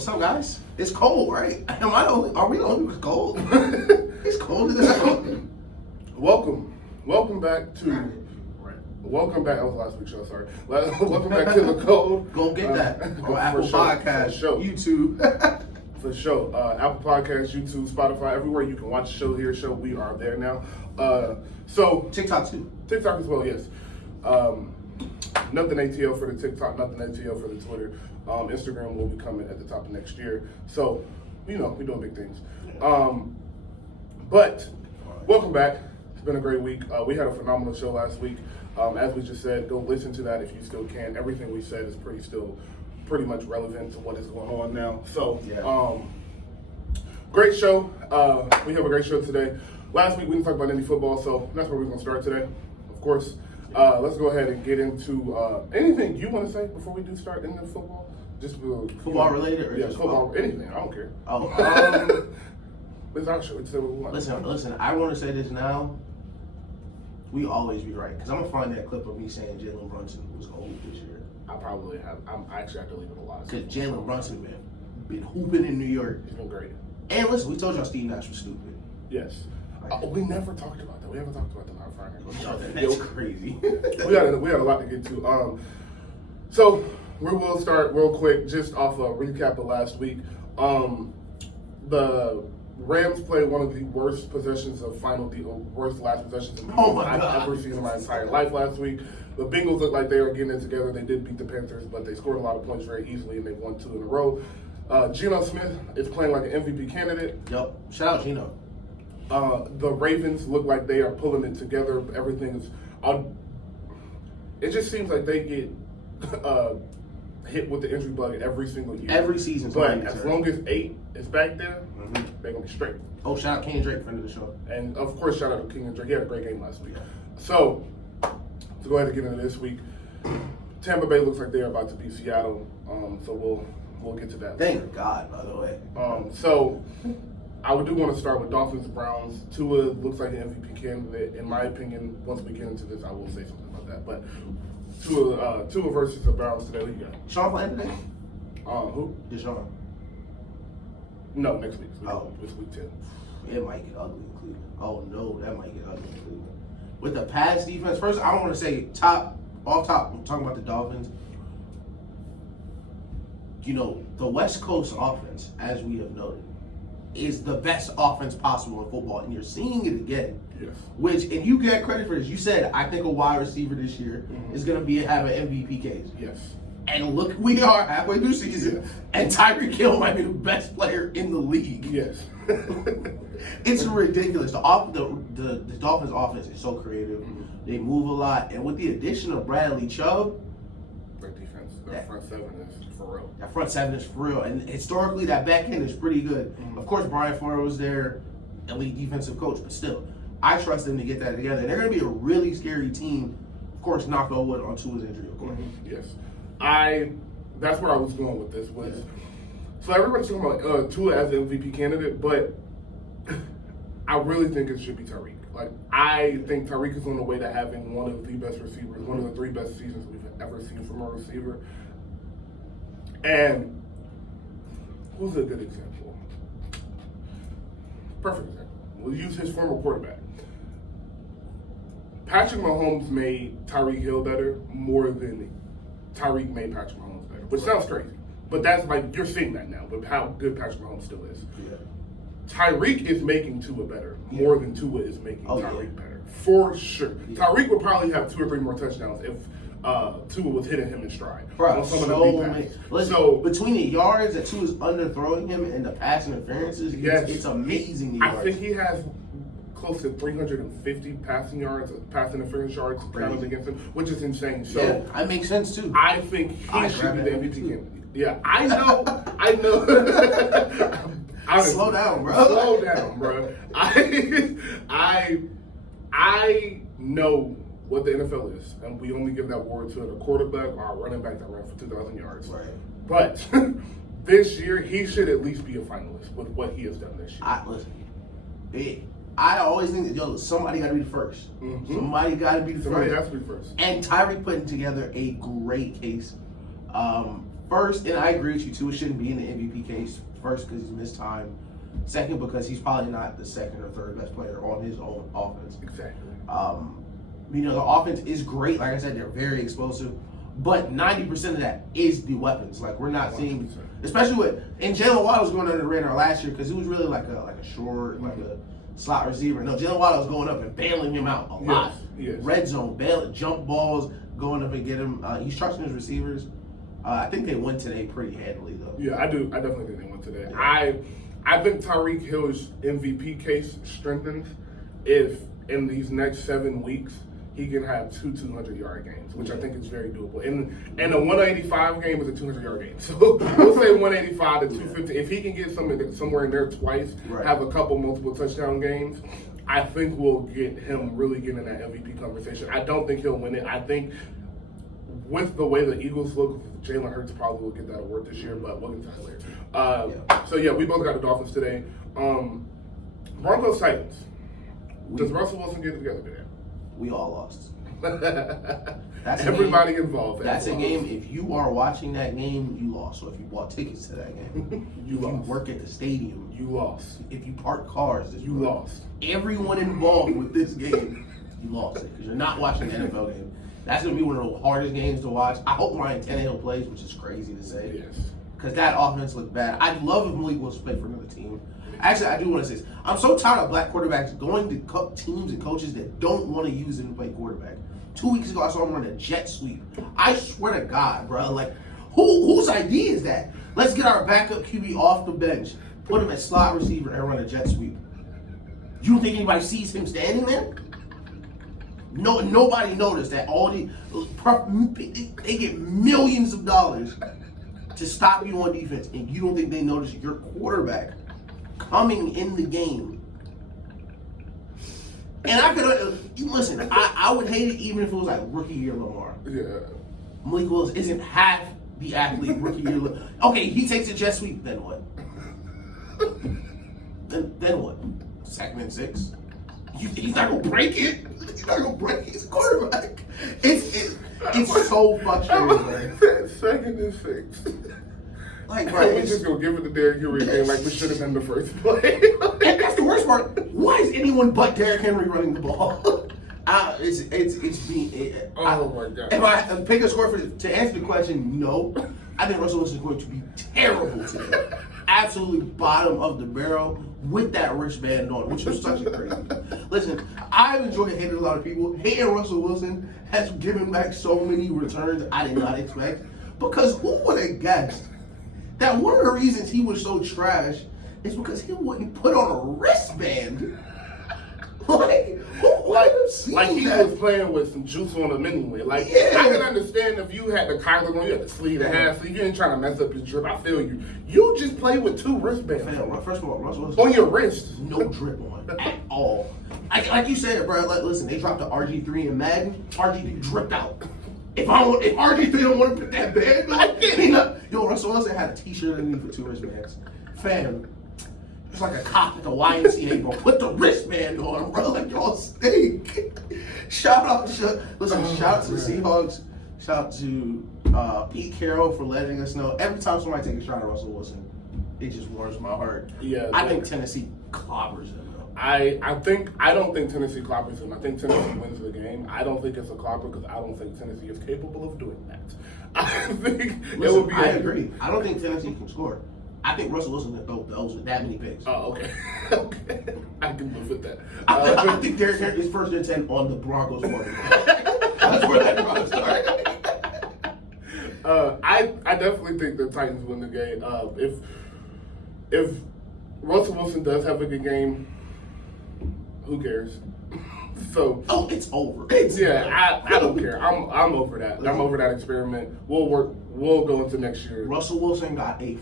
What's up, guys? It's cold, right? Are we the only people cold? It's cold as hell. Welcome back to. Welcome back. That was last week's show. Sorry. Welcome back to the Code. Go get that on Apple Podcasts, YouTube. For sure. Apple Podcasts, YouTube, Spotify, everywhere you can watch the show, hear the show. We are there now. So TikTok too. TikTok as well, yes. Nothing ATL for the TikTok, nothing ATL for the Twitter. Instagram will be coming at the top of next year. So, we're doing big things. But welcome back. It's been a great week. We had a phenomenal show last week. As we just said, go listen to that if you still can. Everything we said is pretty much relevant to what is going on now. So, great show. We have a great show today. Last week we didn't talk about any football, so that's where we're going to start today, of course. Let's go ahead and get into anything you want to say before we do start into football. Just football related, or just football, anything. I don't care. It's our show. It's what we want. Listen. I want to say this now. We always be right, because I'm gonna find that clip of me saying Jalen Brunson was old this year. I probably have. I actually have to leave it a lot. Because Jalen Brunson been hooping in New York. He's been great. And listen, we told y'all Steve Nash was stupid. Yes. We never talked about that. We haven't talked about that on Friday. That's crazy. we had a lot to get to. So we will start real quick, just off a recap of last week. The Rams played one of the worst possessions of worst last possessions I've ever seen in my entire life last week. The Bengals looked like they were getting it together. They did beat the Panthers, but they scored a lot of points very easily, and they won 2 in a row. Geno Smith is playing like an MVP candidate. Yep. Shout out Geno. The Ravens look like they are pulling it together. Everything is. It just seems like they get hit with the injury bug every single year. Every season. But as long as 8 is back there, they're going to be straight. Oh, shout out King Drake, friend of the show. And, of course, shout out to King Drake. He had a great game last week. So, to go ahead and get into this week, Tampa Bay looks like they're about to beat Seattle. So, we'll get to that. Thank God, by the way. So, I do want to start with Dolphins-Browns. Tua looks like an MVP candidate. In my opinion, once we get into this, I will say something about that. But Tua versus the Browns today. Who you got? Sean playing today? Who? Deshaun. No, next week. It's week 10. It might get ugly in Cleveland. Oh, no, that might get ugly in Cleveland. With the pass defense, first, I want to say, off top, I'm talking about the Dolphins. The West Coast offense, as we have noted, is the best offense possible in football, and you're seeing it again. Yes. And you get credit for this. You said, I think a wide receiver this year is going to have an MVP case. Yes. And look, we are halfway through season, and Tyreek Hill might be the best player in the league. Yes. It's ridiculous. The Dolphins' offense is so creative. They move a lot, and with the addition of Bradley Chubb, great defense. That front seven is for real. That front seven is for real, and historically, that back end is pretty good. Of course, Brian Flores was their elite defensive coach, but still, I trust them to get that together. And they're going to be a really scary team. Of course, knock on wood on Tua's injury, of course. Yes. That's where I was going with this. So everybody's talking about Tua as the MVP candidate, but I really think it should be Tyreek. Like, I think Tyreek is on the way to having one of the best receivers, one of the 3 best seasons we've ever seen from a receiver. And who's a good example? Perfect example. We'll use his former quarterback. Patrick Mahomes made Tyreek Hill better more than Tyreek made Patrick Mahomes better, which sounds crazy. But that's like, you're seeing that now with how good Patrick Mahomes still is. Yeah. Tyreek is making Tua better more than Tua is making Tyreek better. For sure. Yeah. Tyreek would probably have 2 or 3 more touchdowns if Tua was hitting him in stride. Bro, so between the yards that Tua's underthrowing him and the pass interferences, it's amazing. I think he has close to 350 passing interference yards counted against him, which is insane. So that makes sense too. I think he should be the MVP candidate. Yeah, I know. Slow down, bro. I know what the NFL is, and we only give that award to a quarterback or a running back that ran for 2,000 yards. Right. But this year, he should at least be a finalist with what he has done this year. I always think that somebody got to be the first. Somebody has to be the first. And Tyreek putting together a great case First, and I agree with you too, it shouldn't be in the MVP case. First, because he's missed time. Second, because he's probably not the second or third best player on his own offense. Exactly. The offense is great. Like I said, they're very explosive. But 90% of that is the weapons. Like, we're not 100%. Seeing, especially and Jalen Waddle was going under the radar last year because he was really like a short, like a slot receiver. No, Jalen Waddle was going up and bailing him out a lot. Yes. Red zone, jump balls, going up and get him. He's trusting his receivers. I think they won today pretty handily, though. Yeah, I do. I definitely think they won today. I think Tyreek Hill's MVP case strengthens if in these next 7 weeks he can have 2 200-yard games, which I think is very doable. And a 185 game is a 200-yard game. So we'll say 185 to 250. If he can get somewhere in there twice, have a couple multiple touchdown games, I think we'll get him really getting in that MVP conversation. I don't think he'll win it. I think with the way the Eagles look, Jalen Hurts probably will get that award this year, but we'll get to that later. So, we both got the Dolphins today. Broncos Titans. Does Russell Wilson get it together today? We all lost. That's everybody involved. That's a game. If you are watching that game, you lost. So if you bought tickets to that game, you work at the stadium, you lost. If you park cars, you lost. Everyone involved with this game, you lost it because you're not watching the NFL game. That's going to be one of the hardest games to watch. I hope Ryan Tannehill plays, which is crazy to say. Yes. Because that offense looked bad. I'd love if Malik Willis played for another team. Actually, I do want to say this. I'm so tired of black quarterbacks going to teams and coaches that don't want to use him to play quarterback. 2 weeks ago, I saw him run a jet sweep. I swear to God, bro. Like, whose idea is that? Let's get our backup QB off the bench, put him at slot receiver, and run a jet sweep. You don't think anybody sees him standing there? No, nobody noticed that they get millions of dollars to stop you on defense, and you don't think they notice your quarterback coming in the game. And I could listen. I would hate it even if it was like rookie year Lamar. Yeah, Malik Willis isn't half the athlete rookie year. Okay, he takes a jet sweep. Then what? then what? 2nd and 6. He's not gonna break it. He's not gonna break it. He's a quarterback. It's so frustrating, man. 2nd and 6. Like, bro, we just gonna give it to Derrick Henry again, like we should have done the first play. And that's the worst part. Why is anyone but Derrick Henry running the ball? It's me. Oh my God. If I pick a score to answer the question, no. I think Russell Wilson is going to be terrible today. Absolutely bottom of the barrel with that wristband on, which is such a crazy. Listen, I've enjoyed hating a lot of people. Hating Russell Wilson has given back so many returns I did not expect. Because who would have guessed that one of the reasons he was so trash is because he wouldn't put on a wristband? Like he was playing with some juice on him anyway. Like, I can understand if you had the collar on, you had the sleeve, the half sleeve, you ain't trying to mess up his drip. I feel you. You just play with 2 wristbands. First of all, Russell on your wrist. No drip on at all. Like you said, bro, like, listen, they dropped the RG3 in Madden. RG3 dripped out. If RG3 don't want to put that band on, yo, Russell Wilson had a t-shirt underneath for 2 wristbands. Fam, it's like a cop at the YMCA, bro. Put the wristband on, bro. Like, y'all stink. Shout out to the Seahawks. Shout out to Pete Carroll for letting us know. Every time somebody takes a shot at Russell Wilson, it just warms my heart. Yeah, I think Tennessee clobbers him, though. I don't think Tennessee clobbers him. I think Tennessee wins the game. I don't think it's a clobber because I don't think Tennessee is capable of doing that. I think it would be. I agree. I don't think Tennessee can score. I think Russell Wilson can throw those with that many picks. Oh, okay. Okay. I can live with that. I think Derrick Henry is 1st and 10 on the Broncos. That's where that probably started. I definitely think the Titans win the game. If Russell Wilson does have a good game, who cares? So it's over. I don't care. I'm over that. I'm over that experiment. We'll go into next year. Russell Wilson got the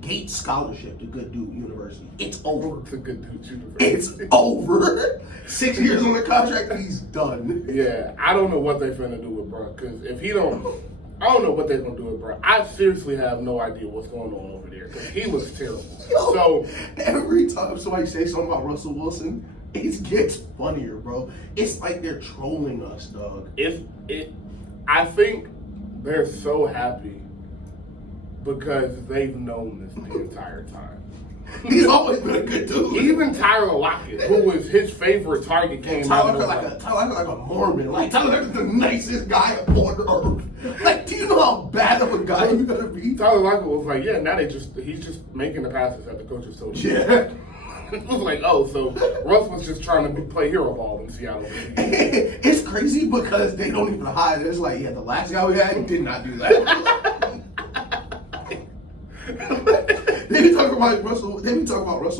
Gates Scholarship to Good Dude University. It's over. To Good Dude University. It's over. 6 years on the contract, he's done. Yeah, I don't know what they're finna do with Brock, because if he don't, I don't know what they're gonna do with Brock. I seriously have no idea what's going on over there, because he looks terrible. So every time somebody says something about Russell Wilson, it gets funnier, bro. It's like they're trolling us, dog. I think they're so happy because they've known this the entire time. He's always been a good dude. Even Tyler Lockett, who was his favorite target, came out. Tyler like a Mormon. Like Tyler is the nicest guy on earth. Like, do you know how bad of a guy you gotta be? Tyler Lockett was like, yeah, now he's just making the passes that the coach is so cheap. Yeah. It was like, oh, so Russ was just trying to play hero ball in Seattle. It's crazy because they don't even hide it. It's like, yeah, the last guy we had did not do that. They be talking about Russell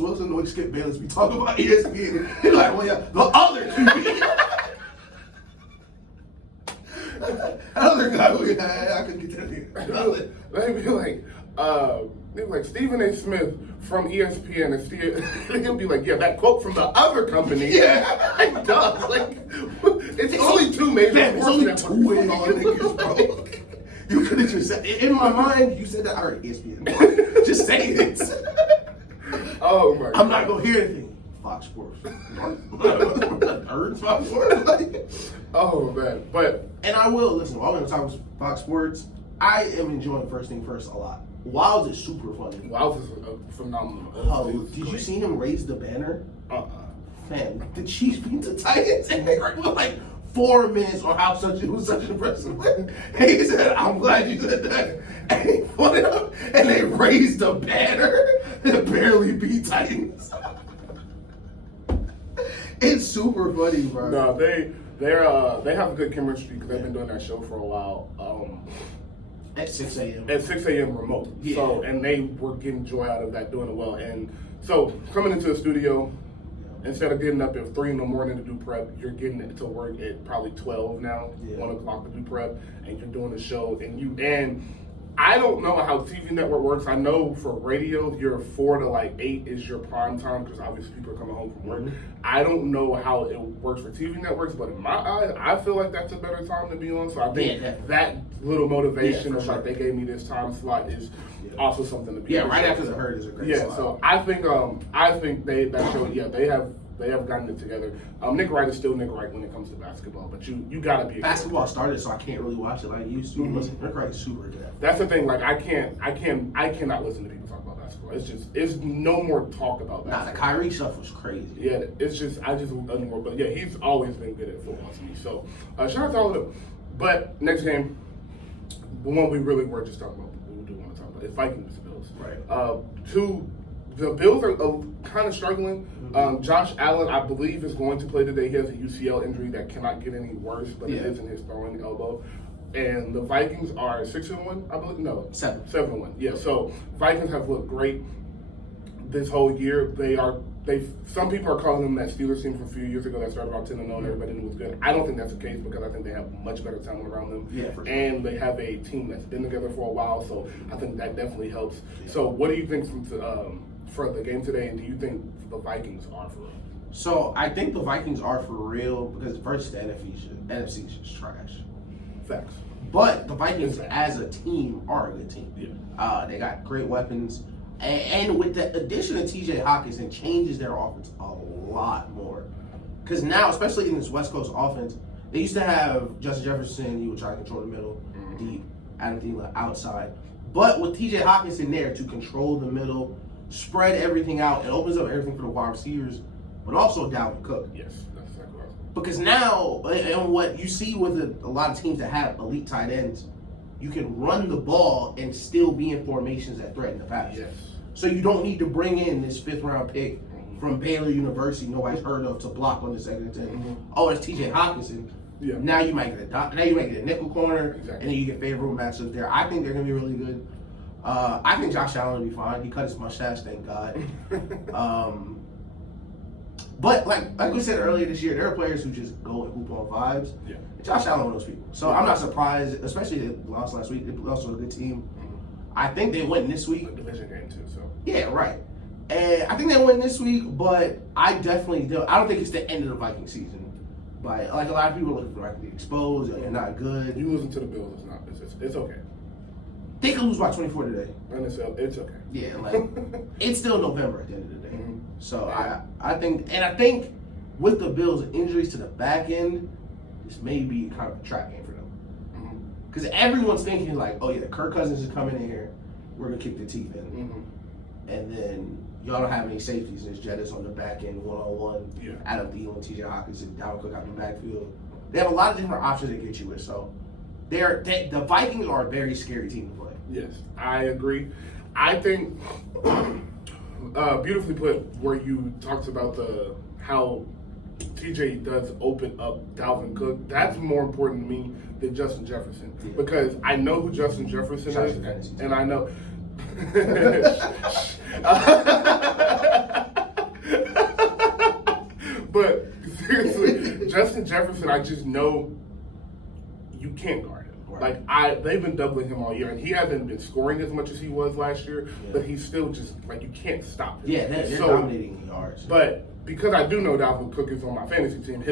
Wilson, no Skip Bayless. We talk about ESPN. They're like, well, yeah, the other QB. Other guy we had, I couldn't get that nigga. They'd be like Stephen A. Smith from ESPN, and he'll be like, yeah, that quote from the other company. Yeah, like, duh. Like, it's only two major. It's only two way niggas, bro. You could have just said, in my mind, you said that. All right, ESPN. Just say it. Oh my God. I'm not gonna hear anything. Fox Sports. Heard Fox Sports. Oh man, and I will listen. While we're gonna talk about Fox Sports, I am enjoying First Thing First a lot. Wild is super funny. Wild is a phenomenal. Oh, did you see him raise the banner? Man, the Chiefs beat the Titans, and they were like 4 minutes on how it was such an impressive win. And he said, "I'm glad you said that." And he put it up, and they raised the banner and barely beat Titans. It's super funny, bro. No, they have good chemistry because they've been doing that show for a while. At 6 a.m. At 6 a.m. remote. Yeah. So, and they were getting joy out of that, doing it well. And so, coming into the studio, instead of getting up at 3 in the morning to do prep, you're getting to work at probably 12 now, 1 o'clock to do prep, and you're doing the show. And I don't know how TV network works. I know for radio, your 4 to like 8 is your prime time because obviously people are coming home from work. I don't know how it works for TV networks, but in my eyes, I feel like that's a better time to be on. So I think that little motivation of like they gave me this time slot is also something to be. Yeah, right after the Herd is a great slot. So I think that show. Yeah, they have gotten it together. Nick Wright is still Nick Wright when it comes to basketball, but you gotta be. Basketball started, so I can't really watch it like I used to. Mm-hmm. Nick Wright's super good. That's the thing. Like I cannot listen to people talk about basketball. It's no more talk about basketball. Nah, the Kyrie stuff was crazy. Yeah, I just more. But yeah, he's always been good at football to me. So shout out to all of them. But next game, the one we really were just talking about, we do want to talk about, is Vikings Bills. Right. The Bills are kind of struggling. Josh Allen, I believe, is going to play today. He has a UCL injury that cannot get any worse, but it is in his throwing elbow. And the Vikings are 6-1, I believe. No, 7-1. Yeah. So Vikings have looked great this whole year. Some people are calling them that Steelers team from a few years ago that started out 10-0 and everybody knew it was good. I don't think that's the case because I think they have much better talent around them. Yeah, for sure. And they have a team that's been together for a while, so I think that definitely helps. Yeah. So what do you think for the game today, and do you think the Vikings are for real? So I think the Vikings are for real because versus the NFC is just trash. Facts. But the Vikings as a team are a good team. Yeah. They got great weapons. And with the addition of TJ Hawkinson changes their offense a lot more. Because now, especially in this West Coast offense, they used to have Justin Jefferson, you would try to control the middle, deep, Adam Thielen outside. But with TJ Hawkinson there to control the middle, spread everything out, it opens up everything for the wide receivers, but also Dalvin Cook. Yes, that's exactly right. Because now, and what you see with a lot of teams that have elite tight ends, you can run the ball and still be in formations that threaten the pass. Yes. So you don't need to bring in this 5th-round pick from Baylor University nobody's heard of to block on the second and 10. Oh, it's TJ Hawkinson. Yeah. Now you might get a nickel corner, and then you get favorable matchups there. I think they're gonna be really good. I think Josh Allen will be fine. He cut his mustache, thank God. But like we said earlier this year, there are players who just go and hoop on vibes. Yeah. Josh Allen, one of those people. So I'm not surprised, especially they lost last week. They lost to a good team. I think they win this week. A division game too, so. Yeah, right. And I think they win this week, but I definitely don't. I don't think it's the end of the Viking season. But like a lot of people are looking for to be exposed and they're not good. You losing to the Bills is not. It's okay. They could lose by 24 today. And it's okay. Yeah, like it's still November at the end of the day. So I think with the Bills' injuries to the back end, this may be kind of a trap game for them. Because everyone's thinking like, oh yeah, Kirk Cousins is coming in here. we're gonna kick the teeth in. Mm-hmm. And then y'all don't have any safeties. There's Jettis on the back end, 1-on-1. Yeah. Adam Thielen, T.J. Hawkins, and Dalvin Cook out the backfield. They have a lot of different options to get you with. So the Vikings are a very scary team to play. Yes, I agree. I think beautifully put where you talked about how TJ does open up Dalvin Cook. That's more important to me than Justin Jefferson because I know who Justin Jefferson is, and I know. But seriously, Justin Jefferson, I just know you can't guard him. Like they've been doubling him all year, and he hasn't been scoring as much as he was last year. But he's still just like you can't stop him. Yeah, they're dominating yards. But because I do know Dalvin Cook is on my fantasy team,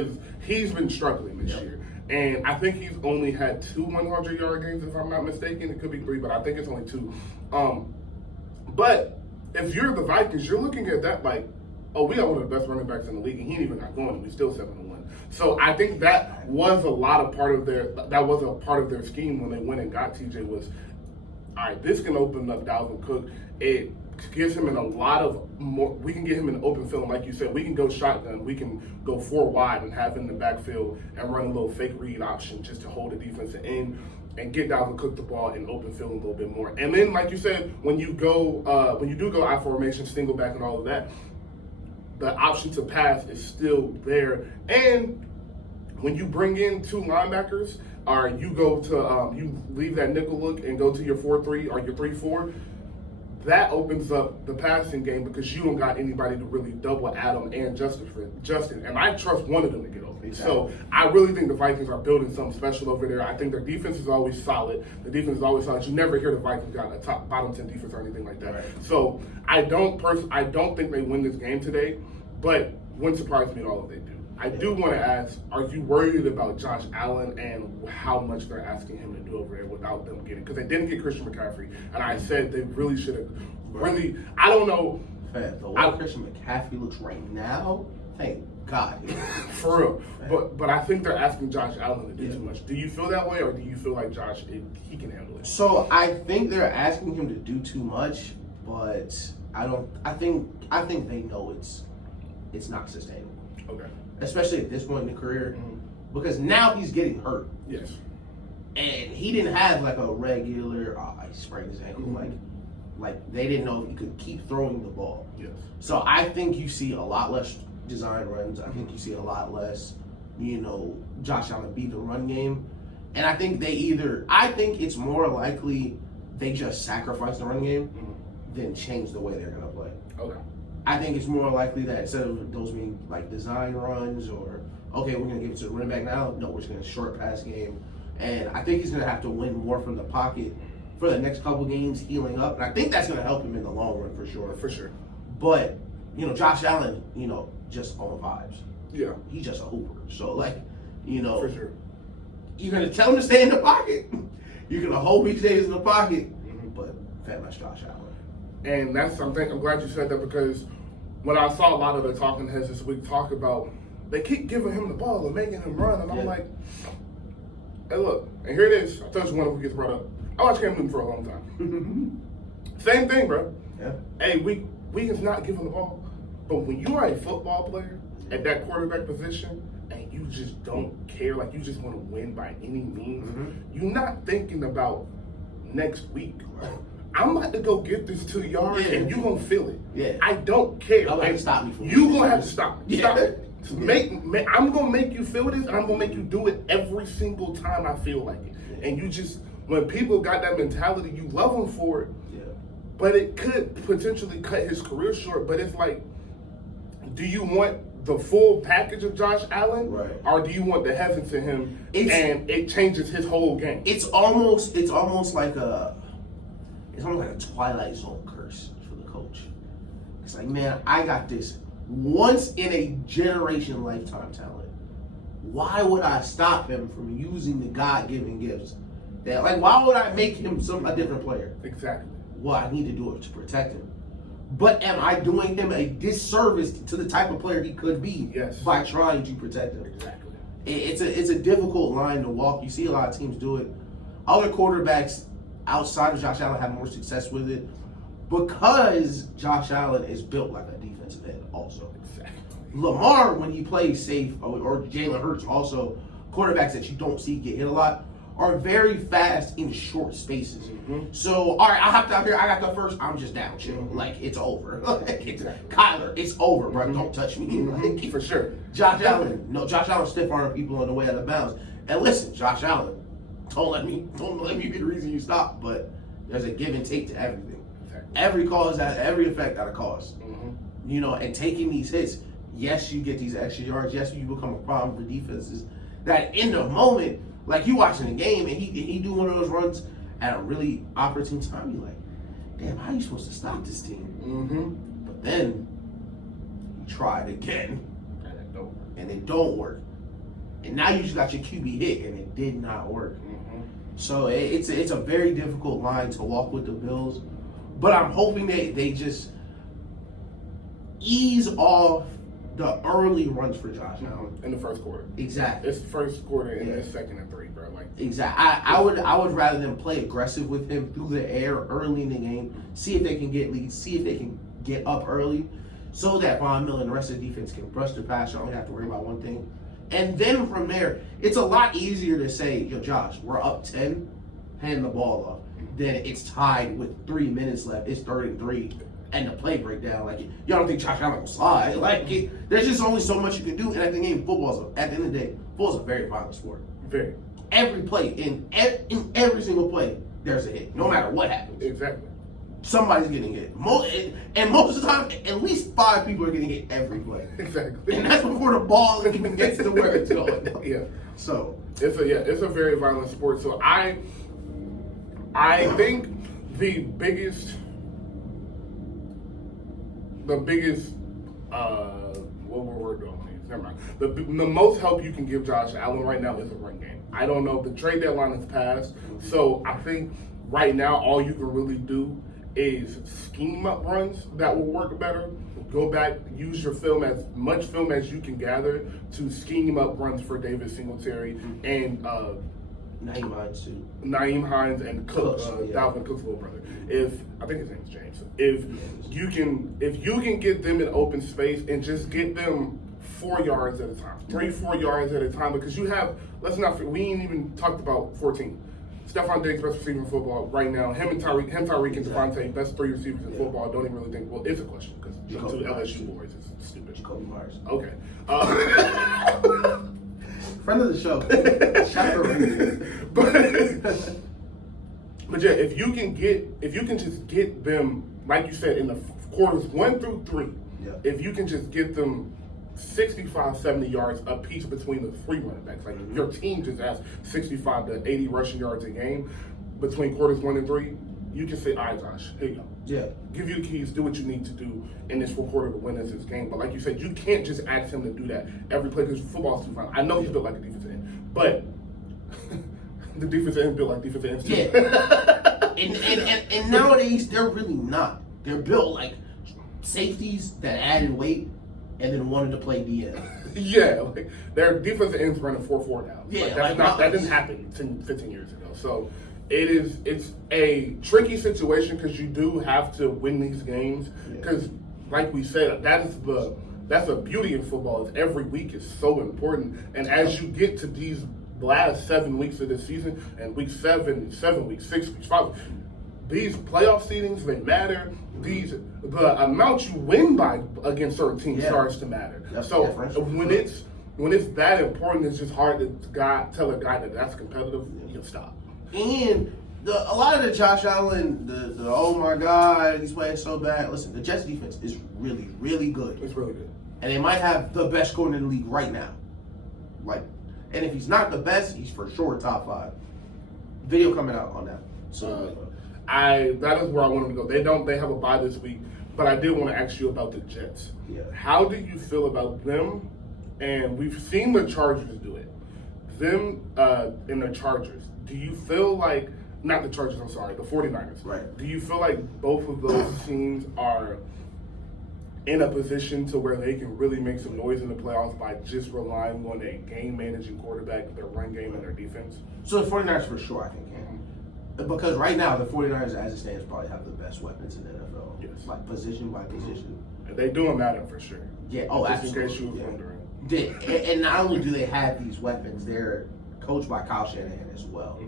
he's been struggling this year, and I think he's only had 2 100-yard games if I'm not mistaken. It could be 3, but I think it's only 2. But if you're the Vikings, you're looking at that like, oh, we got one of the best running backs in the league, and he ain't even got going, and we still 7-1. So I think that was a part of their scheme when they went and got TJ was, all right, this can open up Dalvin Cook. It gives him in a lot of more. We can get him in the open field, like you said. We can go shotgun. We can go 4 wide and have him in the backfield and run a little fake read option just to hold the defense in and get Dalvin Cook the ball in open field a little bit more. And then, like you said, when you do go I formation, single back, and all of that, the option to pass is still there. And when you bring in 2 linebackers, or you go to you leave that nickel look and go to your 4-3 or your 3-4, that opens up the passing game because you don't got anybody to really double Adam and Justin. And I trust one of them to get open. Exactly. So I really think the Vikings are building something special over there. I think their defense is always solid. The defense is always solid. You never hear the Vikings got a bottom 10 defense or anything like that. Right. So I don't think they win this game today, but wouldn't surprise me at all if they do. I do want to ask, are you worried about Josh Allen and how much they're asking him to do over there without them getting? Because they didn't get Christian McCaffrey, and I said they really should have. Really, I don't know. The way Christian McCaffrey looks right now, thank God. For real. But I think they're asking Josh Allen to do too much. Do you feel that way, or do you feel like Josh, he can handle it? So I think they're asking him to do too much, but I don't. I think they know it's not sustainable. Okay. Especially at this point in the career, because now he's getting hurt. Yes. And he didn't have like a regular, he sprained his ankle. Like they didn't know if he could keep throwing the ball. Yes. So I think you see a lot less design runs. I think you see a lot less, Josh Allen beat the run game. And I think I think it's more likely they just sacrifice the run game than change the way they're going to play. Okay. I think it's more likely that instead of those being like design runs or, okay, we're going to give it to the running back now. No, we're just going to short pass game. And I think he's going to have to win more from the pocket for the next couple games, healing up. And I think that's going to help him in the long run for sure. For sure. But, Josh Allen, just on vibes. Yeah. He's just a hooper. So, for sure. You're going to tell him to stay in the pocket. You're going to hope he stays in the pocket. But fat much Josh Allen. And that's something, I'm glad you said that because when I saw a lot of the talking heads this week talk about, they keep giving him the ball and making him run. And I'm like, hey, look, and here it is. I told you one who gets brought up. I watched Cam Newton for a long time. Same thing, bro. Yeah. Hey, we is not giving the ball. But when you are a football player at that quarterback position and you just don't care, like you just want to win by any means, you're not thinking about next week. Right. I'm about to go get this 2 yards and you're going to feel it. Yeah. I don't care. You're going to stop me from You're going to have to stop me. Yeah. Stop it. I'm going to make you feel this and I'm going to make you do it every single time I feel like it. Yeah. And you just, when people got that mentality, you love them for it. Yeah. But it could potentially cut his career short. But it's like, do you want the full package of Josh Allen? Right. Or do you want the heavens in him and it changes his whole game? It's almost like a Twilight Zone curse for the coach. It's like, man, I got this once in a generation lifetime talent. Why would I stop him from using the God-given gifts? Why would I make him a different player? Exactly. Well, I need to do it to protect him. But am I doing him a disservice to the type of player he could be by trying to protect him? Exactly. It's a difficult line to walk. You see a lot of teams do it. Other quarterbacks, outside of Josh Allen, have more success with it because Josh Allen is built like a defensive end also. Exactly. Lamar, when he plays safe, or Jalen Hurts also, quarterbacks that you don't see get hit a lot, are very fast in short spaces. Mm-hmm. So, all right, I hopped out here. I got the first. I'm just down, chill. Mm-hmm. Like, it's over. Kyler, it's over, bro. Mm-hmm. Don't touch me. Mm-hmm. For sure. Josh Allen. No, Josh Allen stiff-arming people on the way out of bounds. And listen, Josh Allen, don't let me be the reason you stop, but there's a give and take to everything. Exactly. Every effect got a cost. Mm-hmm. You know, and taking these hits, yes, you get these extra yards. Yes, you become a problem for defenses. That in the moment, like you watching the game and he do one of those runs at a really opportune time, you're like, damn, how are you supposed to stop this team? Mm-hmm. But then you try it again, and it don't work. And now you just got your QB hit, and it did not work. Mm-hmm. So it's a very difficult line to walk with the Bills. But I'm hoping they just ease off the early runs for Josh Allen. In the first quarter. Exactly. It's first quarter and it's second and 3, bro. Like exactly. I would rather them play aggressive with him through the air early in the game, see if they can get leads, see if they can get up early, so that Von Miller and the rest of the defense can brush the pass. You only have to worry about one thing. And then from there, it's a lot easier to say, yo, Josh, we're up 10, hand the ball off. Then it's tied with 3 minutes left. It's 3rd and 3, and the play breakdown. Like, y'all don't think Josh Allen will slide. Like, there's just only so much you can do. And at the end of the day, football's a very violent sport. very. Every play, in every single play, there's a hit. No matter what happens. Exactly. Somebody's getting hit. Most of the time, at least 5 people are getting hit every play. Exactly. And that's before the ball even gets to where it's going. Yeah. So It's a very violent sport. So I think the biggest what word do I use? Never mind. The most help you can give Josh Allen right now is a run game. I don't know. The trade deadline has passed, so I think right now all you can really do is scheme up runs that will work better. Go back, use your film, as much film as you can gather to scheme up runs for David Singletary and Naeem Hines and Cooks, Dalvin Cook's little brother. I think his name's James. If you can get them in open space and just get them 4 yards at a time, 3-4 yards at a time, because we ain't even talked about 14. Stephon Diggs, best receiver in football right now. Him, Tyreek, and Devontae, best 3 receivers in football. I don't even really think. Well, it's a question because the 2 LSU boys is stupid. Jacoby Myers. Okay. Friend of the show. Shout out But yeah, if you can just get them, like you said, in the quarters 1 through 3, if you can just get them 65, 70 yards a piece between the 3 running backs. Like your team just has 65 to 80 rushing yards a game between quarters 1 and 3. You can say, all right, Josh, here you go. Yeah. Give you the keys, do what you need to do in this 4th quarter to win this game. But like you said, you can't just ask him to do that every play because football's too fun. I know he's built like a defensive end, but the defensive end built like defensive ends too. Yeah. and nowadays they're really not. They're built like safeties that added weight and then wanted to play DL. Yeah, like their defensive ends running 4-4 now. Yeah, that didn't happen 10, 15 years ago. So it's a tricky situation because you do have to win these games. Because like we said, that's the beauty of football is every week is so important. And as you get to these last 7 weeks of the season, and week 7 weeks, 6 weeks, 5, these playoff seedings, they matter. The amount you win by against certain teams starts to matter. So when it's that important, it's just hard to tell a guy that's competitive. You'll stop. And a lot of the Josh Allen, the oh my God, he's playing so bad. Listen, the Jets defense is really, really good. It's really good. And they might have the best corner in the league right now. Like, and if he's not the best, he's for sure top 5. Video coming out on that. So that is where I want them to go. They have a bye this week, but I did want to ask you about the Jets. Yeah. How do you feel about them? And we've seen the Chargers do it. Them and the Chargers. Do you feel like, not the Chargers, I'm sorry, the 49ers. Right. Do you feel like both of those teams are in a position to where they can really make some noise in the playoffs by just relying on a game-managing quarterback, their run game, and their defense? So the 49ers for sure, I think, can. Because right now, the 49ers, as it stands, probably have the best weapons in the NFL. Yes. Like, position by position. And they do them matter for sure. Yeah, oh, just absolutely. in case you were Yeah. wondering. And not only do they have these weapons, they're coached by Kyle Shanahan as well.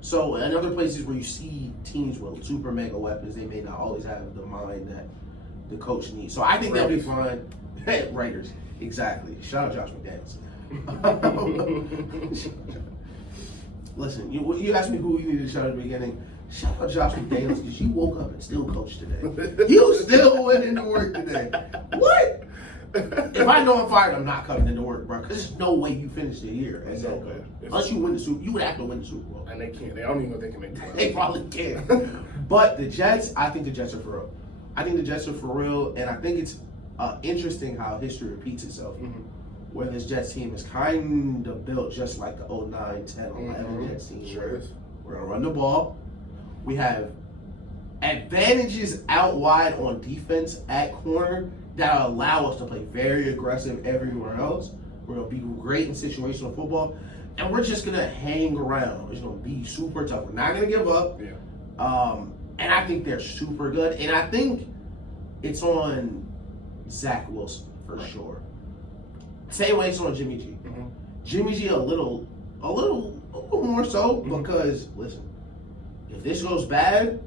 So in other places where you see teams with super mega weapons, they may not always have the mind that the coach needs. So I think they'll be fine. Raiders, exactly. Shout out Josh McDaniels. Listen, you asked me who you needed to shout out at the beginning. Shout out Josh McDaniels because you woke up and still coached today. You still went into work today. What? If I know I'm fired, I'm not coming into work, bro. Because there's no way you finish the year as head coach. Unless you win the Super, you would have to win the Super Bowl. And they can't. They don't even know if they can make the playoffs. They probably can. But the Jets, I think the Jets are for real. I think the Jets are for real, and I think it's interesting how history repeats itself. Where this Jets team is kind of built just like the 09, 10, 11 Jets team. Sure is. We're going to run the ball. We have advantages out wide on defense at corner that allow us to play very aggressive everywhere else. We're going to be great in situational football. And we're just going to hang around. It's going to be super tough. We're not going to give up. Yeah. And I think they're super good. And I think it's on Zach Wilson for sure. Same way it's on Jimmy G. Jimmy G a little more so because listen, if this goes bad,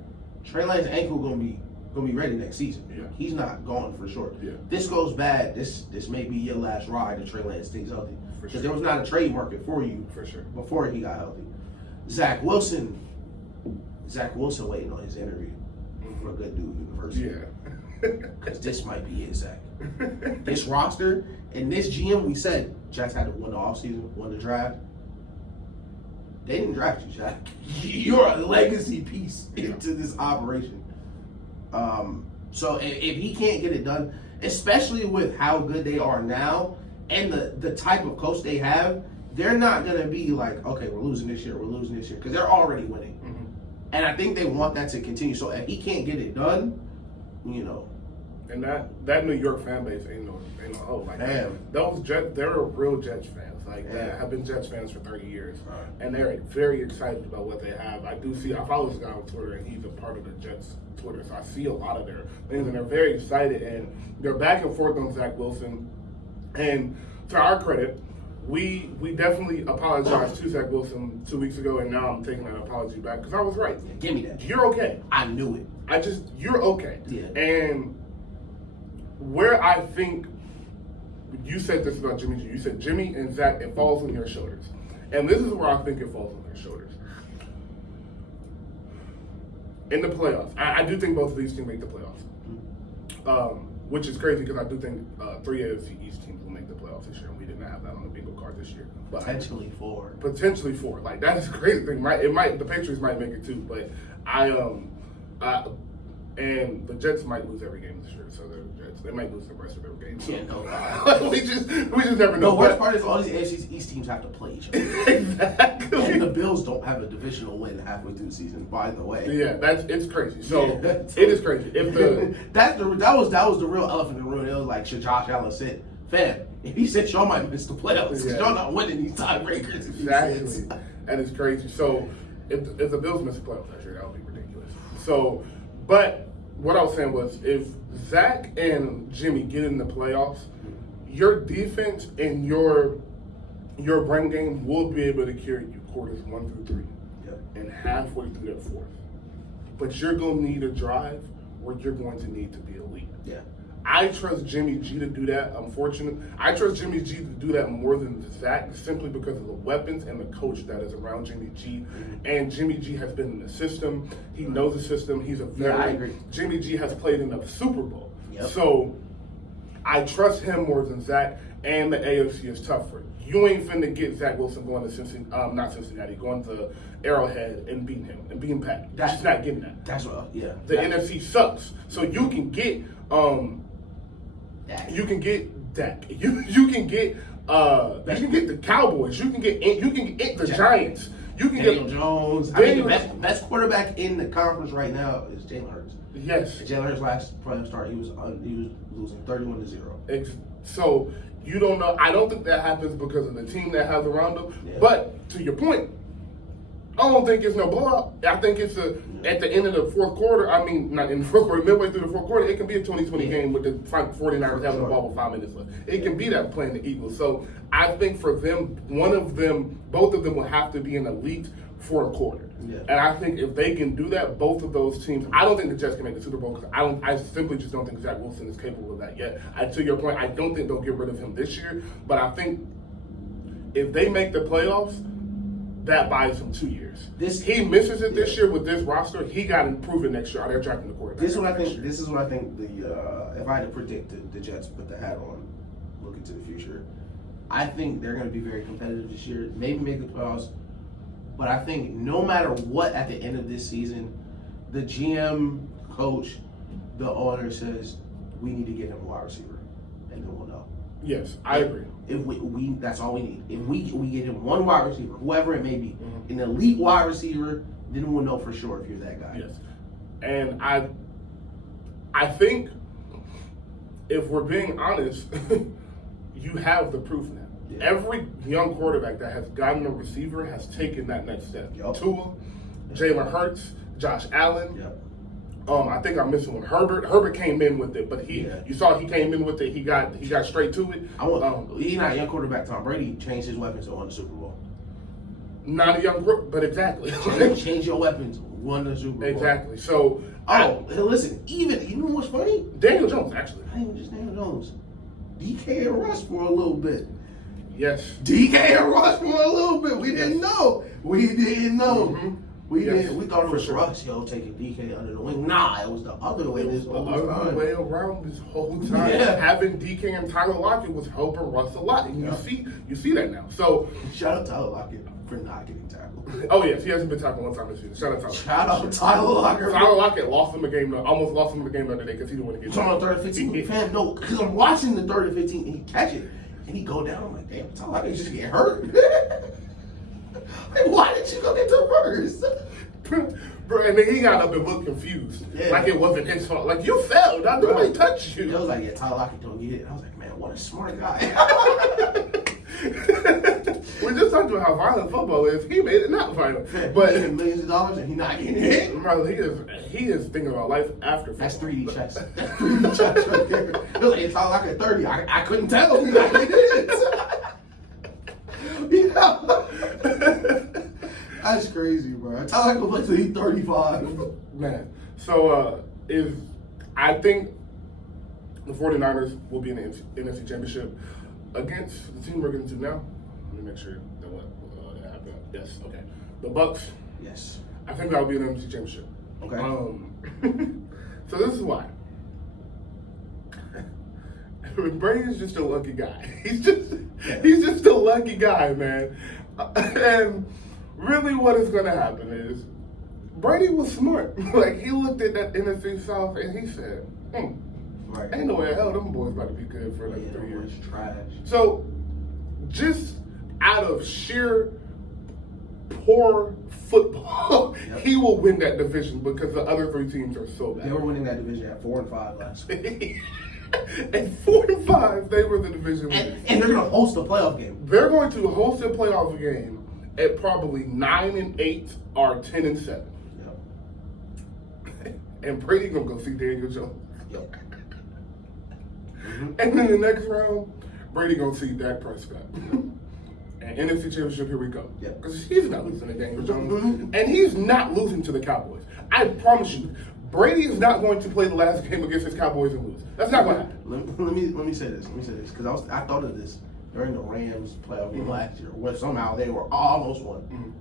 Trey Lance's ankle gonna be ready next season. Yeah. He's not gone for sure. Yeah. This goes bad, this may be your last ride if Trey Lance stays healthy. For Because sure. there was not a trade market for you For sure. before he got healthy. Zach Wilson waiting on his interview for Good Dude University. Yeah. Because this might be it, Zach. This roster and this GM, we said Jets had to win the offseason, win the draft. They didn't draft you, Jack. You're a legacy piece into this operation. So if he can't get it done, especially with how good they are now and the type of coach they have, they're not going to be like, okay, we're losing this year, because they're already winning. And I think they want that to continue. So if he can't get it done, you know. And that New York fan base ain't no hope. Like those Jets, they're real Jets fans. Like that have been Jets fans for 30 years, and they're very excited about what they have. I follow this guy on Twitter, and he's a part of the Jets Twitter, so I see a lot of their things, and they're very excited. And they're back and forth on Zach Wilson. And to our credit, we definitely apologized to Zach Wilson 2 weeks ago, and now I'm taking that apology back because I was right. Yeah, give me that. You're okay. I knew it. You're okay. Yeah. And where I think you said this about Jimmy G, you said Jimmy and Zach, it falls on your shoulders. And this is where I think it falls on their shoulders. In the playoffs, I do think both of these teams make the playoffs. Which is crazy because I do think 3 AFC East teams will make the playoffs this year, and we did not have that on the bingo card this year. But Potentially 4. Potentially 4. Like that is a crazy thing. The Patriots might make it too, but and the Jets might lose every game this year. So the Jets, they might lose the rest of their games. So. Yeah, no. we just never know. The worst part is all these AFC East teams have to play each other. Exactly. And the Bills don't have a divisional win halfway through the season, by the way. Yeah, it's crazy. So it is crazy. If that was the real elephant in the room. It was like should Josh Allen sit, fam. If he said y'all might miss the playoffs, because y'all not winning these tiebreakers. Exactly. And it's crazy. So if the Bills miss the playoffs last year, that would be ridiculous. So, but what I was saying was if Zach and Jimmy get in the playoffs, your defense and your run game will be able to carry you quarters 1 through 3 and halfway through that 4th. But you're going to need a drive where you're going to need to be elite. Yeah. I trust Jimmy G to do that. I trust Jimmy G to do that more than Zach simply because of the weapons and the coach that is around Jimmy G. And Jimmy G has been in the system. He knows the system. He's a veteran. Yeah, I agree. Jimmy G has played in the Super Bowl. Yep. So I trust him more than Zach, and the AFC is tougher. You ain't finna get Zach Wilson going to going to Arrowhead and beating him and beating Pat. That's just not getting that. That's what, yeah. The NFC sucks. So you can get you can get Dak. You can get the Cowboys. You can get the Giants. You can Daniel get Jones. The best quarterback in the conference right now is Jalen Hurts. Yes. Jalen Hurts last playoff start, he was losing 31-0. So you don't know. I don't think that happens because of the team that has around him. Yeah. But to your point, I don't think it's no blowout. I think it's at the end of the fourth quarter. I mean, not in the fourth quarter, midway through the fourth quarter, it can be a 20-20 game with the 49ers having the ball with 5 minutes left. It can be that playing the Eagles. So I think for them, both of them will have to be an elite fourth quarter. Yeah. And I think if they can do that, both of those teams, I don't think the Jets can make the Super Bowl because I simply just don't think Zach Wilson is capable of that yet. To your point, I don't think they'll get rid of him this year, but I think if they make the playoffs, that buys him 2 years. He misses it this year with this roster. He got to prove it next year. They're drafting the quarterback. This is what I think. If I had to predict the Jets, put the hat on, look into the future. I think they're going to be very competitive this year. Maybe make the playoffs, but I think no matter what, at the end of this season, the GM, coach, the owner says we need to get him a wide receiver, and then we'll know. Yes, I agree. If we that's all we need. If we get him one wide receiver, whoever it may be, an elite wide receiver, then we'll know for sure if you're that guy. Yes, and I think if we're being honest, you have the proof now. Yeah. Every young quarterback that has gotten a receiver has taken that next step. Yep. Tua, Jalen Hurts, Josh Allen. Yep. I think I'm missing one. Herbert. Herbert came in with it, but you saw he came in with it. He got straight to it. He's not a young quarterback. Tom Brady changed his weapons and won the Super Bowl. Not a young, but exactly. Change your weapons, won the Super Bowl. Exactly. So, listen. You know what's funny? Daniel Jones, actually. Not even just Daniel Jones. DK and Russ for a little bit. Yes. DK and Russ for a little bit. We didn't know. We didn't know. Mm-hmm. We thought it was Russ, taking DK under the wing. Nah, it was the other way this whole time. The other way around this whole time. Yeah. Having DK and Tyler Lockett was helping Russ a lot, and you see that now. So shout out Tyler Lockett for not getting tackled. Oh yes, he hasn't been tackled one time this season. Shout out Tyler Lockett. Tyler Lockett lost him a game. Almost lost him the game the other day because he didn't want to get. Talking about 3rd and 15. Fam, no, because I'm watching the 3rd and 15, and he catch it, and he go down. I'm like, damn, Tyler Lockett just get hurt. Like, why did you go get to first? Bro, and then he got up and looked confused. Yeah. Like it wasn't his fault. Like, you fell. Nobody touched you. I was like, Tyler Lockett don't get it. I was like, man, what a smart guy. We're just talking about how violent football is. He made it not violent. Man, but he millions of dollars and he not getting hit. Bro, he is thinking about life after football. That's 3D chess. That's 3D chess right there. It was like, Tyler Lockett 30. I couldn't tell. He not getting hit. That's crazy, bro. Tyler Lockett plays till he's 35. Man. So, I think the 49ers will be in the NFC Championship against the team we're going to do now. Let me make sure that happened. Yes, okay. The Bucks. Yes. I think that'll be an NFC Championship. Okay. So this is why. Brady's just a lucky guy. He's just a lucky guy, man. And really what is going to happen is Brady was smart. Like, he looked at that NFC South and he said, Right. ain't no way in hell them boys about to be good for like 3 years. Trash. So, just out of sheer poor football, he will win that division because the other 3 teams are so bad. They were winning that division at 4-5 last week. At 4-5, they were the division winners. And they're going to host a playoff game. They're going to host a playoff game at probably 9-8 or 10-7. Yep. And Brady gonna go see Daniel Jones. Yep. And then the next round, Brady gonna see Dak Prescott. And NFC Championship, here we go. Because he's not losing to Daniel Jones. And he's not losing to the Cowboys. I promise you, Brady is not going to play the last game against his Cowboys and lose. That's not going to happen. Let me say this. Because I thought of this during the Rams playoff game last year, where somehow they were almost won.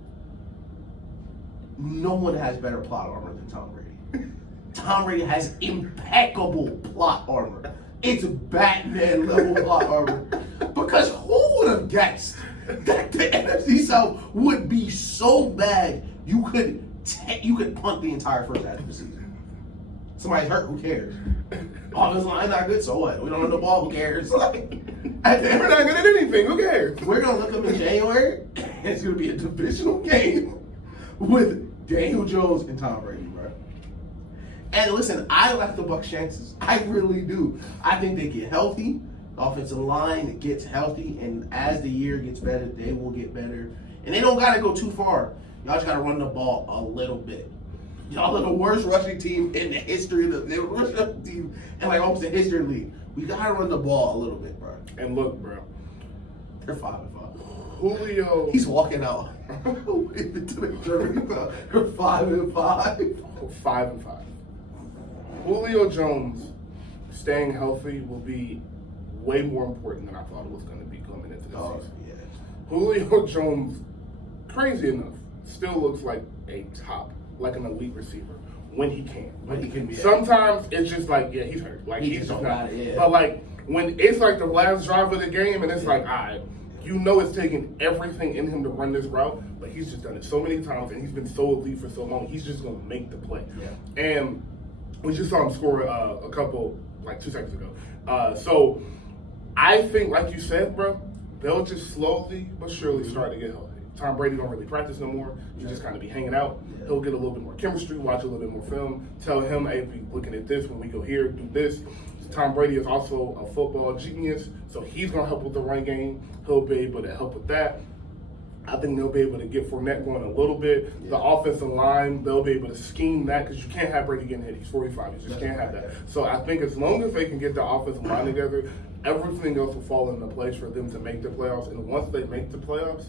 No one has better plot armor than Tom Brady. Tom Brady has impeccable plot armor. It's Batman level plot armor. Because who would have guessed that the NFC South would be so bad you could punt the entire first half of the season? Somebody's hurt, who cares? Offensive line not good, so what? We don't have the ball, who cares? Like, we're not good at anything, who cares? We're gonna look up in January, and it's gonna be a divisional game with Daniel Jones and Tom Brady, bro. And listen, I like the Bucs' chances. I really do. I think they get healthy. The offensive line gets healthy, and as the year gets better, they will get better. And they don't gotta go too far. Y'all just got to run the ball a little bit. Y'all are the worst rushing team in the history of the worst rushing team in like almost the history of the league. We got to run the ball a little bit, bro. And look, bro. They're 5-5. Julio. He's walking out. Into the jury. They're 5-5. 5-5. Julio Jones staying healthy will be way more important than I thought it was going to be coming into this season. Yeah. Julio Jones, crazy enough, still looks like a top, like an elite receiver when he can. When he can be. Sometimes it's just like, yeah, he's hurt. Like He he's just just don't not. got it, yeah. But like when it's like the last drive of the game, and it's like, all right, you know, it's taking everything in him to run this route, but he's just done it so many times, and he's been so elite for so long. He's just gonna make the play. Yeah. And we just saw him score a couple, like 2 seconds ago. So I think, like you said, bro, they'll just slowly but surely start to get healthy. Tom Brady don't really practice no more. He just kind of be hanging out. Yeah. He'll get a little bit more chemistry, watch a little bit more film, tell him, hey, we looking at this when we go here, do this. Tom Brady is also a football genius, so he's going to help with the run game. He'll be able to help with that. I think they'll be able to get Fournette going a little bit. Yeah. The offensive line, they'll be able to scheme that because you can't have Brady getting hit. He's 45. You just can't have that. So I think as long as they can get the offensive line together, everything else will fall into place for them to make the playoffs. And once they make the playoffs,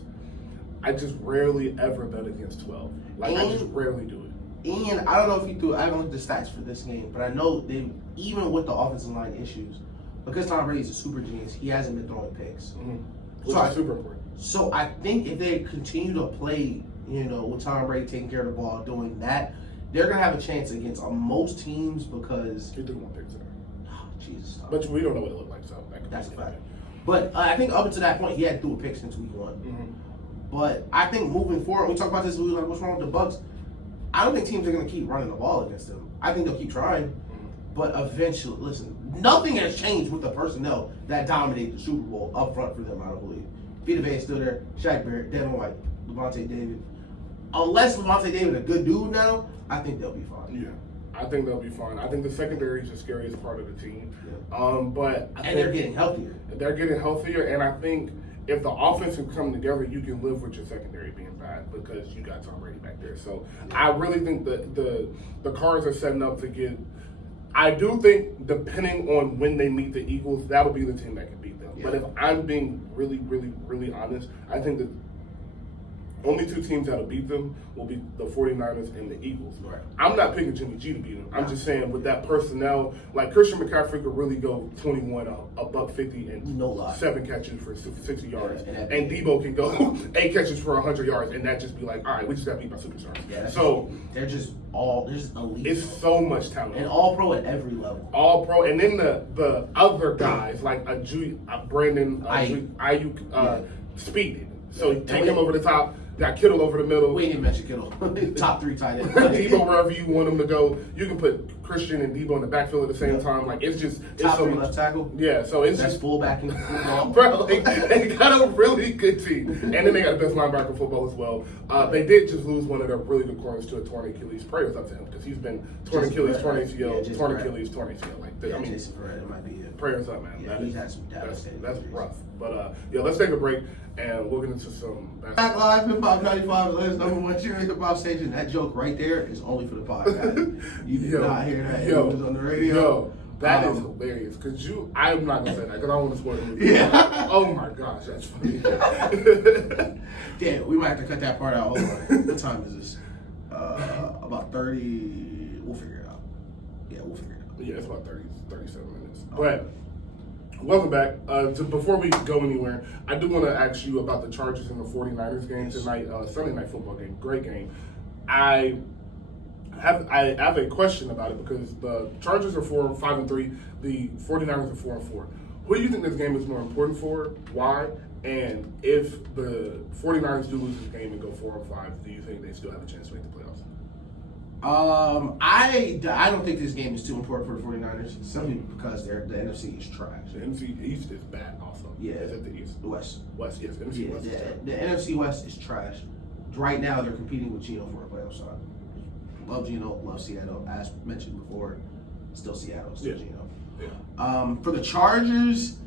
I just rarely ever bet against 12. Like, I just rarely do it. And I don't know if you threw, I don't know the stats for this game, but I know they, even with the offensive line issues, because Tom Brady's a super genius, he hasn't been throwing picks. Mm-hmm. Which is super important. So I think if they continue to play, you know, with Tom Brady taking care of the ball, doing that, they're going to have a chance against most teams because... He threw one pick today. Oh, Jesus. But we don't know what it looked like, so that's a fact. But I think up until that point, he had to do a pick since week 1. Mm-hmm. But I think moving forward, we talk about this, we were like, what's wrong with the Bucks? I don't think teams are going to keep running the ball against them. I think they'll keep trying. Mm-hmm. But eventually, listen, nothing has changed with the personnel that dominated the Super Bowl up front for them, I don't believe. Vita Vea is still there, Shaq Barrett, Devin White, Levante David. Unless Levante David a good dude now, I think they'll be fine. Yeah, I think they'll be fine. I think the secondary is the scariest part of the team. Yeah. But they're getting healthier. They're getting healthier, and I think if the offense can come together, you can live with your secondary being bad because you got Tom Brady back there. So I really think that the Cards are setting up to get. I do think, depending on when they meet the Eagles, that'll be the team that can beat them. Yeah. But if I'm being really, really, really honest, I think that only 2 teams that'll beat them will be the 49ers and the Eagles. Right. I'm not picking Jimmy G to beat them. I'm just saying with that personnel, like Christian McCaffrey could really go 21, a $150 and 7 catches for 60 yards. Yeah, and Debo can go 8 catches for 100 yards, and that just be like, all right, we just got beat by superstars. Yeah, so they're just elite. It's so much talent. And all pro at every level. All pro. And then the other guys, like Brandon Ayuk, speeding. So take him over the top. Got Kittle over the middle. We didn't mention Kittle. Top 3 tight end. Debo wherever you want him to go. You can put Christian and Debo in the backfield at the same time. Like it's top so 3 left tackle. Yeah, so it's best fullback in football. Bro, they got a really good team, and then they got the best linebacker in football as well. They did just lose one of their really good corners to a torn Achilles. Prayers up to him because he's been torn Achilles, torn ACL, torn Achilles, torn ACL. Like I mean, Jason Verrett might be it. Prayers up, man. Yeah, he's had some devastating. That's rough. But let's take a break and we'll get into some. Back live, Hip Hop 95, Atlanta's #1 cheer hip hop station. That joke right there is only for the podcast. You did not hear that. It was on the radio. Yo, that is hilarious. Cause I'm not gonna say that because I don't want to spoil the movie. Yeah. Oh my gosh, that's funny. Damn, we might have to cut that part out. Hold on. What time is this? About 30. We'll figure it out. Yeah, we'll figure it out. Yeah, it's about 37 minutes. But welcome back. Before we go anywhere, I do want to ask you about the Chargers and the 49ers game tonight, Sunday night football game. Great game. I have a question about it because the Chargers are 5-3, the 49ers are 4-4. Who do you think this game is more important for? Why? And if the 49ers do lose this game and go 4-5, do you think they still have a chance to make the playoffs? I don't think this game is too important for the 49ers, simply because the NFC is trash. The NFC East is bad also. Yeah. Is it the East? West. West, yes. The NFC West is trash. The NFC West is trash. Right now, they're competing with Geno for a playoff spot. Love Geno, love Seattle. As mentioned before, still Seattle, still Geno. Yeah. For the Chargers,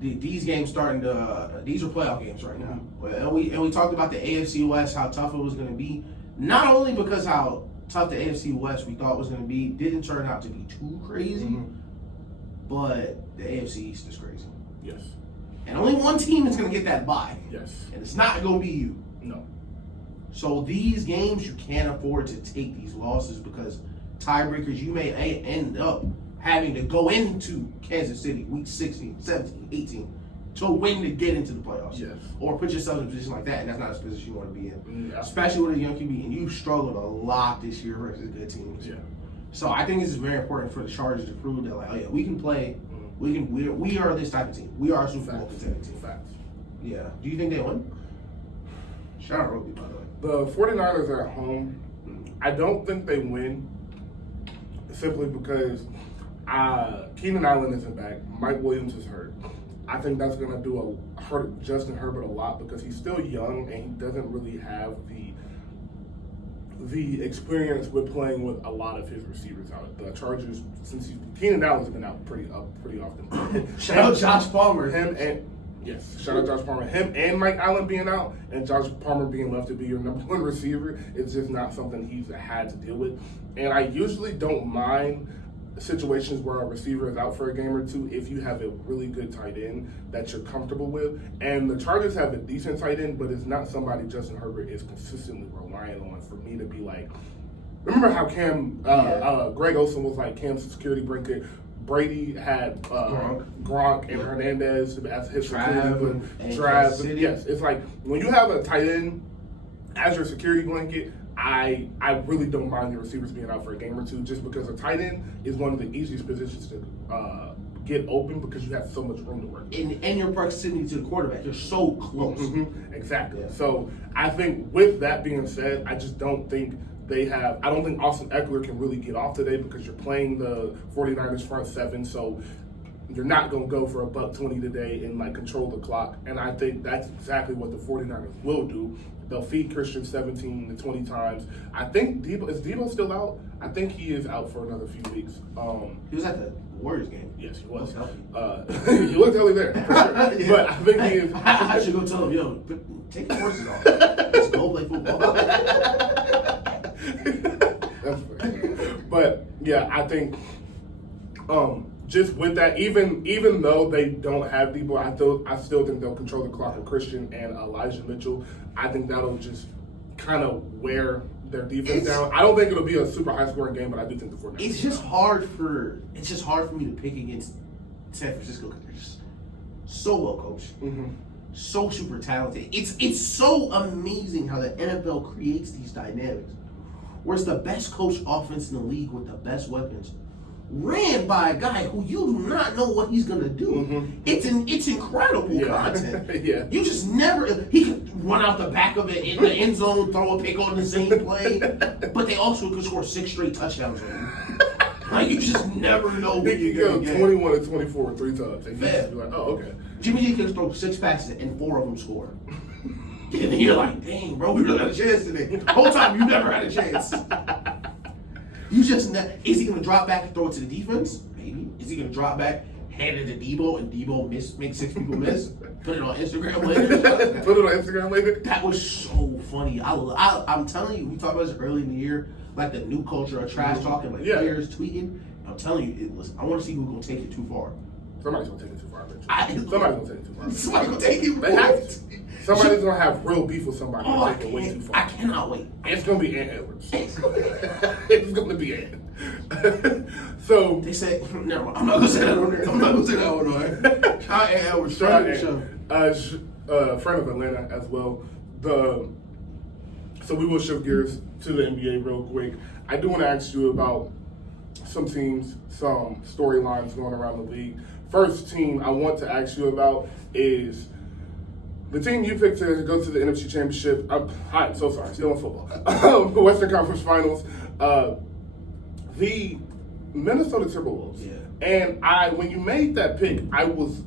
these games starting to these are playoff games right now. And we talked about the AFC West, how tough it was going to be. Not only because how tough the AFC West we thought was going to be didn't turn out to be too crazy, but the AFC East is crazy. Yes. And only one team is going to get that bye. Yes. And it's not going to be you. No. So these games, you can't afford to take these losses because tiebreakers, you may end up having to go into Kansas City week 16, 17, 18 to win to get into the playoffs. Yes. Or put yourself in a position like that, and that's not a position you want to be in. Yeah. Especially with a young QB, and you've struggled a lot this year versus good teams. Yeah. So I think this is very important for the Chargers to prove that, like, oh yeah, we can play. We are this type of team. We are a Super Bowl contending team. Facts. Yeah. Do you think they win? Shout out Roby, by the way. The 49ers are at home. I don't think they win simply because Keenan Allen isn't back. Mike Williams is hurt. I think that's going to hurt Justin Herbert a lot because he's still young and he doesn't really have the experience with playing with a lot of his receivers out. The Chargers, since Keenan Allen's been out pretty often. Shout out Josh Palmer. Shout out Josh Palmer. Him and Mike Allen being out, and Josh Palmer being left to be your number one receiver, it's just not something he's had to deal with. And I usually don't mind situations where a receiver is out for a game or two if you have a really good tight end that you're comfortable with. And the Chargers have a decent tight end, but it's not somebody Justin Herbert is consistently relying on for me to be like, remember how Greg Olsen was like Cam's security blanket. Brady had Gronk and Hernandez as his security blanket. Yes, it's like when you have a tight end as your security blanket, I really don't mind your receivers being out for a game or two just because a tight end is one of the easiest positions to get open because you have so much room to work. And your proximity to the quarterback, you're so close. Mm-hmm. Exactly. Yeah. So I think with that being said, I just don't think I don't think Austin Eckler can really get off today because you're playing the 49ers front seven, so you're not going to go for $120 today and like control the clock. And I think that's exactly what the 49ers will do. They'll feed Christian 17 to 20 times. I think is Debo still out? I think he is out for another few weeks. He was at the Warriors game. Yes, he was. He looked healthy there, for sure. Yeah. But I think he is. I should go tell him, yo, take the horses off. Let's go play football. That's fair. But yeah, I think just with that, even though they don't have Debo, I still think they'll control the clock with Christian and Elijah Mitchell. I think that'll just kind of wear their defense down. I don't think it'll be a super high scoring game, but I do think the 49ers. It's just hard for me to pick against San Francisco because they're just so well coached, so super talented. It's so amazing how the NFL creates these dynamics. Where's the best coached offense in the league with the best weapons, ran by a guy who you do not know what he's gonna do. It's incredible content. Yeah. You just never. He could run out the back of it in the end zone, throw a pick on the same play, but they also could score 6 straight touchdowns on you. Like you just never know what you're gonna get. 21 to 24 3 times. And you just be like, oh, okay. Jimmy G can throw 6 passes and 4 of them score. And you're like, dang, bro, we really had a chance today. The whole time you never had a chance. You just is he gonna drop back and throw it to the defense? Maybe. Is he gonna drop back, hand it to Debo, and Debo make 6 people miss? Put it on Instagram later. That was so funny. I'm telling you, we talked about this early in the year, like the new culture of trash talking, like players tweeting. I'm telling you, I want to see who's gonna take it too far. Somebody's gonna take it too far. Somebody's gonna take it too far. Somebody's gonna take it. They have to. Somebody's gonna have real beef with somebody and take it way too far. I cannot wait. It's gonna be Ant Edwards. It's gonna be Ant. So they say, never mind. I'm not gonna say that on there. I'm not gonna say that on there. Shout out Ant Edwards. Friend of Atlanta as well. So we will shift gears to the NBA real quick. I do want to ask you about some teams, some storylines going around the league. First team I want to ask you about is the team you picked to go to the NFC Championship. I'm so sorry, still in football. The Western Conference Finals. The Minnesota Timberwolves. Yeah. And when you made that pick, I was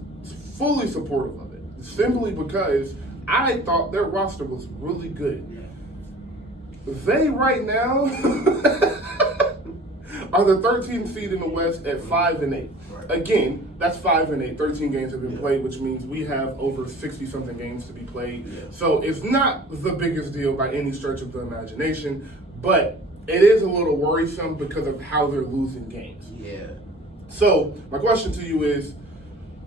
fully supportive of it. Simply because I thought their roster was really good. Yeah. They right now are the 13th seed in the West at 5-8. Right. Again, that's 5-8. 13 games have been played, which means we have over 60-something games to be played. Yeah. So it's not the biggest deal by any stretch of the imagination, but it is a little worrisome because of how they're losing games. Yeah. So my question to you is,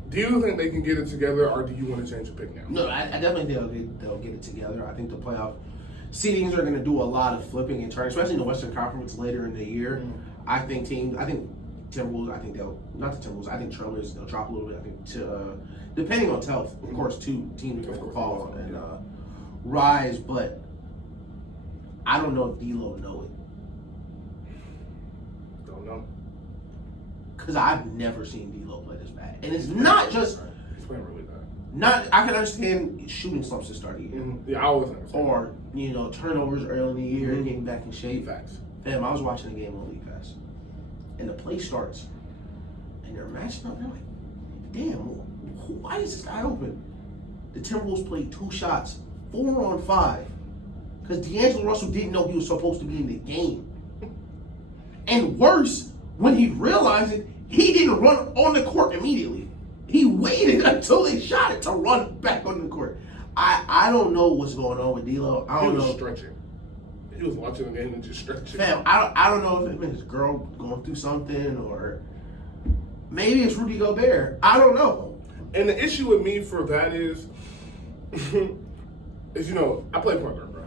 do you think they can get it together, or do you want to change your pick now? No, I definitely think they'll get it together. I think the playoff seedings are going to do a lot of flipping and turning, especially in the Western Conference later in the year. I think Timberwolves, I think Trailblazers, they'll drop a little bit. I think depending on health, of course, two teams can fall and rise, but I don't know if D'Lo know it. Don't know. Because I've never seen D'Lo play this bad. And it's not just... He's playing really bad. I can understand shooting slumps to start the year. Yeah, I always understand. Or, turnovers early in the year, getting back in shape. Facts. Fam, I was watching the game on League Pass. And the play starts. And they're matching up. They're like, damn, why is this guy open? The Timberwolves played 2 shots, 4-on-5. Because D'Angelo Russell didn't know he was supposed to be in the game. And worse, when he realized it, he didn't run on the court immediately. He waited until they shot it to run back on the court. I don't know what's going on with D'Lo. I don't know. He was stretching. He was watching the game and just stretching. Fam, I don't know if him and his girl going through something, or maybe it's Rudy Gobert. I don't know. And the issue with me for that is I play point guard, bro.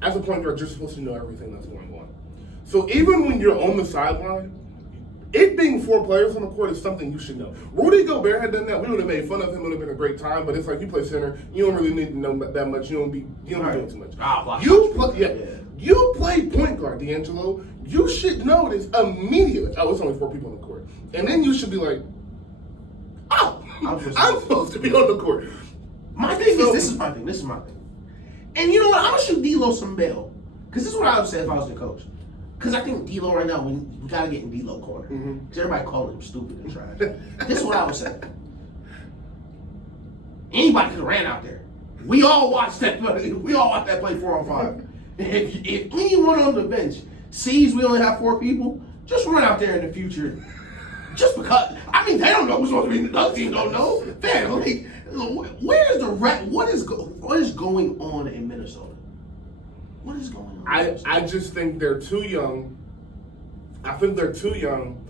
As a point guard, you're supposed to know everything that's going on. So even when you're on the sideline, it being 4 players on the court is something you should know. Rudy Gobert had done that. We would have made fun of him. It would have been a great time. But it's like, you play center. You don't really need to know that much. You don't be doing too much. You play point guard, D'Angelo. You should know this immediately. Oh, it's only 4 people on the court. And then you should be like, oh, I'm supposed to be on the court. My thing is, this is my thing. And you know what? I'm going to shoot D'Lo some bail. Because this is what I would say if I was the coach. Because I think D'Lo right now, we got to get in D'Lo corner. Because everybody calling him stupid and trash. This is what I would say. Anybody could have ran out there. We all watched that play 4-on-5. If anyone on the bench sees we only have 4 people, just run out there in the future. Just because. I mean, they don't know who's supposed to be in the other team. Don't know. Fam, like, where's the what is going on in Minnesota? What is going on? I just think they're too young. I think they're too young.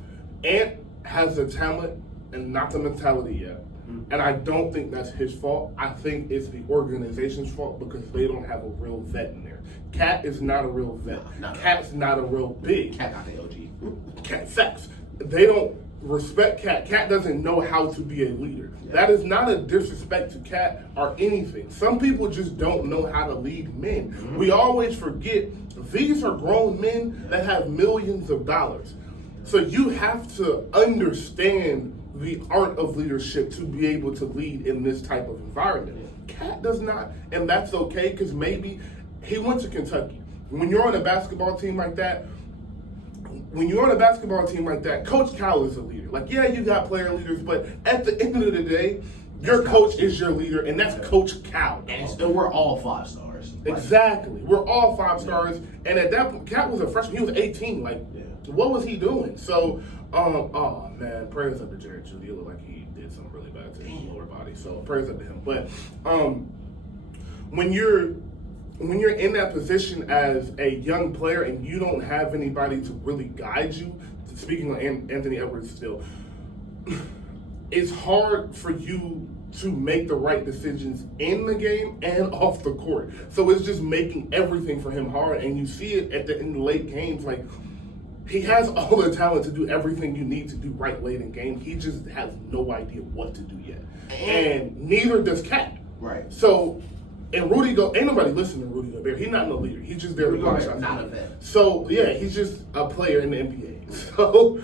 Ant has the talent and not the mentality yet. And I don't think that's his fault. I think it's the organization's fault because they don't have a real vet in there. Cat is not a real vet. Cat's not a real big. Cat got the OG. Cat facts. They don't respect Cat. Cat doesn't know how to be a leader. Yeah. That is not a disrespect to Cat or anything. Some people just don't know how to lead men. We always forget these are grown men that have millions of dollars. So you have to understand the art of leadership to be able to lead in this type of environment. Cat does not, and that's okay because maybe he went to Kentucky. When you're on a basketball team like that, Coach Cal is a leader. Like, yeah, you got player leaders, but at the end of the day, your coach is your leader, and that's Coach Cal. And we're all 5 stars. Exactly. We're all 5 stars. And at that point, Cal was a freshman. He was 18. Like, what was he doing? So, oh, man, prayers up to Jared Judy. It looked like he did something really bad to his lower body. So, prayers up to him. But when you're in that position as a young player and you don't have anybody to really guide you, speaking of Anthony Edwards still, it's hard for you to make the right decisions in the game and off the court. So it's just making everything for him hard. And you see it in the late games, like, he has all the talent to do everything you need to do right late in game. He just has no idea what to do yet. And neither does Cat. Right. So, and ain't nobody listening to Rudy Gobert. He's not no leader. He's just there to block shots. Not a vet. So, yeah, he's just a player in the NBA. So,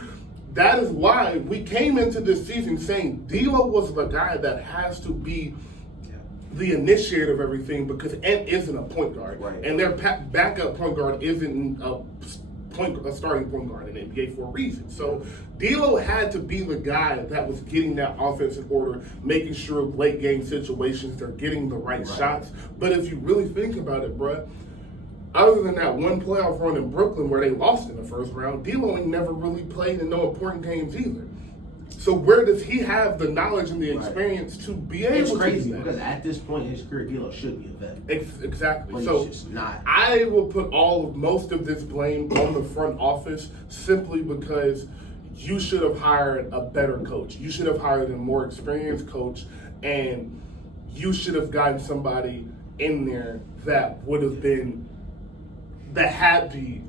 that is why we came into this season saying D'Lo was the guy that has to be the initiator of everything because Ant isn't a point guard. Right. And their backup point guard isn't a starting point guard in the NBA for a reason. So D'Lo had to be the guy that was getting that offensive order, making sure late game situations they're getting the right shots. But if you really think about it, bruh, other than that one playoff run in Brooklyn where they lost in the first round, D'Lo ain't never really played in no important games either. So where does he have the knowledge and the experience to be able to do that? It's crazy because at this point in his career, D'Lo should be a vet. Exactly. But So he's just not. I will put most of this blame on the front office simply because you should have hired a better coach. You should have hired a more experienced coach, and you should have gotten somebody in there that had the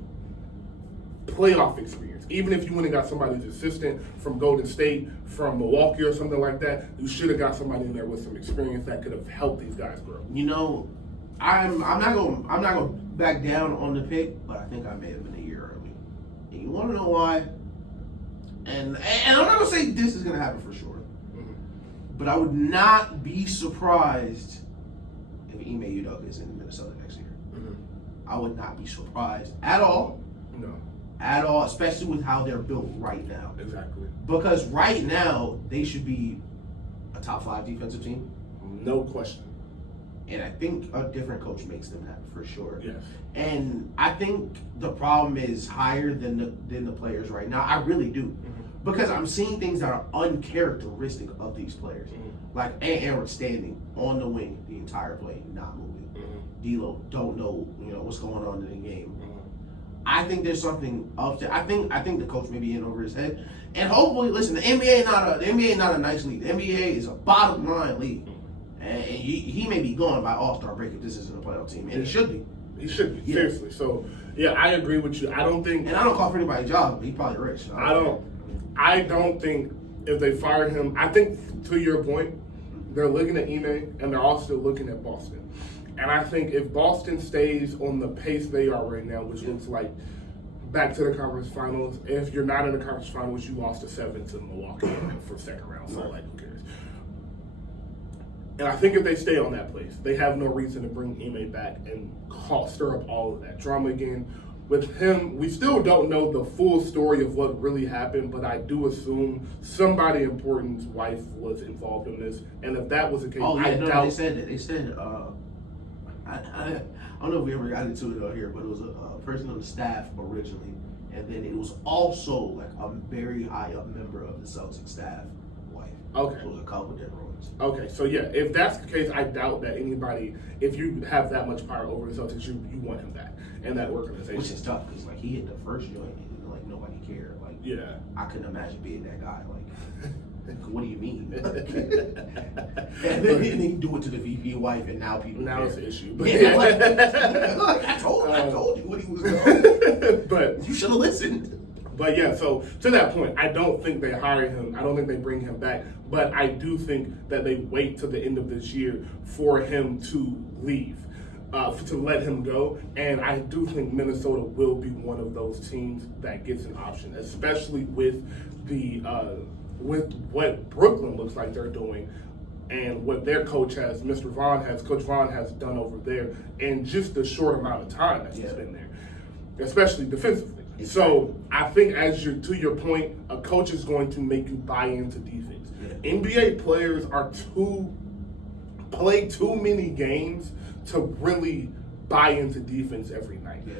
playoff experience. Even if you went and got somebody's assistant from Golden State, from Milwaukee or something like that, you should have got somebody in there with some experience that could have helped these guys grow. You know, I'm not gonna back down on the pick, but I think I may have been a year early. And you want to know why? And I'm not gonna say this is gonna happen for sure, but I would not be surprised if Ime Udoka is in Minnesota next year. I would not be surprised at all. No. At all, especially with how they're built right now. Exactly. Because right now, they should be a top 5 defensive team. No question. And I think a different coach makes them that for sure. Yes. And I think the problem is higher than the players right now. I really do. Because I'm seeing things that are uncharacteristic of these players. Like Aaron standing on the wing the entire play, not moving. D'Lo don't know, what's going on in the game. I think there's something up there. I think the coach may be in over his head. And hopefully, listen, the NBA not a nice league. The NBA is a bottom line league. And he may be gone by All-Star break if this isn't a playoff team. And he should be. He should be, seriously. So, yeah, I agree with you. I don't think... And I don't call for anybody's job, but he's probably rich. I don't think if they fire him... I think, to your point, they're looking at Ime, and they're also looking at Boston. And I think if Boston stays on the pace they are right now, which looks like back to the conference finals, if you're not in the conference finals, you lost a 7 to Milwaukee for second round. So, who cares? And I think if they stay on that place, they have no reason to bring Ime back and stir up all of that drama again. With him, we still don't know the full story of what really happened, but I do assume somebody important's wife was involved in this. And if that was the case, I doubt... They said that. They said... I don't know if we ever got into it out here, but it was a person on the staff originally, and then it was also like a very high up member of the Celtics staff wife. Okay. So it was a couple different ones. Okay, so yeah, if that's the case, I doubt that anybody, if you have that much power over the Celtics, you want him back and that organization. Which is tough because he hit the first joint and nobody cared. Yeah, I couldn't imagine being that guy. What do you mean? And then he do it to the VP wife, and now people. Now care. it's an issue. But yeah, I told you what he was doing. But you should have listened. But yeah, so to that point, I don't think they hire him. I don't think they bring him back. But I do think that they wait till the end of this year for him to leave, to let him go. And I do think Minnesota will be one of those teams that gets an option, especially with the with what Brooklyn looks like they're doing and what their coach has, Coach Vaughn has done over there in just the short amount of time that he's been there, especially defensively. Exactly. So I think to your point, a coach is going to make you buy into defense. Yeah. NBA players play too many games to really buy into defense every night. Yeah.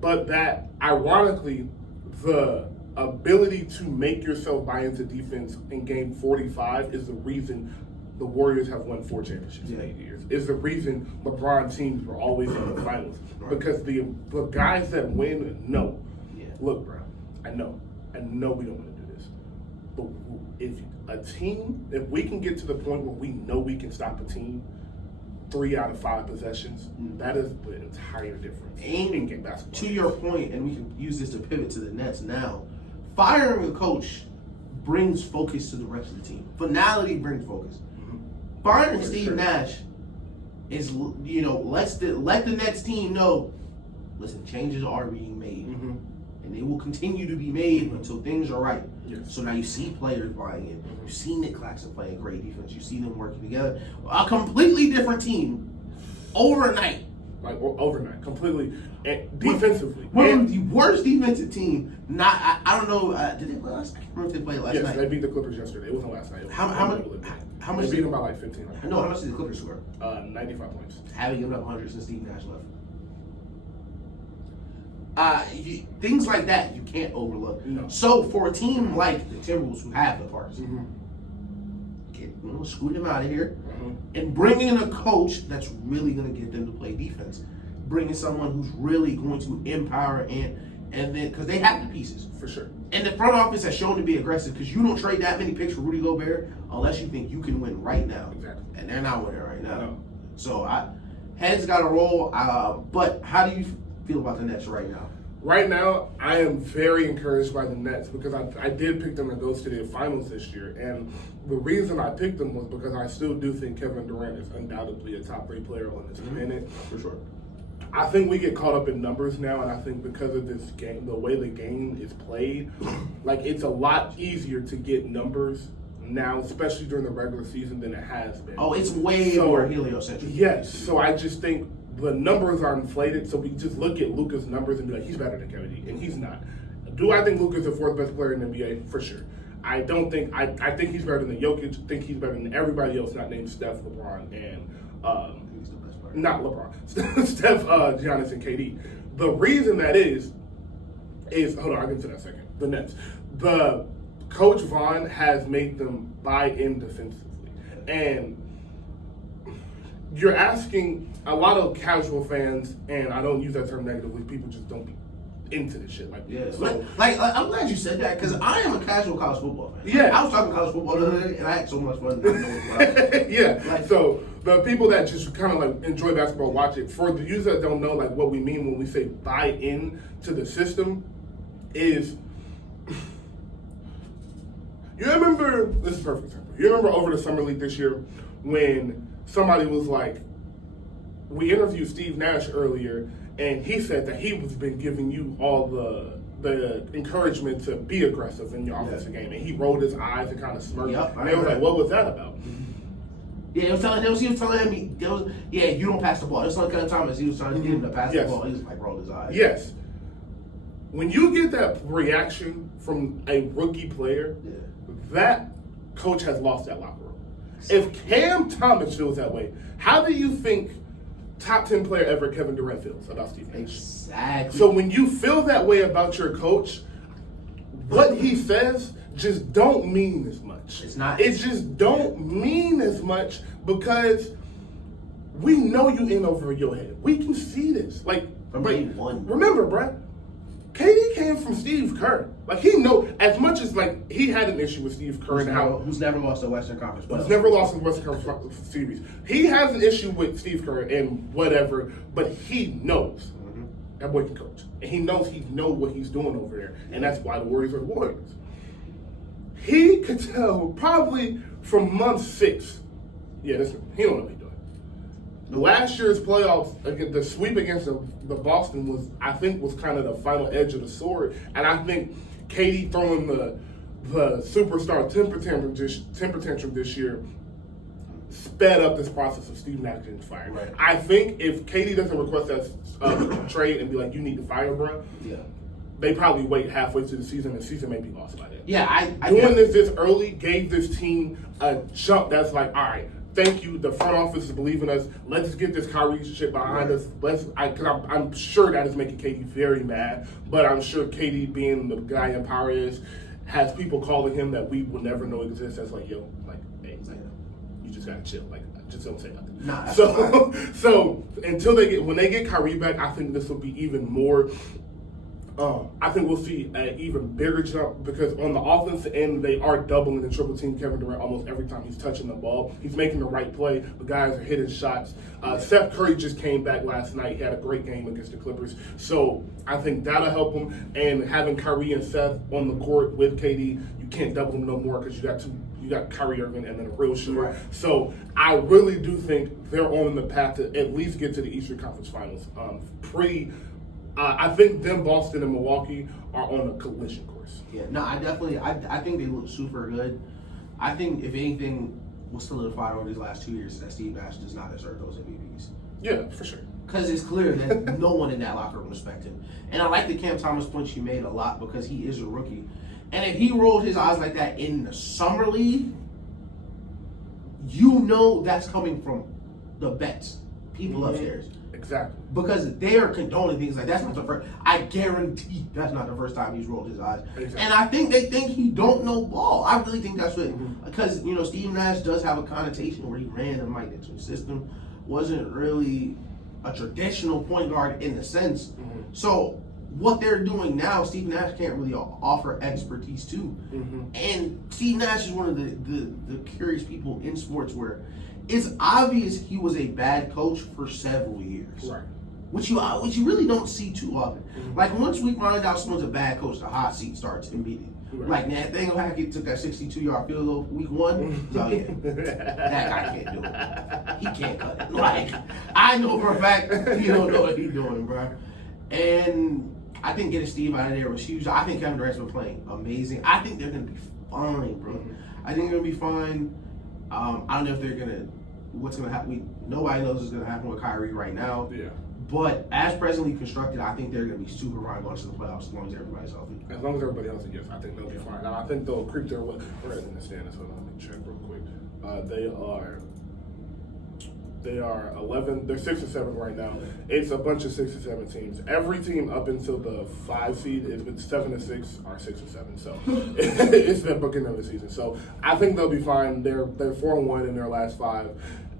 But that, ironically, the ability to make yourself buy into defense in game 45 is the reason the Warriors have won 4 championships in 8 years. Is the reason LeBron teams were always in the finals. Because the guys that win know, look, bro, I know we don't want to do this. But if we can get to the point where we know we can stop a team 3 out of 5 possessions, that is the entire difference in game basketball. To your point, and we can use this to pivot to the Nets now, firing a coach brings focus to the rest of the team. Finality brings focus. Firing Steve Nash is, let the Nets team know, listen, changes are being made. And they will continue to be made until things are right. Yes. So now you see players buying in. You see Nick Claxton playing great defense. You see them working together. A completely different team overnight. Overnight, completely. Defensively. One of the worst defensive team. I don't know. Did they play last night? I can't remember if they played last night. Yes, they beat the Clippers yesterday. It wasn't last night. How much? They beat them by 15. I know how much did the Clippers score? 95 points. Haven't given up 100 since Steve Nash left. Things like that you can't overlook. No. So for a team like the Timberwolves who have the parts, scoot him out of here and bring in a coach that's really going to get them to play defense. Bring in someone who's really going to empower and then because they have the pieces for sure. And the front office has shown to be aggressive because you don't trade that many picks for Rudy Gobert unless you think you can win right now. Exactly. And they're not winning right now. No. So heads got to roll. But how do you feel about the Nets right now? Right now, I am very encouraged by the Nets because I did pick them to go to the finals this year. And the reason I picked them was because I still do think Kevin Durant is undoubtedly a top 3 player on this planet. For sure. I think we get caught up in numbers now, and I think because of this game, the way the game is played, like it's a lot easier to get numbers now, especially during the regular season, than it has been. Oh, it's way more heliocentric. Yes, so I just think the numbers are inflated, so we just look at Luka's numbers and be like, he's better than Kevin D, and he's not. Do I think Luka's the 4th best player in the NBA? For sure. I don't think, I think he's better than Jokic, I think he's better than everybody else not named Steph, LeBron, and not LeBron, Steph, Giannis, and KD. The reason that is hold on, I'll get to that in a second. The Nets. The Coach Vaughn has made them buy in defensively. And you're asking a lot of casual fans, and I don't use that term negatively, people just don't be into this shit. I'm glad you said that because I am a casual college football fan. Yeah. I was talking college football the other day, and I had so much fun. Yeah. So the people that just kind of like enjoy basketball, watch it. For the users that don't know like what we mean when we say buy in to the system is you remember, this is a perfect example. You remember over the summer league this year when somebody was like, we interviewed Steve Nash earlier, and he said that he was been giving you all the encouragement to be aggressive in your offensive game, and he rolled his eyes and kind of smirked. And they was like, "What was that about?" Yeah, he was telling me, you don't pass the ball. It's like Thomas. He was trying to get him to pass the ball. He was like rolled his eyes. Yes. When you get that reaction from a rookie player, that coach has lost that locker room. If Cam Thomas feels that way, how do you think top 10 player ever Kevin Durant feels about Steve Nash? Exactly. So when you feel that way about your coach, what he says just don't mean as much. It's not. It just don't mean as much because we know you in over your head. We can see this. Like, from day one. Remember, bruh, KD came from Steve Kerr. Like, he know as much as like he had an issue with Steve Kerr who's never lost a Western Conference. Who's never lost a Western Conference series. He has an issue with Steve Kerr and whatever, but he knows that boy can coach, and he knows what he's doing over there, and that's why the Warriors are the Warriors. He could tell probably from month 6. He don't know what he's doing. Last year's playoffs, the sweep against the Boston was kind of the final edge of the sword, and I think KD throwing the superstar temper tantrum this year sped up this process of Steve Nash getting fired. Right. I think if KD doesn't request that trade and be like, you need to fire, bro, they probably wait halfway through the season, and the season may be lost by then. Yeah, Doing this early gave this team a jump that's like, all right, thank you. The front office is believing us. Let's get this Kyrie shit behind us. I'm sure that is making KD very mad, but I'm sure KD, being the guy in power has people calling him that we will never know exist. That's like, yo, like, hey, like, you just gotta chill. Like, just don't say nothing. Nah, so until when they get Kyrie back, I think this will be even more. I think we'll see an even bigger jump because on the offensive end, they are doubling and triple team Kevin Durant almost every time he's touching the ball. He's making the right play. The guys are hitting shots. Seth Curry just came back last night. He had a great game against the Clippers. So I think that'll help him. And having Kyrie and Seth on the court with KD, you can't double them no more because you got Kyrie Irving and then a real shooter. Right. So I really do think they're on the path to at least get to the Eastern Conference Finals. I think Boston and Milwaukee are on a collision course. Yeah, no, I think they look super good. I think if anything was solidified over these last 2 years, that Steve Nash does not deserve those MVPs. Yeah, for sure. Because it's clear that no one in that locker room respects him. And I like the Cam Thomas point you made a lot because he is a rookie. And if he rolled his eyes like that in the summer league, you know that's coming from the vets, people upstairs. Exactly. Because they are condoning things like that's not the first. I guarantee that's not the first time he's rolled his eyes. Exactly. And I think they think he don't know ball. I really think that's what because Steve Nash does have a connotation where he ran a Mike Nixon system, wasn't really a traditional point guard in the sense. So what they're doing now, Steve Nash can't really offer expertise to. And Steve Nash is one of the curious people in sports where it's obvious he was a bad coach for several years. Right. Which you really don't see too often. Like once we find out someone's a bad coach, the hot seat starts immediately. Right. Like Nathaniel Hackett took that 62-yard field goal week 1. So yeah, that guy can't do it. He can't cut it. Like I know for a fact he don't know what he's doing, bro. And I think getting Steve out of there was huge. I think Kevin Durant's been playing amazing. I think they're gonna be fine, bro. I think they're gonna be fine. I don't know if they're gonna. What's gonna happen? Nobody knows what's gonna happen with Kyrie right now. Yeah. But as presently constructed, I think they're gonna be super fine going to the playoffs as long as everybody's healthy. As long as everybody else is, yes, I think they'll be fine. Now, I think they'll creep their way. Where in the standings? Hold on, let me check real quick. They are 11. They're 6 and 7 right now. It's a bunch of 6 and 7 teams. Every team up until the 5 seed is with 7 and 6 are 6 and 7. So it's the beginning of the season. So I think they'll be fine. They're 4-1 in their last 5,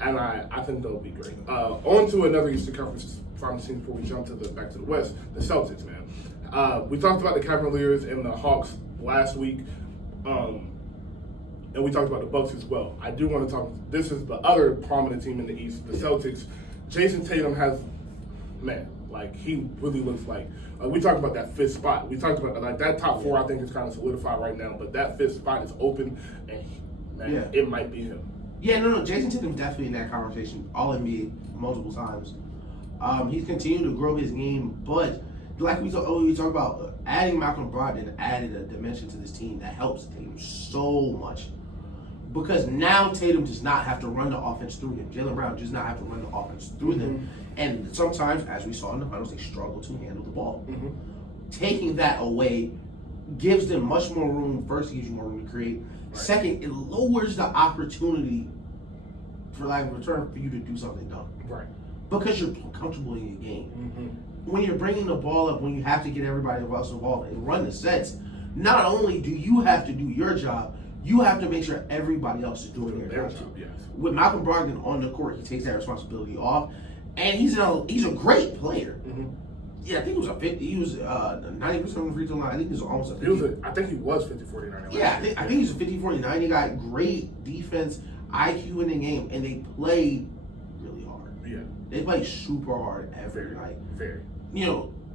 and I think they'll be great. On to another Eastern Conference Finals team before we jump back to the West. The Celtics, man. We talked about the Cavaliers and the Hawks last week. And we talked about the Bucks as well. I do want to talk. This is the other prominent team in the East, the Celtics. Jason Tatum has, he really looks like. We talked about that 5th spot. We talked about that top 4. I think is kind of solidified right now, but that 5th spot is open, and it might be him. Yeah, no. Jason Tatum's definitely in that conversation. All NBA multiple times. He's continued to grow his game, but like we talk about, adding Malcolm Brogdon added a dimension to this team that helps Tatum so much. Because now Tatum does not have to run the offense through him. Jaylen Brown does not have to run the offense through them. And sometimes, as we saw in the finals, they struggle to handle the ball. Taking that away gives them much more room. First, it gives you more room to create. Right. Second, it lowers the opportunity, for lack of a return, for you to do something dumb. Right. Because you're comfortable in your game. When you're bringing the ball up, when you have to get everybody else involved and run the sets, not only do you have to do your job, you have to make sure everybody else is doing their job. Yes. With Malcolm Brogdon on the court, he takes that responsibility off, and he's a great player. Yeah, I think he was 90% on the free throw line. I think he was almost a 50. I think he was 50-49. Yeah, I think he's a 50-49. He got great defense, IQ in the game, and they play really hard. Yeah. They play super hard every night. Very.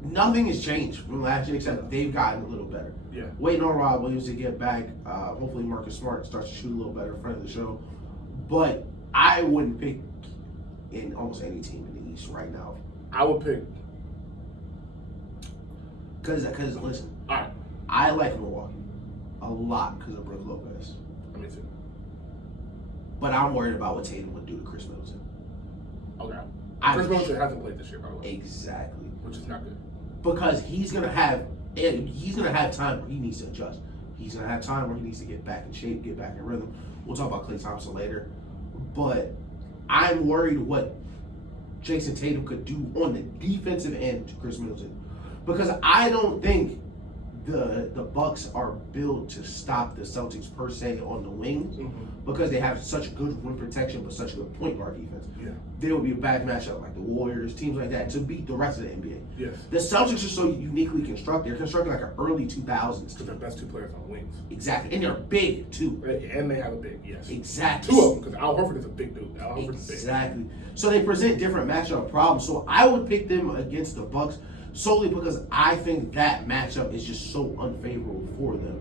Nothing has changed from last year except they've gotten a little better. Yeah. Waiting on Rob Williams to get back. Hopefully Marcus Smart starts to shoot a little better in front of the show. But I wouldn't pick in almost any team in the East right now. I would pick. Because listen, all right, I like Milwaukee a lot because of Brook Lopez. Me too. But I'm worried about what Tatum would do to Chris Middleton. Okay. Chris Middleton hasn't played this year, by the way. Exactly. Which is not good. Because he's gonna have time where he needs to adjust. He's gonna have time where he needs to get back in shape, get back in rhythm. We'll talk about Klay Thompson later. But I'm worried what Jason Tatum could do on the defensive end to Chris Middleton. Because I don't think the Bucks are built to stop the Celtics per se on the wings because they have such good rim protection but such good point guard defense. Yeah. There would be a bad matchup like the Warriors, teams like that, to beat the rest of the NBA. Yes. The Celtics are so uniquely constructed. They're constructed like an early 2000s. Because they're best 2 players on wings. Exactly. And they're big too. And they have a big, yes. Exactly. 2 of them, because Al Horford is a big dude. Al Horford is big. Exactly. So they present different matchup problems. So I would pick them against the Bucks solely because I think that matchup is just so unfavorable for them.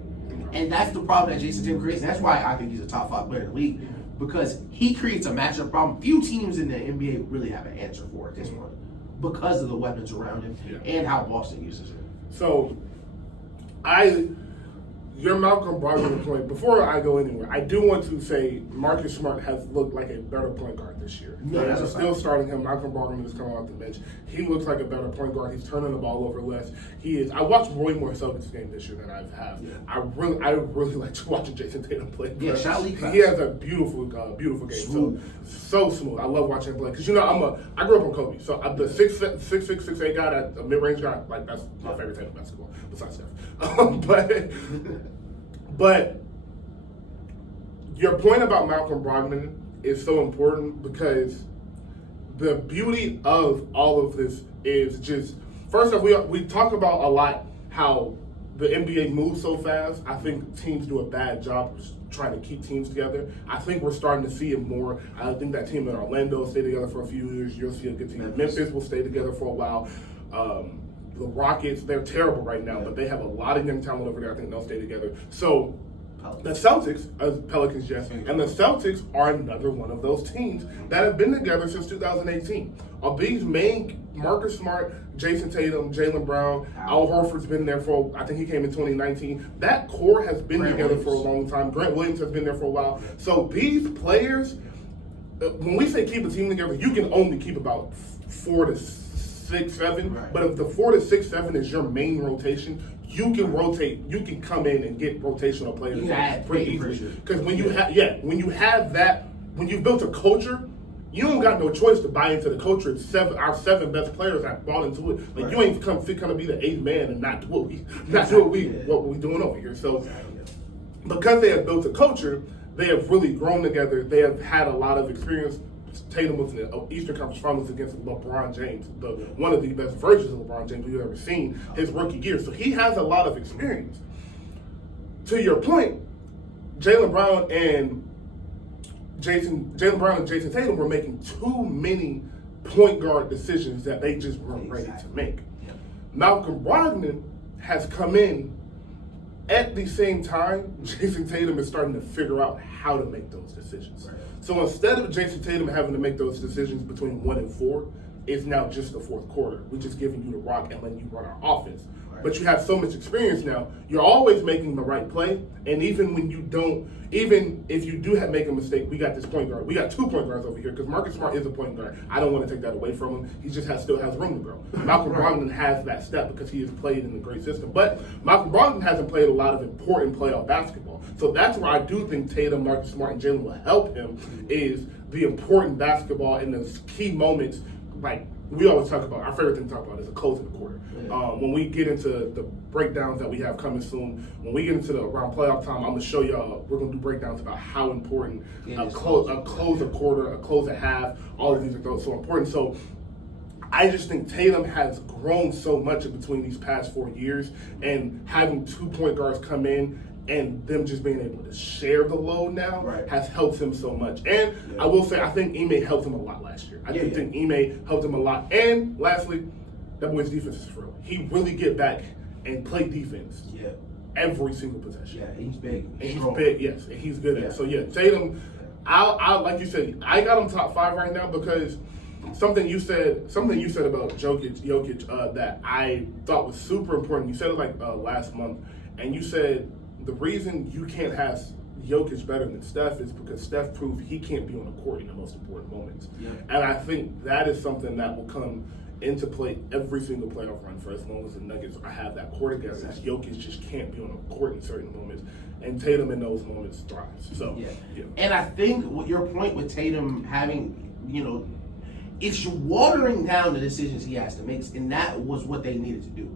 And that's the problem that Jason Tatum creates. And that's why I think he's a top 5 player in the league, because he creates a matchup problem few teams in the NBA really have an answer for at this point because of the weapons around him and how Boston uses it. So, your Malcolm Brogdon point, before I go anywhere, I do want to say Marcus Smart has looked like a better point guard this year. No, They're still starting him. Malcolm Brogdon is coming off the bench. He looks like a better point guard. He's turning the ball over less. He is. I watched way more Celtics game this year than I have. Yeah. I really like watching Jason Tatum play. Yeah, he has a beautiful game. Smooth. So smooth. I love watching him play because I grew up on Kobe. So I'm the 6'8" guy, that a mid-range guy. Like that's my favorite type of basketball besides Steph. But your point about Malcolm Brogdon is so important because the beauty of all of this is just, first off, we talk about a lot how the NBA moves so fast. I think teams do a bad job of trying to keep teams together. I think we're starting to see it more. I think that team in Orlando stayed together for a few years. You'll see a good team. Memphis will stay together for a while. The Rockets, they're terrible right now, but they have a lot of young talent over there. I think they'll stay together. So the Celtics, Pelicans, yes, and the Celtics are another one of those teams that have been together since 2018. Of these main, Marcus Smart, Jason Tatum, Jaylen Brown, Al Horford's been there for, I think he came in 2019. That core has been together for a long time. Grant Williams has been there for a while. So these players, when we say keep a team together, you can only keep about 4 to 6, 7. Right. But if the 4 to 6, 7 is your main rotation, you can rotate. You can come in and get rotational players pretty easily. Because when you have that, when you've built a culture, you don't got no choice to buy into the culture. It's our 7 best players that bought into it. Like you ain't come to be the 8th man and not do what we doing over here. So because they have built a culture, they have really grown together. They have had a lot of experience. Tatum was in the Eastern Conference Finals against LeBron James, one of the best versions of LeBron James we've ever seen his rookie year. So he has a lot of experience. To your point, Jaylen Brown and Jason Tatum were making too many point guard decisions that they just weren't ready to make. Yeah. Malcolm Brogdon has come in at the same time. Jason Tatum is starting to figure out how to make those decisions. Right. So instead of Jason Tatum having to make those decisions between 1 and 4, it's now just the fourth quarter. We're just giving you the rock and letting you run our offense. Right. But you have so much experience now, you're always making the right play. And even when you don't, even if you do make a mistake, we got this point guard. We got 2 point guards over here because Marcus Smart is a point guard. I don't want to take that away from him. He just still has room to grow. Malcolm Brogdon has that step because he has played in a great system. But Malcolm Brogdon hasn't played a lot of important playoff basketball. So that's where I do think Tatum, Marcus Smart, and Jaylen will help him is the important basketball in those key moments. Like we always talk about, our favorite thing to talk about is a close in the quarter. When we get into the breakdowns that we have coming soon, when we get into around playoff time, I'm going to show y'all, we're going to do breakdowns about how important a close a quarter, a close a half, all of these are so important. So I just think Tatum has grown so much in between these past 4 years, and having 2 point guards come in and them just being able to share the load now has helped him so much. And I will say, I think Ime helped him a lot last year. I think Ime helped him a lot. And lastly, that boy's defense is real. He really get back and play defense every single possession. Yeah, he's big. And he's big, yes, and he's good at it. So Tatum, I like you said, I got him top 5 right now because something you said about Jokic that I thought was super important. You said it like last month, and you said the reason you can't have Jokic better than Steph is because Steph proved he can't be on the court in the most important moments. Yeah. And I think that is something that will come into play every single playoff run for as long as the Nuggets have that core together. Exactly. Jokic just can't be on the court in certain moments, and Tatum in those moments thrives. So, And I think what your point with Tatum having, it's watering down the decisions he has to make, and that was what they needed to do.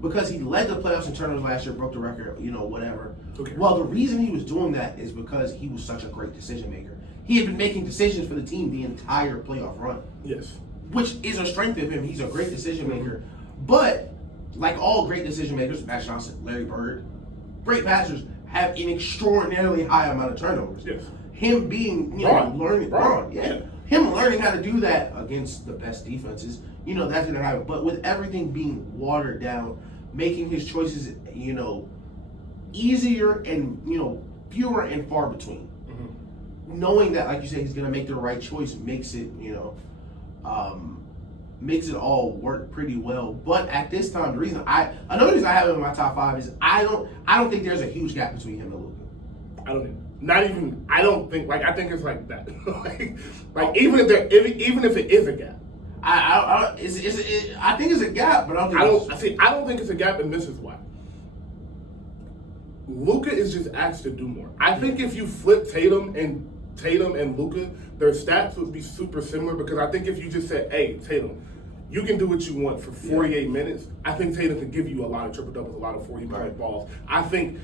Because he led the playoffs in turnovers last year, broke the record, whatever. Okay. Well, the reason he was doing that is because he was such a great decision maker. He had been making decisions for the team the entire playoff run. Yes. Which is a strength of him. He's a great decision maker. But, like all great decision makers, Matt Johnson, Larry Bird, great passers have an extraordinarily high amount of turnovers. Yes. Him being, learning, him learning how to do that against the best defenses, that's going to happen. But with everything being watered down, making his choices, easier and, fewer and far between. Knowing that, like you said, he's going to make the right choice makes it, makes it all work pretty well. But at this time, another reason I have him in my top 5 is I don't think there's a huge gap between him and Luka. I don't even. Not even. I don't think. Like I think it's like that. like even if it is a gap. I think it's a gap, but I don't think it's a gap, and this is why. Luka is just asked to do more. I think if you flip Tatum and Luka, their stats would be super similar because I think if you just said, "Hey, Tatum, you can do what you want for 48 minutes," I think Tatum can give you a lot of triple doubles, a lot of 40-point balls. I think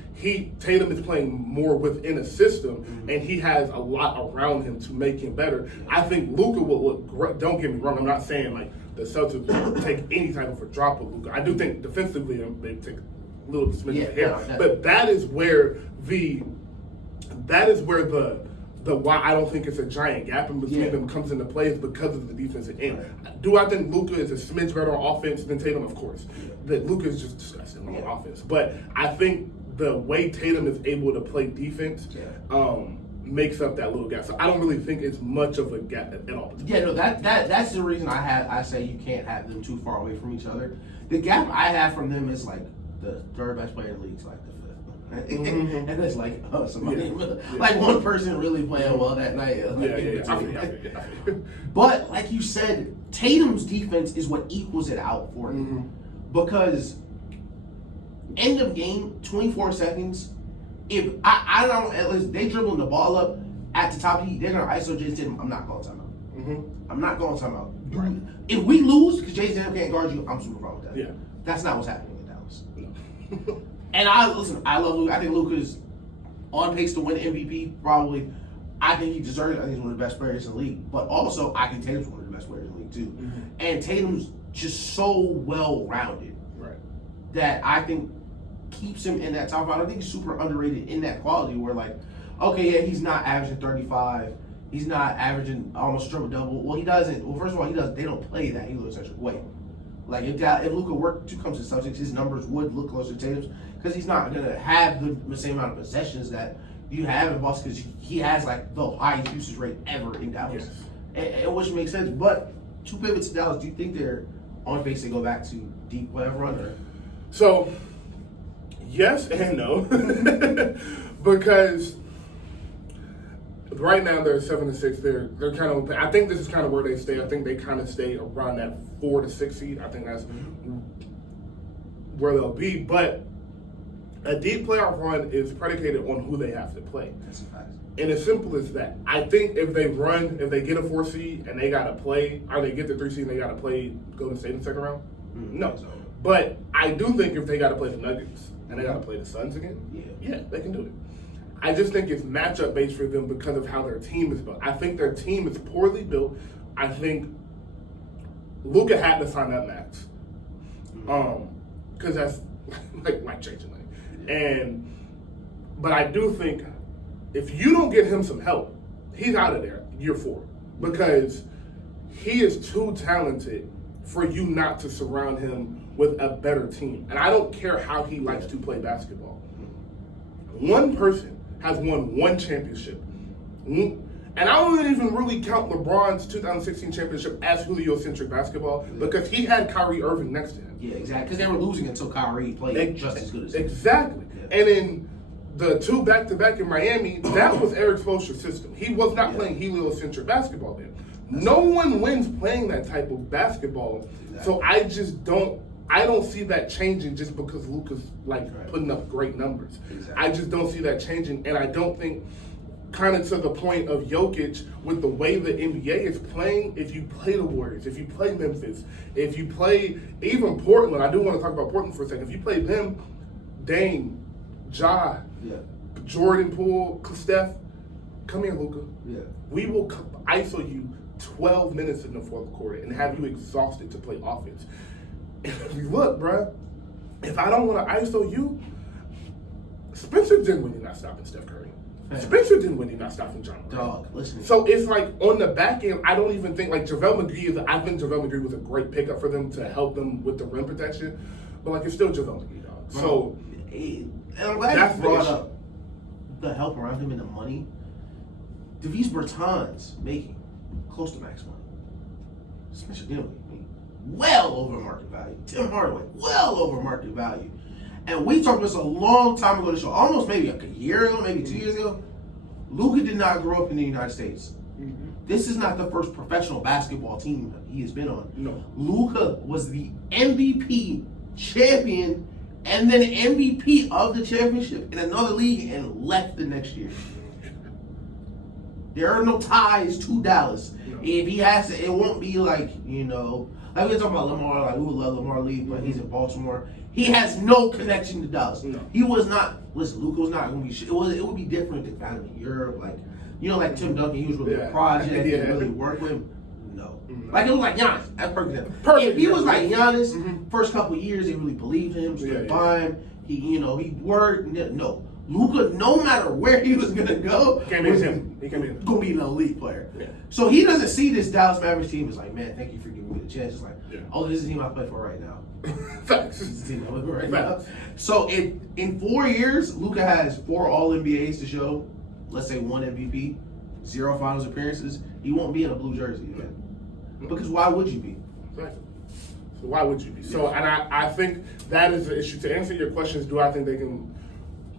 Tatum is playing more within a system, and he has a lot around him to make him better. I think Luka will look great. Don't get me wrong. I'm not saying like the Celtics will take any type of a drop with Luka. I do think defensively they take a little smidge of hair, but that is where the why I don't think it's a giant gap in between them comes into play is because of the defensive end. Right. Do I think Luka is a smidge better on offense than Tatum? Of course. That Luka is just disgusting on offense. But I think the way Tatum is able to play defense makes up that little gap. So I don't really think it's much of a gap at all. Yeah, no, that's the reason I say you can't have them too far away from each other. The gap I have from them is like the third best player in the league is like the fifth. And it's like somebody, like one person really playing well that night. But like you said, Tatum's defense is what equals it out for him. Because end of game, 24 seconds. If I don't, at least they dribbling the ball up at the top of the heat, they're gonna ISO Jason Tatum. I'm not calling timeout. I'm not calling timeout. Right. If we lose because Jason Tatum can't guard you, I'm super proud with that. Yeah. That's not what's happening in Dallas. No. And I love Luka. I think Luka's on pace to win MVP, probably. I think he deserves it. I think he's one of the best players in the league. But also, I think Tatum's one of the best players in the league, too. And Tatum's just so well-rounded that I think keeps him in that top 5. I think he's super underrated in that quality where, like, okay, yeah, he's not averaging 35. He's not averaging almost triple-double. Well, he doesn't. Well, first of all, they don't play that heliocentric way. Like, if Luka comes to Celtics, his numbers would look closer to Tatum's because he's not going to have the same amount of possessions that you have in Boston because he has, like, the highest usage rate ever in Dallas. And which makes sense. But to pivot to Dallas, do you think they're on pace to go back to deep playoff run? Or? So, yes and no. Because right now they're 7-6. They're kind of. I think this is kind of where they stay. I think they kind of stay around that 4 to 6 seed. I think that's where they'll be. But a deep playoff run is predicated on who they have to play. That's a fact. And as simple as that. I think if they get a 4 seed and they gotta play, or they get the 3 seed and they gotta play Golden State in the second round, no. But I do think if they gotta play the Nuggets and they gotta play the Suns again, yeah, they can do it. I just think it's matchup based for them because of how their team is built. I think their team is poorly built. I think Luka had to sign that max, because that's like changing money. But I do think if you don't get him some help, he's out of there year 4 because he is too talented for you not to surround him with a better team. And I don't care how he likes to play basketball. One person has won 1 championship. And I don't even really count LeBron's 2016 championship as heliocentric basketball because he had Kyrie Irving next to him. Yeah, exactly. Because they were losing until Kyrie played just as good as him. Exactly. Yeah. And in the 2 back-to-back in Miami, that was Eric Spoelstra's system. He was not playing heliocentric basketball then. No one wins playing that type of basketball. Exactly. So I don't see that changing just because Luka's putting up great numbers. Exactly. I just don't see that changing, and I don't think kind of to the point of Jokic with the way the NBA is playing, if you play the Warriors, if you play Memphis, if you play even Portland, I do want to talk about Portland for a second. If you play them, Dame, Ja, Jordan Poole, Steph, come here, Luka. Yeah. We will ISO you 12 minutes in the fourth quarter and have you exhausted to play offense. Look, bro, if I don't want to ISO you, Spencer Dinwiddie not stopping Steph Curry. Spencer Dinwiddie not stopping John Moran. Dog, listen. So it's like on the back end, I don't even think JaVale McGee I think JaVale McGee was a great pickup for them to help them with the rim protection, but it's still JaVale McGee, dog. So and I'm glad you brought up the help around him and the money. Davis Bertans making close to max money. Spencer Dinwiddie well over market value. Tim Hardaway, well over market value. And we talked about this a long time ago on the show, almost maybe like a year ago, maybe 2 years ago. Luka did not grow up in the United States. This is not the first professional basketball team he has been on. No. Luka was the MVP champion and then MVP of the championship in another league and left the next year. There are no ties to Dallas. No. If he has to, it won't be like, like we were talking about Lamar, like we would love Lamar leave, but he's in Baltimore. He has no connection to Dallas. No. He was not, listen, Luka was not going to be, it would be different if kind of in Europe, like, like Tim Duncan, he was really a project, and really work with him. No. Like, it was like Giannis. That's perfect example. If he was like Giannis, first couple of years, they really believed him, stood by him. He worked. No. Luka, no matter where he was going to go, he going to be an elite player. Yeah. So he doesn't see this Dallas Mavericks team as like, man, thank you for giving me the chance. It's like, oh, this is the team I play for right now. Facts. This is the team I play for right now. So in 4 years, Luka has 4 All-NBAs to show. Let's say 1 MVP, 0 finals appearances. He won't be in a blue jersey again. Because why would you be? Exactly. So why would you be? So, and I think that is the issue. To answer your questions, do I think they can,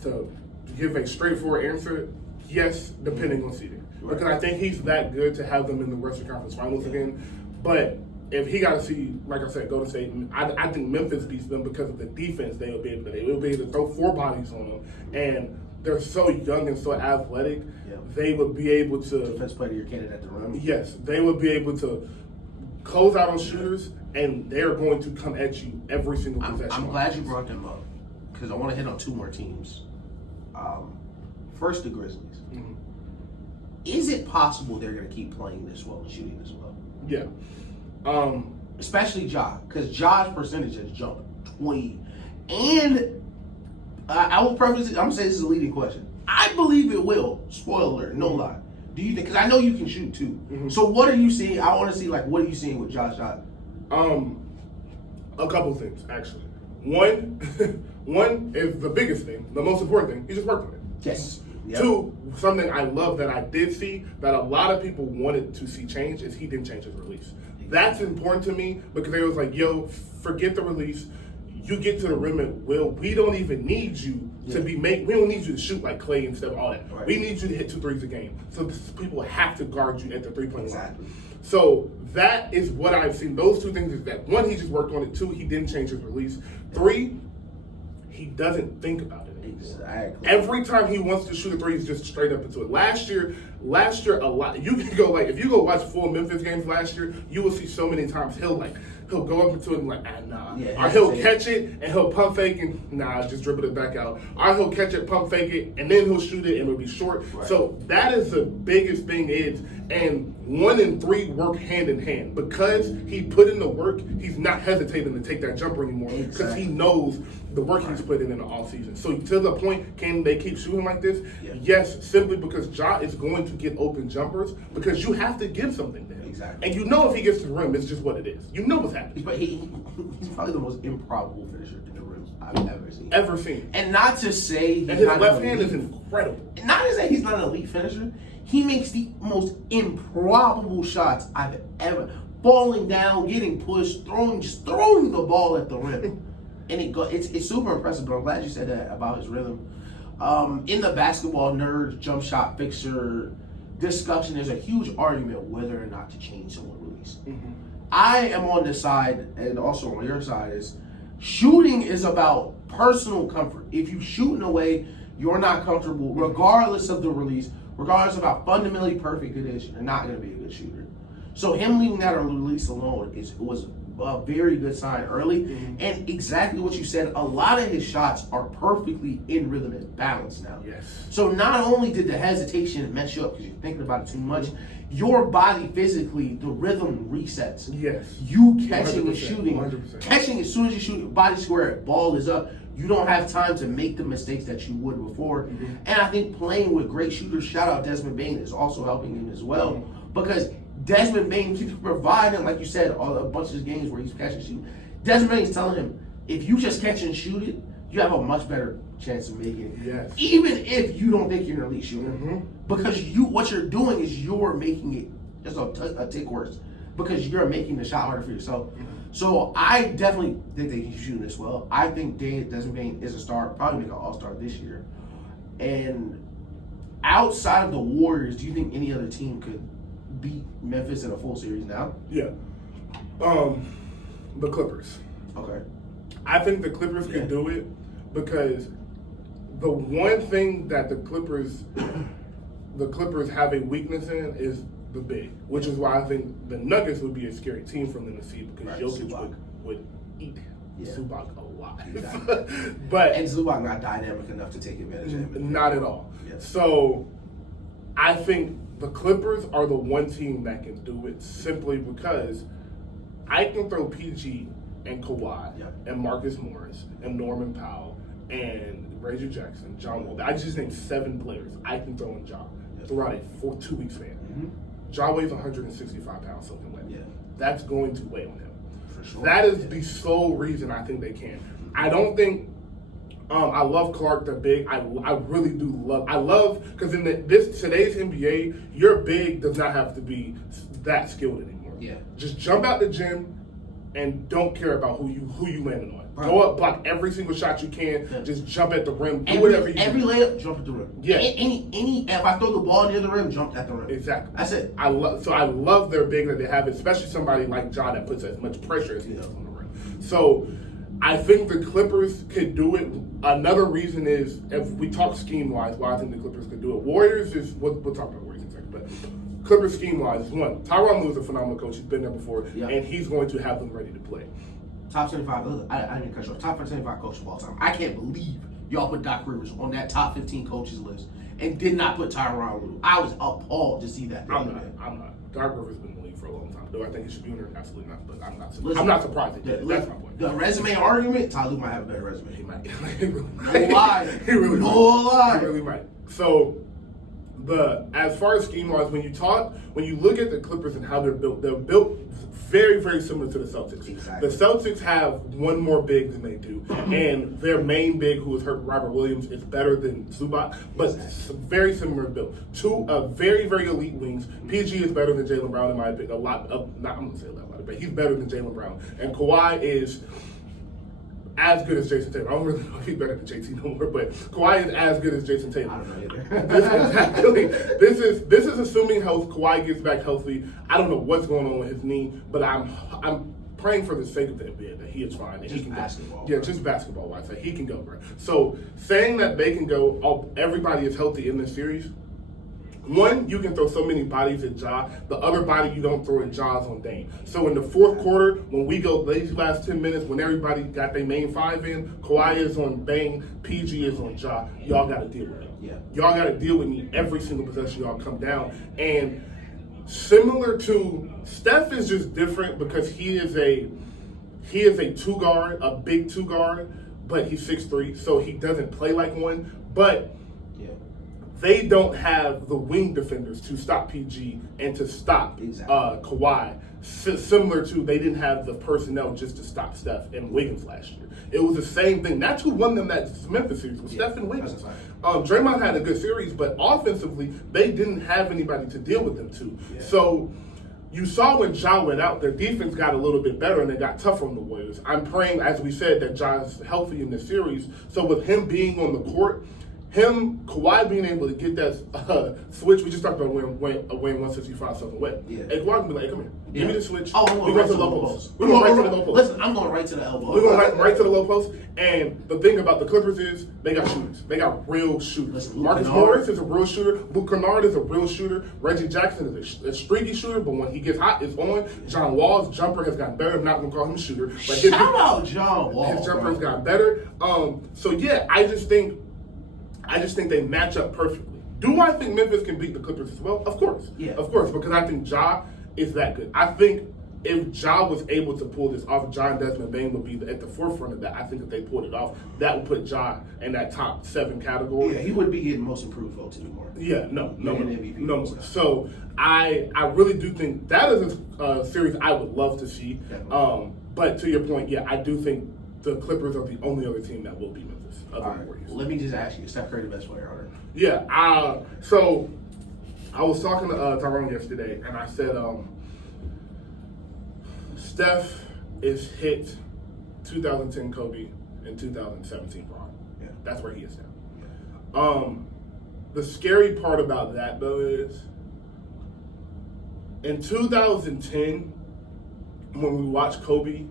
to give a straightforward answer, yes, depending on seeding. Right. Because I think he's that good to have them in the Western Conference Finals again. But if he got to see, like I said, Golden State, I think Memphis beats them because of the defense they will be able to. They will be able to throw 4 bodies on them. And they're so young and so athletic, they would be able to... Defense player of your candidate at the rim. Yes, they would be able to close out on shooters, and they're going to come at you every single possession. I'm glad you brought them up, because I want to hit on 2 more teams. First, the Grizzlies. Mm-hmm. Is it possible they're going to keep playing this well and shooting this well? Yeah. Especially Ja, because Ja's percentage has jumped 20. And... I will preface it. I'm gonna say this is a leading question. I believe it will. Spoiler alert, no lie. Do you think? Because I know you can shoot too. Mm-hmm. So what are you seeing? I want to see what are you seeing with Josh Hart? A couple things actually. One is the biggest thing, the most important thing. He just worked on it. Yes. Yep. 2, something I love that I did see that a lot of people wanted to see change is he didn't change his release. That's important to me because they was like, yo, forget the release. You get to the rim and we don't even need you to we don't need you to shoot like Clay and stuff, all that. Right. We need you to hit 2 threes a game. So people have to guard you at the 3-point line. So that is what I've seen. Those 2 things is that 1, he just worked on it. 2, he didn't change his release. 3, he doesn't think about it anymore. Exactly. Every time he wants to shoot a 3, he's just straight up into it. Last year a lot. You can go if you go watch full Memphis games last year, you will see so many times he'll go up into it and nah. Or he'll catch it and he'll pump fake and just dribble it back out. Or he'll catch it, pump fake it, and then he'll shoot it and it'll be short. Right. So that is the biggest thing and 1 and 3 work hand in hand. Because he put in the work, he's not hesitating to take that jumper anymore. Because he knows the work he's put in the offseason. So to the point, can they keep shooting like this? Yeah. Yes, simply because Ja is going to get open jumpers because you have to give something to him. Exactly. And if he gets to the rim, it's just what it is. You know what's happening. But he's probably the most improbable finisher in the rim I've ever seen. And not to say he's his left hand is incredible. Not to say he's not an elite finisher. He makes the most improbable shots I've ever. Falling down, getting pushed, throwing the ball at the rim. And it's super impressive, but I'm glad you said that about his rhythm. In the basketball nerd jump shot fixer discussion, there's a huge argument whether or not to change someone's release. Mm-hmm. I am on this side, and also on your side, is shooting is about personal comfort. If you shoot in a way you're not comfortable, regardless of the release, regardless of how fundamentally perfect it is, you're not going to be a good shooter. So him leaving that release alone was a very good sign early. Mm-hmm. And exactly what you said, a lot of his shots are perfectly in rhythm and balance now. Yes. So not only did the hesitation mess you up because you're thinking about it too much, your body physically, the rhythm resets. Yes. You catching and shooting. 100%. Catching as soon as you shoot, body square, ball is up. You don't have time to make the mistakes that you would before. Mm-hmm. And I think playing with great shooters, shout out Desmond Bain, is also helping him as well. Mm-hmm. Because Desmond Bain keeps providing, like you said, a bunch of games where he's catching and shooting. Desmond Bain's telling him, if you just catch and shoot it, you have a much better chance of making it. Yes. Even if you don't think you're an elite shooter. Mm-hmm. Because what you're doing is you're making it just a tick worse. Because you're making the shot harder for yourself. Mm-hmm. So I definitely think that he's shooting this well. I think Desmond Bane is a star, probably make an All-Star this year. And outside of the Warriors, do you think any other team could beat Memphis in a full series now? Yeah. The Clippers. Okay. I think the Clippers can do it because the one thing that the Clippers have a weakness in is the big, which is why I think the Nuggets would be a scary team for them to see because Jokic would eat Zubac a lot. Exactly. But and Zubac not dynamic enough to take advantage of him. Not at all. Yeah. So I think the Clippers are the one team that can do it simply because I can throw PG and Kawhi and Marcus Morris and Norman Powell and Reggie Jackson, John Wall. I just named 7 players I can throw in Ja throughout a 2 week span. Ja weighs 165 pounds soaking wet. Yeah. That's going to weigh on him. For sure. That is the sole reason I think they can. I don't think I love Clark, the big. I really do love because in today's NBA, your big does not have to be that skilled anymore. Yeah. Just jump out the gym and don't care about who you landing on. Right. Go up, block every single shot you can. Yeah. Just jump at the rim. Do whatever you every do. layup, jump at the rim. Yeah. Any if I throw the ball near the rim, jump at the rim. Exactly. That's it. I love their big that they have, especially somebody like Ja that puts as much pressure as he does on the rim. So I think the Clippers could do it. Another reason is if we talk scheme wise, why I think the Clippers could do it. Warriors is we'll talk about Warriors in a second, but Clippers scheme wise is one. Tyronn Lue is a phenomenal coach. He's been there before, and he's going to have them ready to play. Top 75. I didn't cut you off. Top 75 coach of all time. I can't believe y'all put Doc Rivers on that top 15 coaches list and did not put Tyronn Lue. I was appalled to see that. I'm not. Doc Rivers has been in the league for a long time. Do I think he should be in there? Absolutely not. But I'm not surprised. That's my point. The resume argument, Ty Lue might have a better resume. He might. No lie. He really might. He really might. So as far as scheme wise, when you look at the Clippers and how they're built very, very similar to the Celtics. Exactly. The Celtics have one more big than they do, and their main big, who is hurt, Robert Williams, is better than Zubac, but very similar build. Two very, very elite wings. PG is better than Jaylen Brown in my opinion. I'm going to say a lot, but he's better than Jaylen Brown. And Kawhi is as good as Jason Tatum. I don't really know if he's better than JT no more, but Kawhi is as good as Jason Tatum. I don't know either. This is assuming health. Kawhi gets back healthy. I don't know what's going on with his knee, but I'm praying for the sake of the NBA that he is fine. That he can basketball. Yeah, just basketball wise, that he can go, bro. So saying that they can go, everybody is healthy in this series. One, you can throw so many bodies at Ja. The other body you don't throw at Ja is on Dame. So in the fourth quarter, when we go these last 10 minutes, when everybody got their main 5 in, Kawhi is on Bane, PG is on Ja. Y'all got to deal with it. Yeah. Y'all got to deal with me every single possession y'all come down. And similar to Steph is just different because he is a 2-guard, a big 2-guard, but he's 6'3", so he doesn't play like one. But they don't have the wing defenders to stop PG and to stop Kawhi. Similar to they didn't have the personnel just to stop Steph and Wiggins last year. It was the same thing. That's who won them that Memphis series was Steph and Wiggins. Draymond had a good series, but offensively they didn't have anybody to deal with them too. Yeah. So you saw when Ja went out, their defense got a little bit better and they got tougher on the Warriors. I'm praying, as we said, that Ja's healthy in this series. So with him being on the court, Kawhi being able to get that switch, we just talked about weighing 165 something wet. Yeah. Hey, Kawhi can be like, hey, come here. Give me the switch. Oh, I'm going right to the low post. We're going right to the low post. Listen, I'm going right to the elbow. We're going right to the low post. And the thing about the Clippers is they got shooters. They got real shooters. Listen, Marcus Morris is a real shooter. Luke Kennard is a real shooter. Reggie Jackson is a streaky shooter, but when he gets hot, it's on. John Wall's jumper has gotten better. I'm not going to call him a shooter. But shout out John Wall. His jumper has gotten better. So, yeah, I just think they match up perfectly. Do I think Memphis can beat the Clippers as well? Of course. Yeah. Of course, because I think Ja is that good. I think if Ja was able to pull this off, Ja and Desmond Bane would be at the forefront of that. I think if they pulled it off, that would put Ja in that top 7 category. Yeah, he wouldn't be getting most improved votes anymore. Yeah, no more. So I really do think that is a series I would love to see. But to your point, yeah, I do think the Clippers are the only other team that will beat Memphis. Warriors. Let me just ask you, Steph Curry the best player on earth? Yeah. So I was talking to Tyrone yesterday, and I said Steph is hit 2010 Kobe and 2017 Bron. Yeah. That's where he is now. Yeah. The scary part about that, though, is in 2010, when we watched Kobe,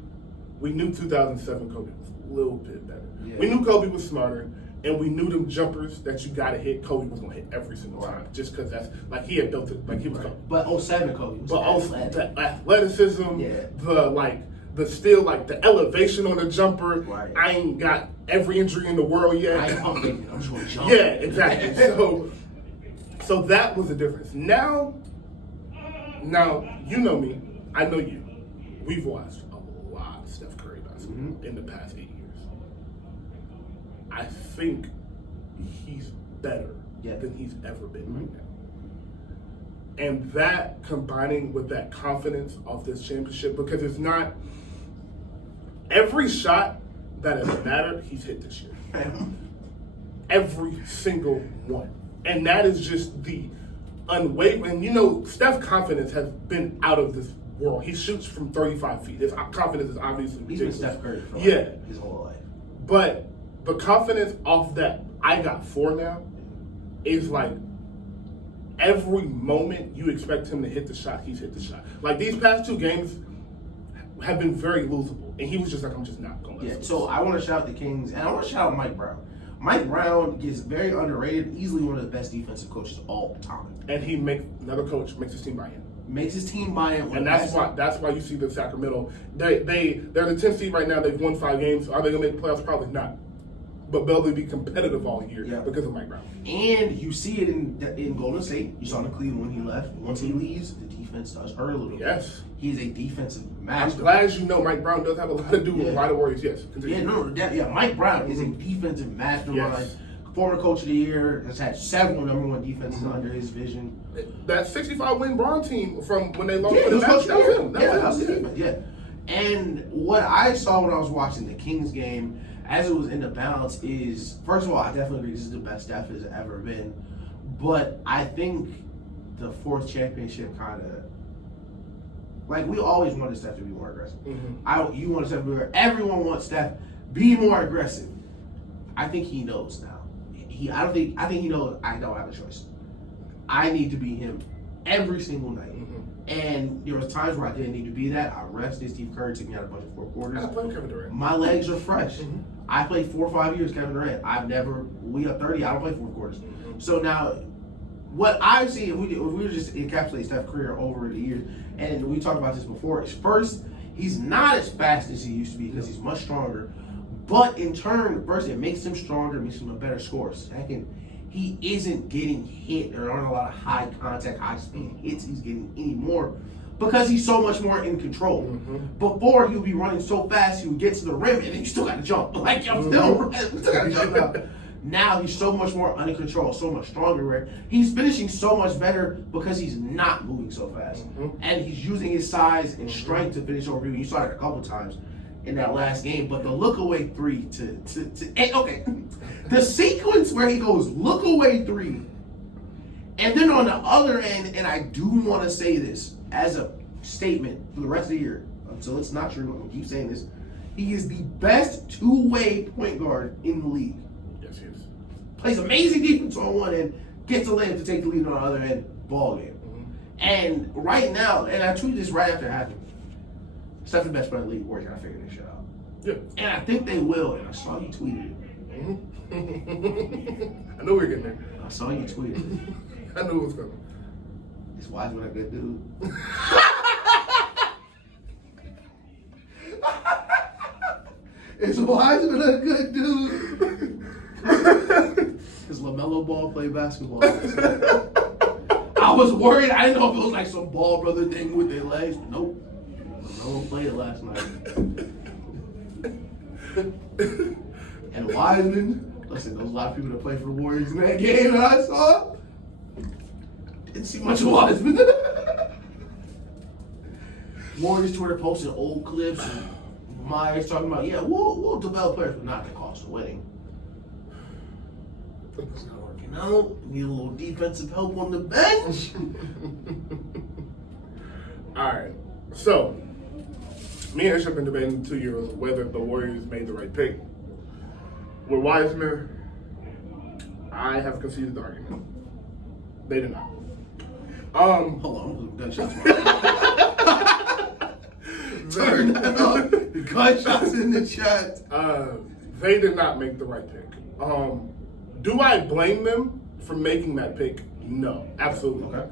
we knew 2007 Kobe was a little bit better. Yeah. We knew Kobe was smarter, and we knew them jumpers that you got to hit, Kobe was going to hit every single time, just because that's, like, he had built it, like, he was Kobe. But 07 Kobe was the athleticism, the still, like, the elevation on the jumper. Right. I ain't got every injury in the world yet. I ain't pumping, I'm just going to jump. Yeah, exactly. So that was the difference. Now, you know me. I know you. We've watched a lot of Steph Curry basketball in the past 8 years. I think he's better than he's ever been right now. And that combining with that confidence of this championship, because it's not every shot that has mattered, he's hit this year. Every single one. And that is just the unwavering. You know, Steph's confidence has been out of this world. He shoots from 35 feet. His confidence is obviously ridiculous. He's been Steph Curry for his whole life. But the confidence off that I got 4 now is like every moment you expect him to hit the shot, he's hit the shot. Like these past 2 games have been very losable. And he was just like, I'm just not going to let So I want to shout the Kings, and I want to shout out Mike Brown. Mike Brown gets very underrated, easily one of the best defensive coaches of all time. And another coach makes his team buy in. Makes his team buy in. And that's why you see the Sacramento. They're the 10th seed right now. They've won 5 games. Are they gonna make the playoffs? Probably not. But they'll be competitive all year because of Mike Brown. And you see it in Golden State. You saw it in Cleveland when he left. Once he leaves, the defense does hurt a little bit. Yes. He's a defensive master. I'm glad you know Mike Brown does have a lot to do with why the Warriors. Yes. Continue. Mike Brown is a defensive mastermind. Yes. Former coach of the year, has had several #1 defenses under his vision. That 65-win Braun team from when they lost That was him. That was his defense. Yeah. And what I saw when I was watching the Kings game, as it was in the balance, is first of all, I definitely agree this is the best Steph has ever been. But I think the 4th championship kind of, like, we always wanted Steph to be more aggressive. You want Steph to be more. Everyone wants Steph be more aggressive. I think he knows now. I think he knows I don't have a choice. I need to be him every single night. And there was times where I didn't need to be that. I rested. Steve Kerr took me out a bunch of 4 quarters. I played Kevin Durant. My legs are fresh. I played 4 or 5 years Kevin Durant. We up 30. I don't play 4 quarters. So now, what I see, if we were just encapsulate Steph's career over the years, and we talked about this before, is first, he's not as fast as he used to be because he's much stronger. But in turn, first, it makes him stronger, makes him a better scorer. Second, he isn't getting hit. There aren't a lot of high contact, high speed hits he's getting anymore because he's so much more in control. Before, he would be running so fast, he would get to the rim, and then you still got to jump. Like, I'm still got to jump now. Now he's so much more under control, so much stronger. Right? He's finishing so much better because he's not moving so fast. And he's using his size and strength to finish over you. You saw it a couple times in that last game, but the look away 3 the sequence where he goes look away 3, and then on the other end, and I do want to say this as a statement for the rest of the year, until it's not true, I'm gonna keep saying this, he is the best 2-way point guard in the league. Yes, he is. Plays amazing defense on one end, gets a layup to take the lead on the other end, ball game. And right now, and I tweeted this right after it happened, Steph's the best player in the league. Warriors gotta figure this shit out. Yeah. And I think they will. And I saw you tweeted it. I know we're getting there. I saw you tweeted it. I knew it was coming. Is Wiseman a good dude? Is Wiseman a good dude? Does LaMelo Ball play basketball? I was worried. I didn't know if it was like some ball brother thing with their legs. But nope. LaMelo played it last night. And Wiseman, listen, there was a lot of people that played for the Warriors in that game that I saw. Didn't see much of Wiseman. Warriors Twitter posted old clips and Myers talking about, we'll develop players, but not at the cost of winning. It's not working out. Need a little defensive help on the bench. All right. So, Me and Ish have been debating 2 years whether the Warriors made the right pick. With Wiseman, I have conceded the argument. They did not. Hold on, gunshots. Turn that up. Gunshots in the chat. They did not make the right pick. Do I blame them for making that pick? No, absolutely. Okay.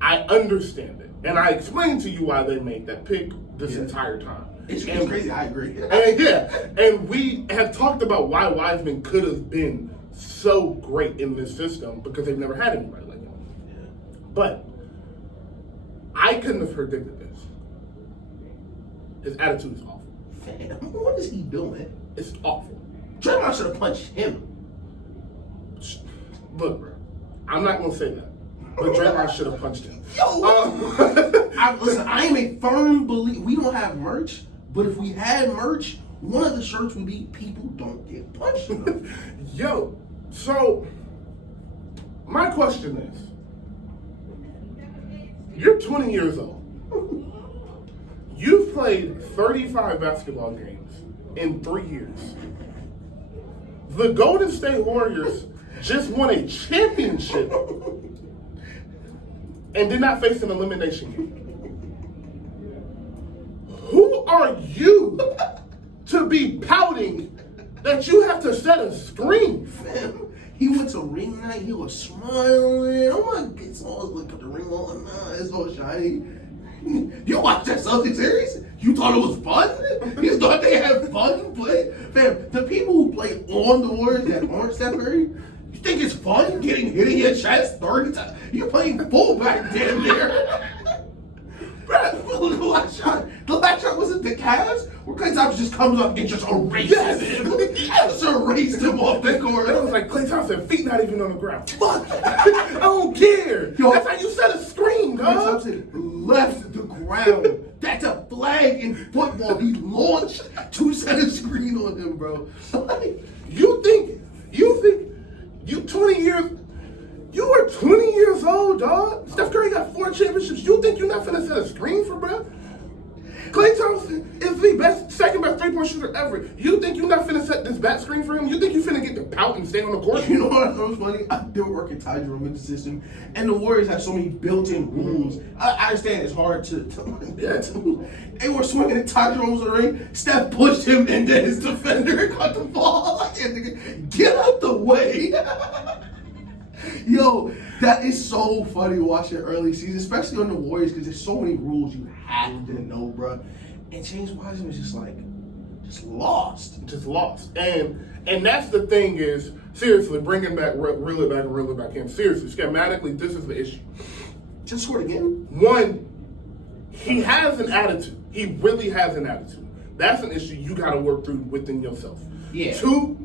I understand it. And I explained to you why they made that pick this entire time. It's crazy, I agree. And we have talked about why Wiseman could have been so great in this system because they've never had anybody like him. Yeah. But I couldn't have predicted this. His attitude is awful. Fam, what is he doing? It's awful. Draymond should have punched him. Look, bro, I'm not going to say that. But Draymond should have punched him. Listen, I am a firm believer. We don't have merch, but if we had merch, one of the shirts would be "People don't get punched." Yo, so my question is, you're 20 years old. You've played 35 basketball games in 3 years. The Golden State Warriors just won a championship and did not face an elimination game. Who are you to be pouting that you have to set a screen? Fam, he went to ring night. He was smiling. Oh my God, it's all look at the ring on. It's all shiny. You watched that Celtics series? You thought it was fun? You thought they had fun play? Fam, the people who play on the Warriors that aren't Steph Curry, you think it's fun hitting your chest 30 times? You're playing fullback damn near. Bruh, the last shot wasn't the Cavs, where Klay Thompson just comes up and just erases him. Just erased him off the court. It was like Klay Thompson, feet not even on the ground. Fuck! I don't care. Yo, that's how you set a screen, Klay dog. Thompson left the ground. That's a flag in football. He launched to set a screen on him, bro. You think you 20 years. You are 20 years old, dog. Steph Curry got 4 championships. You think you're not finna set a screen for bro? Klay Thompson is the second best 3-point shooter ever. You think you're not finna set this back screen for him? You think you finna get to pout and stay on the court? You know what I thought was funny? They were working Ty Jerome in the system, and the Warriors have so many built-in rules. I understand it's hard to They were swinging at Ty Jerome's ring. Steph pushed him, and then his defender caught the ball. Like, get out the way. Yo, that is so funny watching early season, especially on the Warriors, because there's so many rules you have to know, bro. And James Wiseman was just lost. Just lost. And that's the thing is, seriously, reel it back in. Seriously, schematically, this is the issue. Just scored again? One, he has an attitude. He really has an attitude. That's an issue you got to work through within yourself. Yeah. 2,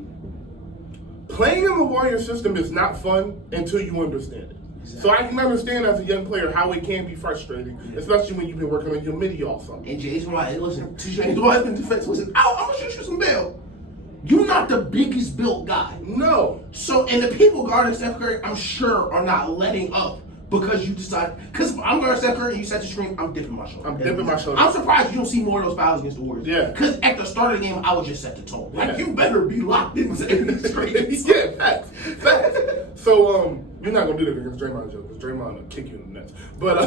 playing in the Warrior system is not fun until you understand it. Exactly. So I can understand as a young player how it can be frustrating, especially when you've been working on your midi all summer. And James Wiseman, defense, listen, I'm gonna shoot you some bail. You're not the biggest built guy. No. So, and the people guarding Steph Curry, I'm sure, are not letting up because you decide. Because I'm guarding Steph Curry and you set the screen, I'm dipping my shoulder. I'm surprised you don't see more of those fouls against the Warriors. Yeah. Because at the start of the game, I would just set the tone. Like, you better be locked into the screens. Yeah, facts. So, you're not gonna do that against Draymond, Joe, because Draymond will kick you in the nuts. But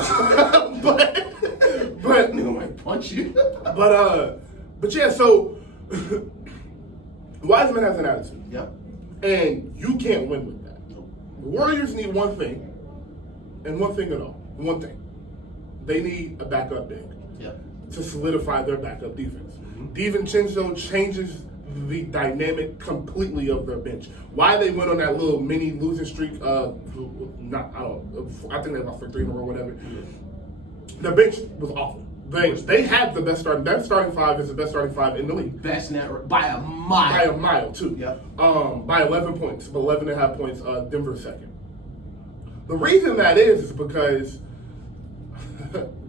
nigga might punch you. But yeah. So Wiseman has an attitude. Yep. And you can't win with that. The Warriors need one thing, and one thing at all. One thing. They need a backup big. Yep. To solidify their backup defense. DiVincenzo changes the dynamic completely of their bench. Why they went on that little mini losing streak? I think they lost for 3 in a row, whatever. The bench was awful. They have the best starting. That starting 5 is the best starting 5 in the league. Best net by a mile. By a mile too. Yep. By 11 points, 11.5 points. Denver second. The reason that is because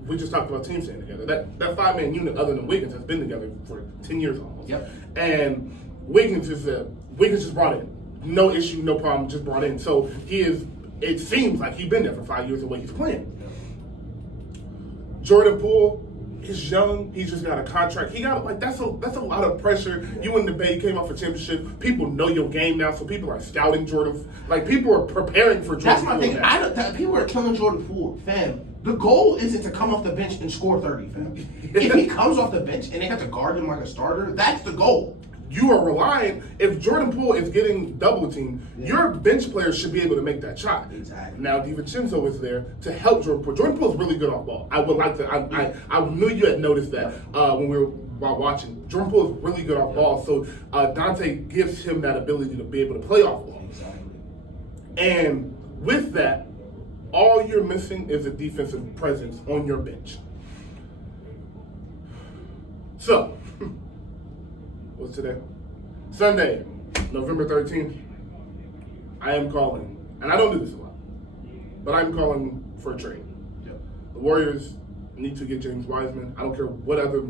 we just talked about teams staying together. That 5-man unit, other than Wiggins, has been together for 10 years almost. Yep. And Wiggins just brought in. No issue, no problem, just brought in. So it seems like he's been there for 5 years the way he's playing. Jordan Poole, He's young. He's just got a contract. He got that's a lot of pressure. You in the Bay came off a championship. People know your game now, so people are scouting Jordan. Like people are preparing for Jordan. That's my thing. People are killing Jordan Poole, fam. The goal isn't to come off the bench and score 30, fam. If he comes off the bench and they have to guard him like a starter, that's the goal. You are relying, if Jordan Poole is getting double teamed, your bench players should be able to make that shot. Exactly. Now, DiVincenzo is there to help Jordan Poole. Jordan Poole is really good off ball. I would like to, I knew you had noticed that when we were while watching. Jordan Poole is really good off ball, so Dante gives him that ability to be able to play off ball. Exactly. And with that, all you're missing is a defensive presence on your bench. So, what's today? Sunday, November 13th. I am calling, and I don't do this a lot, but I'm calling for a trade. Yep. The Warriors need to get James Wiseman. I don't care what other.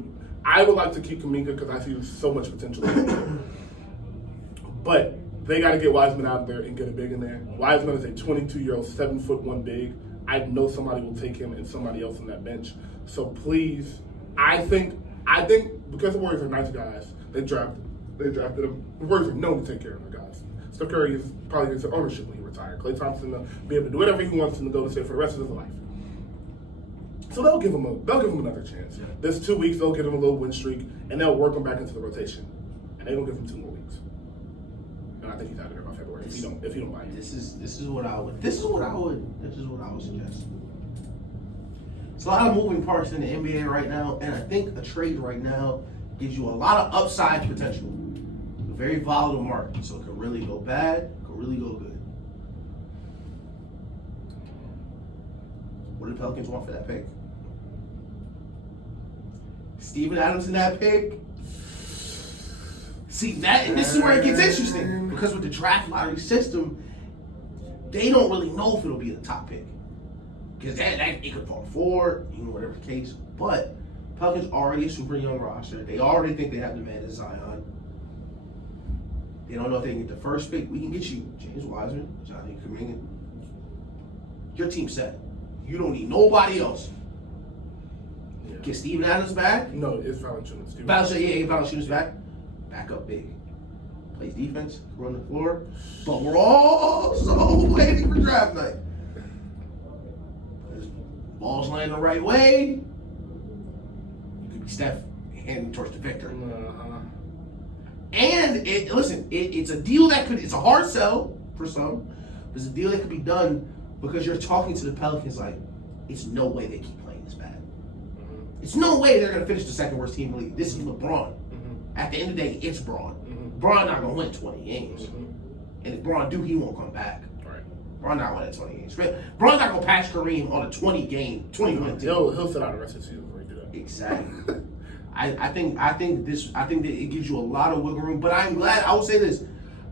I would like to keep Kuminga because I see so much potential. But they got to get Wiseman out there and get a big in there. Wiseman is a 22-year-old, 7'1" big. I know somebody will take him and somebody else on that bench. So please, I think because the Warriors are nice guys, they drafted them. The Warriors are known to take care of their guys. Steph Curry is probably going to ownership when he retires. Klay Thompson will be able to do whatever he wants to go to say for the rest of his life. So they'll give him another chance. Yeah. This 2 weeks, they'll give him a little win streak, and they'll work him back into the rotation. And they're gonna give him 2 more weeks. And I think he's out of there by February if you don't buy it. This is what I would suggest. There's a lot of moving parts in the NBA right now, and I think a trade right now gives you a lot of upside potential. A very volatile market, so it could really go bad, it could really go good. What do the Pelicans want for that pick? Steven Adams in that pick? See, this is where it gets interesting. Because with the draft lottery system, they don't really know if it'll be the top pick. Because it could fall forward, whatever the case. But Pelicans already a super young roster. They already think they have the man in Zion. They don't know if they can get the first pick. We can get you James Wiseman, Johnny Kuminga. Your team's set. You don't need nobody else. Yeah. Get Steven Adams back. No, it's Valanciunas. Valanciunas back. Back up big. Plays defense, run the floor. But we're also waiting for draft night. Ball's landing the right way. You could be Steph handing towards the Victor. And it's a deal it's a hard sell for some, but it's a deal that could be done because you're talking to the Pelicans like, it's no way they keep playing this bad. It's no way they're going to finish the second worst team in the league. This is LeBron. At the end of the day, it's Braun. Braun not going to win 20 games. And if Braun do, he won't come back. Right. Braun not winning 20 games. Braun's not going to pass Kareem on a 20-win team. He'll sit out the rest of the season before he do that. Exactly. I think that it gives you a lot of wiggle room. But I will say this.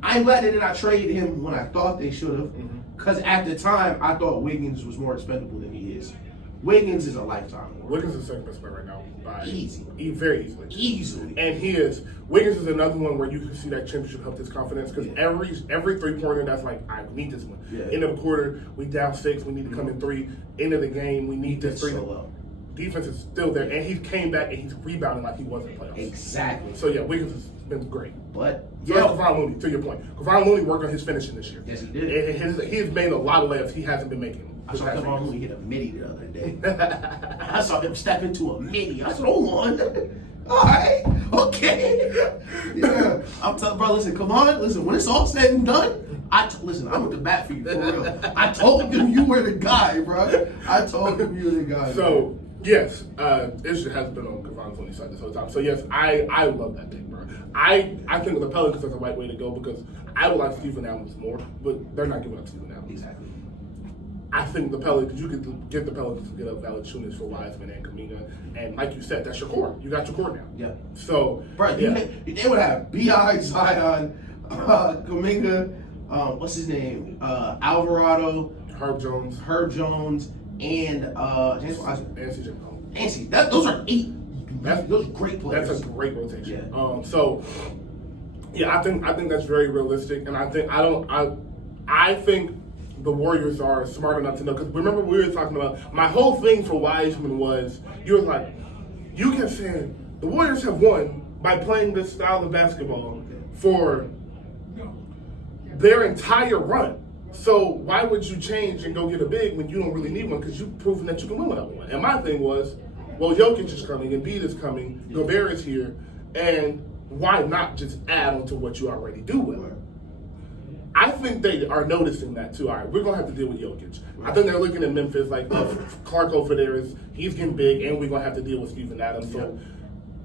I'm glad they did not trade him when I thought they should have. Because at the time, I thought Wiggins was more expendable than he is. Wiggins is a lifetime award. Wiggins is the second best player right now. Easy. Very easily. Easily. And he is. Wiggins is another one where you can see that championship helped his confidence because every three-pointer that's like, I need this one. Yeah. End of the quarter, we down 6, we need to come in 3. End of the game, we need this 3. So well. Defense is still there, and he came back and he's rebounding like he was in the playoffs. Exactly. So yeah, Wiggins has been great. But So that's Kevon Looney, to your point. Kevon Looney worked on his finishing this year. Yes, he did. And he has made a lot of layups he hasn't been making. I saw Kevon Looney hit a midi the other day. I saw him step into a midi. I said, hold on. All right. Okay. Yeah. I'm telling bro, listen, come on. Listen, when it's all said and done, listen, I'm with the bat for you, for real. I told them you were the guy, bro. I told them you were the guy. So, yes, Israel has been on Kevon Looney's side this whole time. So, yes, I love that pick, bro. I think the Pelicans is the right way to go because I would like Steven Adams more, but they're not giving up Steven Adams. Exactly. I think the Pelicans, you could get the Pelicans to get up Valanciunas for Wiseman and Kuminga, and like you said, that's your core. You got your core now. Yeah. So, bro, yeah. They would have B.I., Zion, Kuminga, what's his name? Alvarado, Herb Jones, and James Wiseman. and CJ Cole. And those are 8. Those are great players. That's a great rotation. Yeah. So, yeah, I think that's very realistic, and I think the Warriors are smart enough to know. Because remember, we were talking about my whole thing for Wiseman was you were like, you kept saying the Warriors have won by playing this style of basketball for their entire run. So why would you change and go get a big when you don't really need one? Because you've proven that you can win without one. And my thing was, well, Jokic is coming, Embiid is coming, Gobert is here, and why not just add on to what you already do well? I think they are noticing that too. All right, we're gonna have to deal with Jokic. I think they're looking at Memphis like, Clark over there he's getting big, and we're gonna have to deal with Steven Adams. So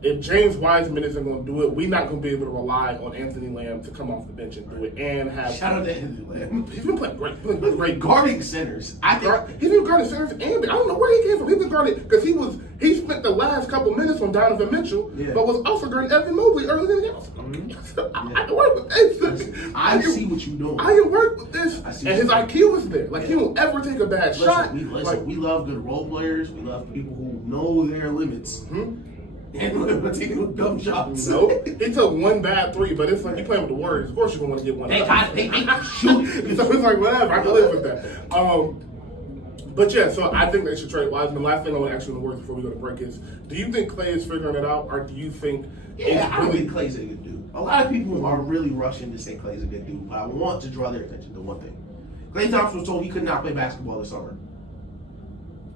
if James Wiseman isn't going to do it, we're not going to be able to rely on Anthony Lamb to come off the bench and do it and have. Shout out to Anthony Lamb. He's been playing great. He's been great guarding centers. I think he's been guarding centers, and I don't know where he came from. He's been guarding because he spent the last couple minutes on Donovan Mitchell, but was also guarding Evan Mobley early in the game. I can work with this. I see what you're doing. I can work with this, and his IQ is there. Like he won't ever take a bad shot. We love good role players. We love people who know their limits. And taking dumb shots. Nope. He took one bad three, but it's like you playing with the Warriors. Of course you're gonna want to get one. They shoot. So it's like whatever. I can live with that. But yeah, so I think they should trade Wiseman. Last thing I want to ask you in the words before we go to break is: do you think Klay is figuring it out, or do you think? I don't think Klay's a good dude. A lot of people are really rushing to say Klay's a good dude, but I want to draw their attention to one thing: Klay Thompson was told he could not play basketball this summer.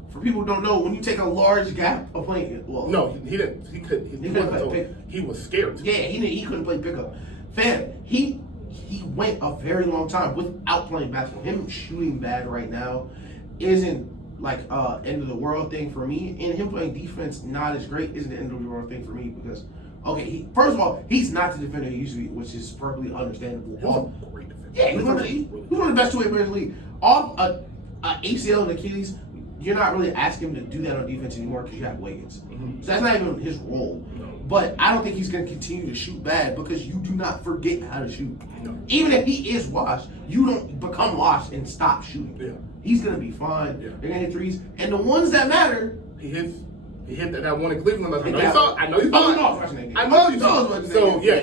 For people who don't know, when you take a large gap of playing, no, he didn't. He couldn't play. He was scared. Yeah, he couldn't play pickup. Fam, he went a very long time without playing basketball. Him shooting bad right now isn't like end of the world thing for me. And him playing defense not as great isn't the end of the world thing for me because first of all, he's not the defender he used to be, which is perfectly understandable. He was a great defender. Yeah, he's one of the best two-way players in the league. Off ACL and Achilles. You're not really asking him to do that on defense anymore because you have Wiggins. So that's not even his role. But I don't think he's going to continue to shoot bad because you do not forget how to shoot. Even if he is washed, you don't become washed and stop shooting. He's going to be fine. They're going to hit threes. And the ones that matter, he hit that one in Cleveland. I know you saw it. I know you saw it. So yeah,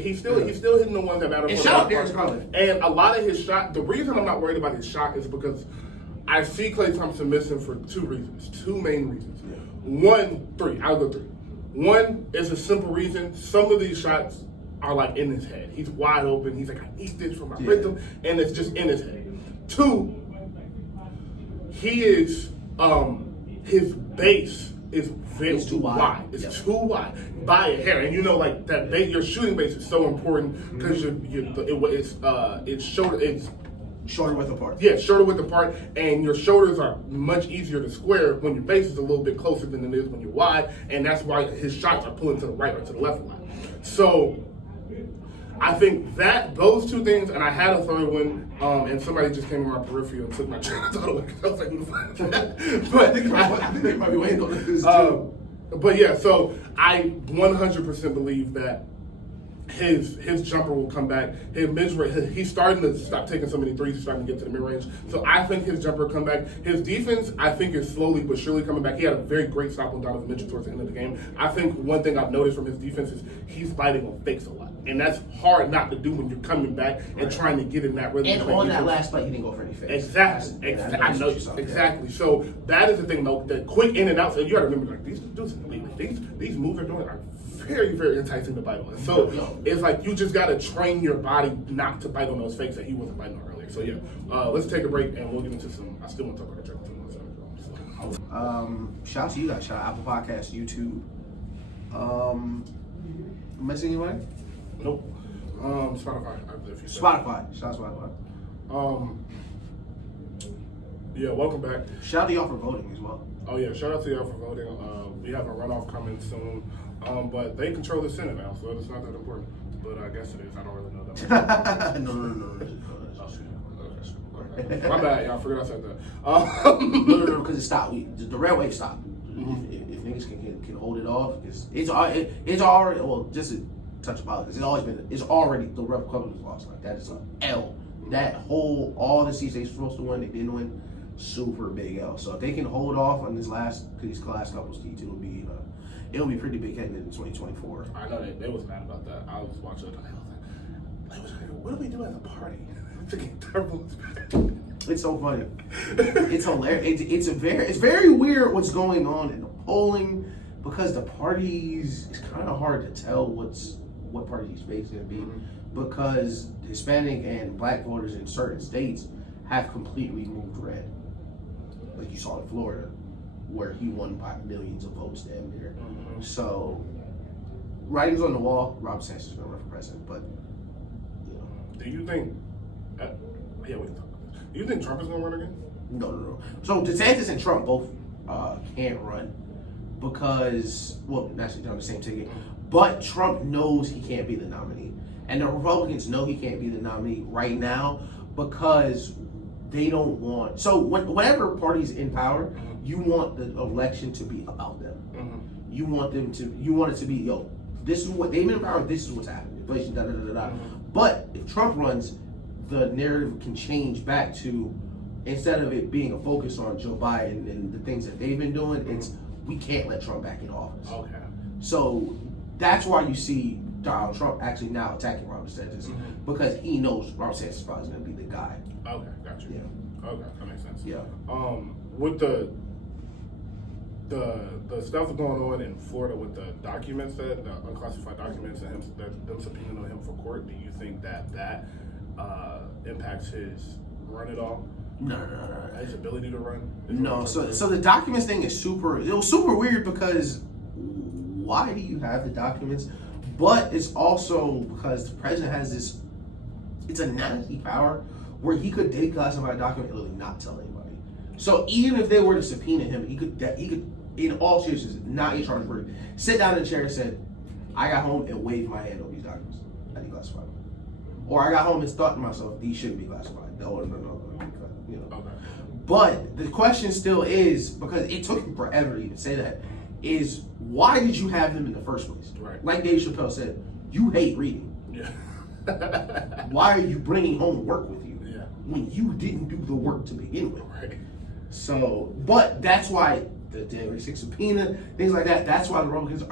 he's still hitting the ones that matter. And shout out Darius Garland. And a lot of his shot. The reason I'm not worried about his shot is because I see Klay Thompson missing for two main reasons. I'll go three. One is a simple reason. Some of these shots are like in his head. He's wide open. He's like, I need this for my rhythm, and it's just in his head. Two, he is his base is very too wide. It's too wide by a hair, and you know, like that. Your shooting base is so important because it's shorter. It's shoulder width apart. Yeah, shoulder width apart, and your shoulders are much easier to square when your base is a little bit closer than it is when you're wide, and that's why his shots are pulling to the right or to the left a lot. So I think that those two things, and I had a third one, and somebody just came in my peripheral and took my train of thought away because I was like, who the fuck is that? But I think they might be waiting on this too. But yeah, so I 100% believe that his jumper will come back. His mid-range, he's starting to stop taking so many threes. He's starting to get to the mid-range. So I think his jumper will come back. His defense, I think, is slowly but surely coming back. He had a very great stop on Donovan Mitchell towards the end of the game. I think one thing I've noticed from his defense is he's biting on fakes a lot. And that's hard not to do when you're coming back and trying to get in that rhythm. And on that last play, he didn't go for any fakes. Exactly. I know. Exactly. So that is the thing, though. The quick in and out. So you got to remember, like, these dudes, these moves are doing are very, very enticing to bite on. So it's like you just got to train your body not to bite on those fakes that he wasn't biting on earlier. So yeah, let's take a break and we'll get into some. I still want to talk about the Shout out to you guys. Shout out Apple Podcasts, YouTube. Missing anybody? Nope. Spotify. Spotify. Shout out Spotify. Yeah, welcome back. Shout out to y'all for voting as well. Oh yeah, shout out to y'all for voting. We have a runoff coming soon. But they control the Senate now, so it's not that important. But I guess it is. I don't really know that. No. My bad, y'all. I forgot I said that. No, because it stopped. The red wave stopped. If niggas can hold it off, it's already, well, just to touch politics, it's already the Republicans lost. Like, that is an L. That whole, all the seats they supposed to win, they didn't win, super big L. So if they can hold off on these last couple seats, it'll be pretty big heading into 2024. I know they was mad about that. I was watching it and I was like, what do we do as a party? It's so funny. It's hilarious. It's very weird what's going on in the polling because the parties, it's kind of hard to tell what party each space is going to be, because Hispanic and Black voters in certain states have completely moved red. Like you saw in Florida, where he won by millions of votes damn near. So, writing's on the wall. Ron DeSantis is going to run for president, but you know. Do you think? We can talk about this. Do you think Trump is going to run again? No. So DeSantis and Trump both can't run because, well, actually they're on the same ticket. But Trump knows he can't be the nominee, and the Republicans know he can't be the nominee right now because they don't want. So whenever party's in power, you want the election to be about them. You want them to. You want it to be, yo, this is what they've been in power. This is what's happening. Inflation, da da da da. But if Trump runs, the narrative can change back to, instead of it being a focus on Joe Biden and the things that they've been doing, it's we can't let Trump back in office. Okay. So that's why you see Donald Trump actually now attacking Ron DeSantis because he knows Ron DeSantis is probably going to be the guy. Okay, got you. Yeah. Okay, that makes sense. Yeah. With the stuff going on in Florida with the documents, the unclassified documents, and them subpoenaing him for court, do you think that impacts his run at all? No. His ability to run? No. So the documents thing is it was super weird because why do you have the documents? But it's also because the president has this, it's a nasty power where he could declassify a document and literally not tell anybody. So even if they were to subpoena him, he could in all seriousness, not a charge for it, sit down in the chair and said, I got home and waved my hand on these documents. I declassified them. Or I got home and thought to myself, these shouldn't be classified. No. You know. Okay. But the question still is, because it took him forever to even say that, is why did you have them in the first place? Right. Like Dave Chappelle said, you hate reading. Yeah. Why are you bringing home work with you when you didn't do the work to begin with? Right. So, but that's why the January 6th subpoena, things like that, that's why the Republicans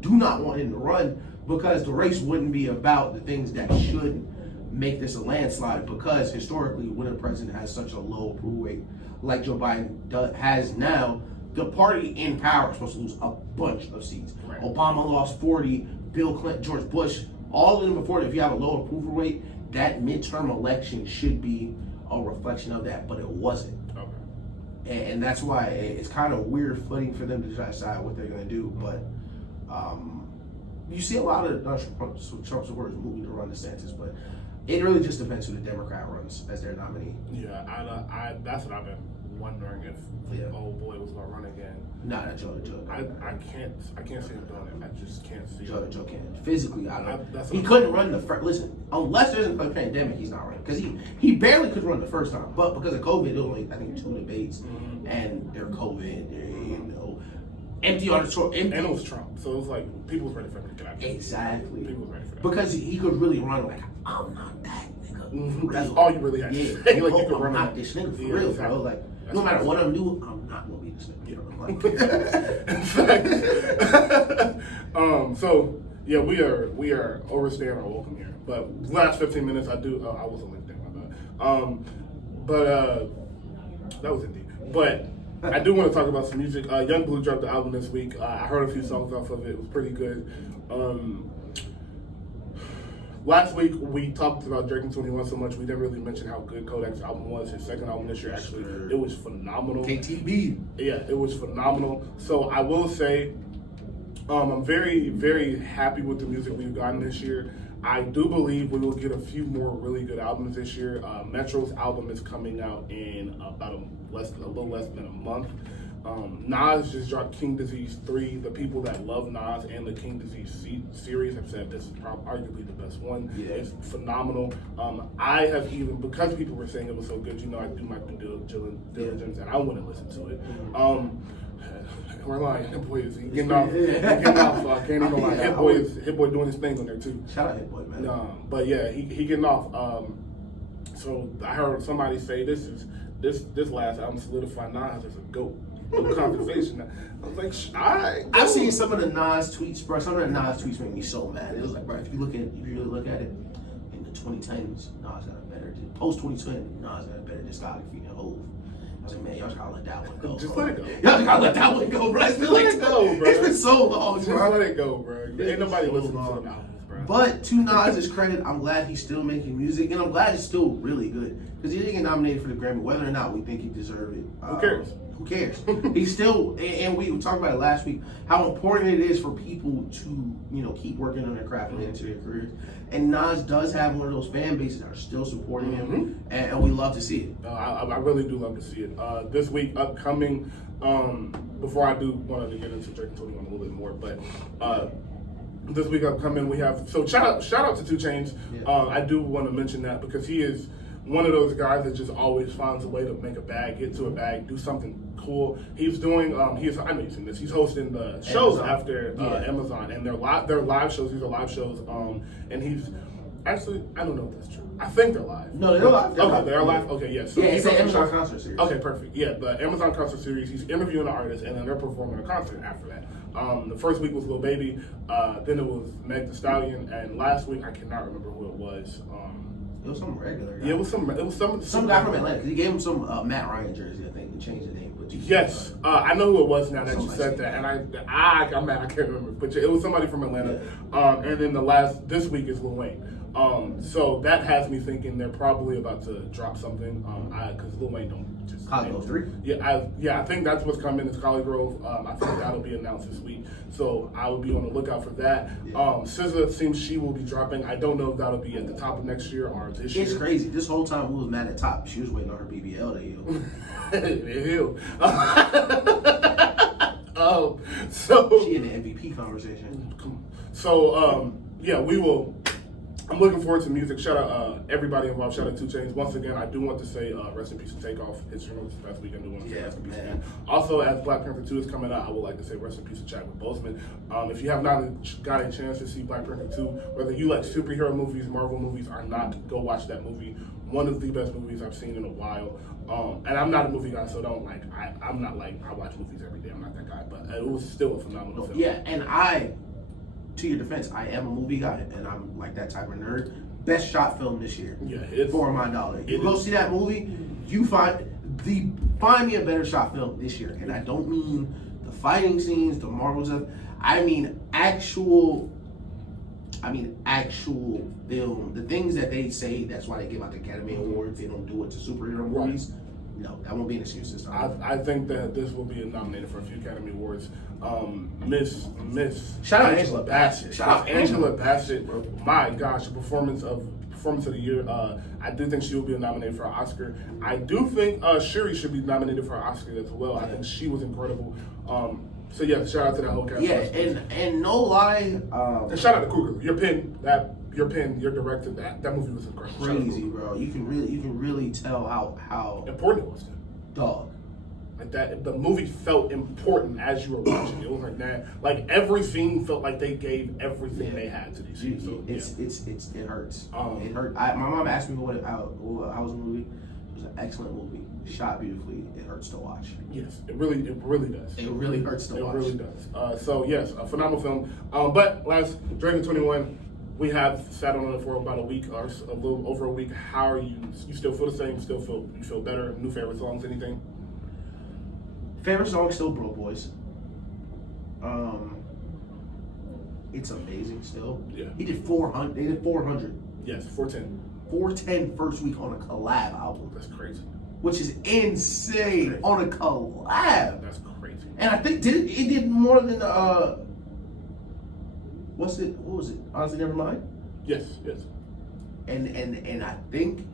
do not want him to run, because the race wouldn't be about the things that should make this a landslide, because historically, when a president has such a low approval rate like Joe Biden has now, the party in power is supposed to lose a bunch of seats. Right. Obama lost 40, Bill Clinton, George Bush, all of them before. If you have a low approval rate, that midterm election should be a reflection of that, but it wasn't. Okay. And that's why it's kind of weird footing for them to try to decide what they're going to do. But you see a lot of Trump supporters moving to run DeSantis, but it really just depends who the Democrat runs as their nominee. Yeah, I that's what I've been wondering if old boy was gonna run again. Nah, Joe. I can't see him doing it. I just can't see Joe can't. Physically, I don't know. He couldn't run the first. Listen, unless there's a pandemic, he's not running, because he barely could run the first time. But because of COVID, there was only, I think, 2 debates, and they're COVID, empty auditorium, empty. And it was Trump, so it was like people was ready for him to get out. Exactly. People was ready for that because he could really run like, I'm not that nigga. That's all you really had. Yeah, you could I'm run not this nigga for real, exactly. bro. Like, That's no matter what I'm doing, I'm not gonna be this nigga. In fact, so yeah, we are overstaying our welcome here. But last 15 minutes, I wasn't linked in my bad. That was indeed. But I do want to talk about some music. Young Blue dropped the album this week. I heard a few songs off of it. It was pretty good. Last week, we talked about Drake and 21 so much, we didn't really mention how good Kodak's album was. His second album this year, actually, it was phenomenal. KTB. Yeah, it was phenomenal. So I will say, I'm very, very happy with the music we've gotten this year. I do believe we will get a few more really good albums this year. Metro's album is coming out in about a little less than a month. Nas just dropped King Disease 3. The people that love Nas and the King Disease series have said this is arguably the best one. Yeah. It's phenomenal. I have even, because people were saying it was so good, I do my due diligence, and I want to listen to it. We're lying. Hit Boy is getting off. Can't even lie. Hit Boy doing his thing on there too. Shout out Hit Boy, man. But yeah, he getting off. So I heard somebody say this last album solidified Nas as a GOAT. No conversation. I was like, I've seen some of the Nas tweets, bro. Some of the Nas tweets make me so mad. It was like, bro, if you really look at it, in the 2010s, Nas got a better, post 2010, Nas got a better discography than Hov. I was like, man, y'all just gotta let that one go. Just bro. let it go. Y'all just gotta let that one go, bro. It's been Let it go, bro. It's been so long, Just bro. let it go, bro. Ain't nobody so listening long. to the albums, bro. But to Nas' credit, I'm glad he's still making music, and I'm glad it's still really good. Because he didn't get nominated for the Grammy, whether or not we think he deserved it. Who cares? Who cares? He's still, and we talked about it last week, how important it is for people to, keep working on their craft and get into their careers. And Nas does have one of those fan bases that are still supporting him, and we love to see it. I really do love to see it. This week, upcoming, before I do want to get into Drake and 21 a little bit more, but this week upcoming we have, so shout out to 2 Chainz. Yeah. I do want to mention that because he is one of those guys that just always finds a way to make a bag, get to a bag, do something cool. He's doing, I know you've seen this, he's hosting the shows Amazon. after Amazon, and they're live shows, these are live shows, and he's, actually, I don't know if that's true. I think they're live. No, they're live. They're live? Okay, yes. Yeah, it's an Amazon concert series. Okay, perfect. Yeah, the Amazon concert series, he's interviewing the artist, and then they're performing a concert after that. The first week was Lil Baby, then it was Meg Thee Stallion, and last week, I cannot remember who it was. It was some regular guy. Yeah, it was some guy from Atlanta. 'Cause he gave him some Matt Ryan jersey, I think, and changed the name. But yes, I know who it was now that you Somebody said that, and I'm mad I can't remember, but it was somebody from Atlanta. And then this week is Lil Wayne. So that has me thinking they're probably about to drop something. Because Lil Wayne don't just College Grove 3. I think that's what's coming. Is College Grove. I think that'll be announced this week. So I will be on the lookout for that. SZA seems she will be dropping. I don't know if that'll be at the top of next year or this year. It's crazy. This whole time we was mad at top. She was waiting on her BBL to heal. It healed. So She in the MVP conversation. So we will. I'm looking forward to music. Shout out everybody involved. Shout out 2 Chainz. Once again, I do want to say rest in peace to Takeoff. His funeral was this past weekend. I do want to say rest in peace again. Also, as Black Panther 2 is coming out, I would like to say rest in peace to Chadwick Boseman. If you have not got a chance to see Black Panther 2, whether you like superhero movies, Marvel movies, or not, go watch that movie. One of the best movies I've seen in a while. And I'm not a movie guy, so don't like. I'm not like I watch movies every day. I'm not that guy, but it was still a phenomenal film. Yeah, and to your defense, I am a movie guy, and I'm like that type of nerd. Best shot film this year. Yeah, for my dollar. You go see that movie, you find me a better shot film this year, and I don't mean the fighting scenes, the Marvel stuff. I mean actual film. The things that they say that's why they give out the Academy Awards. They don't do it to superhero movies. No, that won't be an excuse this time. I think that this will be nominated for a few Academy Awards. Miss Shout out Angela Bassett. Shout out Angela Bassett. My gosh, the performance of the year. I do think she will be nominated for an Oscar. I do think Shuri should be nominated for an Oscar as well. I think she was incredible. So yeah, shout out to that whole cast. Yeah, and no lie. And shout out to Cougar. Your director. That movie was incredible. Crazy, bro. You can really tell how important it was. Dog. Like that, the movie felt important as you were watching it. It was like that. Like every scene felt like they gave everything they had to these scenes. So, it hurts. It hurt. My mom asked me how was the movie. It was an excellent movie, shot beautifully. It hurts to watch. Yes, it really does. It really hurts to watch. It really does. So yes, a phenomenal film. But last Drake and 21. We have sat on it for about a week or a little over a week. How are you? You still feel the same? You feel better? New favorite songs? Anything? Favorite song still Bro Boys. It's amazing still. Yeah. He did 400. They did 400. Yes, 410. 410 first week on a collab album. That's crazy. Which is insane on a collab. That's crazy. And I think it did more than what was it? Honestly, never mind. Yes. And I think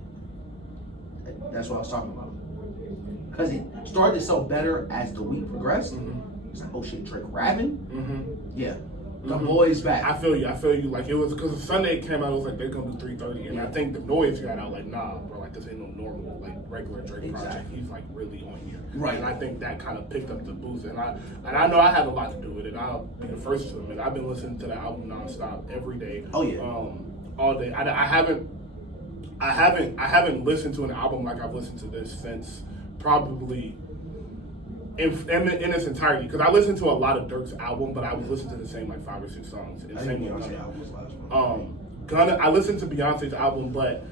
that's what I was talking about. Because it started to sell better as the week progressed. Mm-hmm. It's like, oh shit, Drake rapping? Mm-hmm. Yeah. The boys back. I feel you. Like it was because Sunday came out. It was like they're gonna do 3:30, and I think the noise got out. Like nah, bro. Like this ain't no normal like regular Drake project. He's like really on here. Right. And I think that kind of picked up the boost. And I know I had a lot to do with it. I'll be the first to admit I've been listening to the album nonstop every day. Oh yeah. All day. I haven't listened to an album like I've listened to this since probably. In its entirety, because I listened to a lot of Dirk's album, but I was listening to the same like 5 or 6 songs. And I same think with Beyonce's Gunna. album was last one. Gunna, I listened to Beyonce's album, but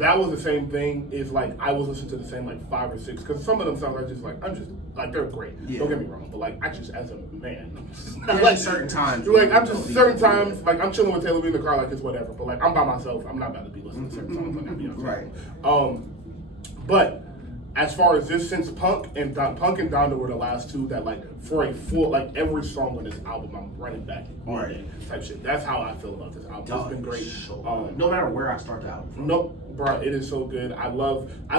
that was the same thing. Is like I was listening to the same like 5 or 6 because some of them songs are just like they're great. Yeah. Don't get me wrong, but like I just as a man, like certain times. Like I'm just certain times like I'm chilling with Taylor B in the car like it's whatever. But like I'm by myself, I'm not about to be listening to certain songs like that. You know what I'm saying? Right. But as far as this, since Punk and Donda were the last two that like for a full like every song on this album I'm running back all day type shit. That's how I feel about this album. It's been great. No matter where I start the album. Nope, bro, it is so good. I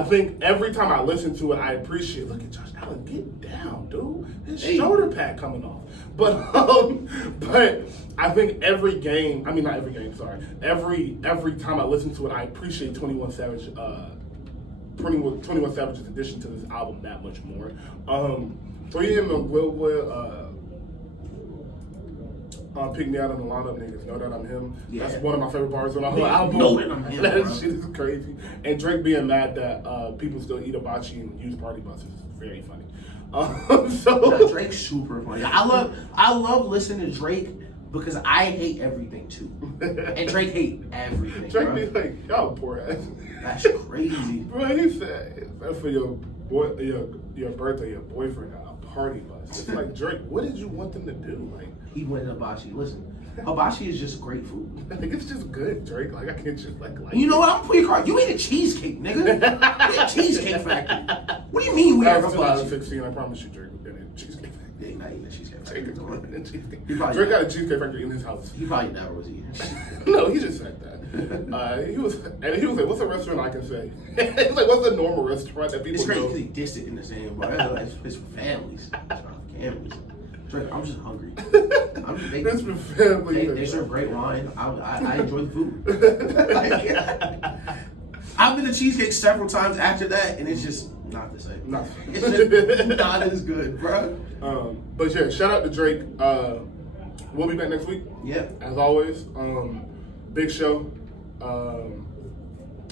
think every time I listen to it, I appreciate. Look at Josh Allen, get down, dude. His shoulder pad coming off. But I think every time I listen to it, I appreciate 21 Savage's addition to this album that much more. For him and Will pick me out on the lineup, niggas. Know that I'm him. Yeah. That's one of my favorite parts on the whole album. Know that I'm him. That shit is crazy. And Drake being mad that people still eat hibachi and use party buses is very funny. Drake's super funny. I love listening to Drake because I hate everything too, and Drake hate everything. Drake be like, y'all poor ass. That's crazy. Bro, he said for your birthday, your boyfriend got a party bus. It's like Drake, what did you want them to do? Like he went to hibachi. Listen, hibachi is just great food. I think it's just good, Drake. Like I can't just like. You know what? I'm putting your card. You eat a cheesecake, nigga. You eat a cheesecake factory. What do you mean we have hibachi? 2016. I promise you, Drake would been in cheesecake factory. Yeah, he's not eating a cheesecake factory. Drake got a cheesecake factory in his house. He probably never was eating. No, he just said that. He was like, "What's a restaurant I can say?" He's like, "What's a normal restaurant that people?" It's crazy because he dissed it in the same bar. It's for families. It's not for families. Drake, I'm just hungry. It's for families. They serve great wine. I enjoy the food. I've been to cheesecake several times after that, and it's just not the same. It's just not as good, bro. But yeah, shout out to Drake. We'll be back next week. Yeah. As always. Big show.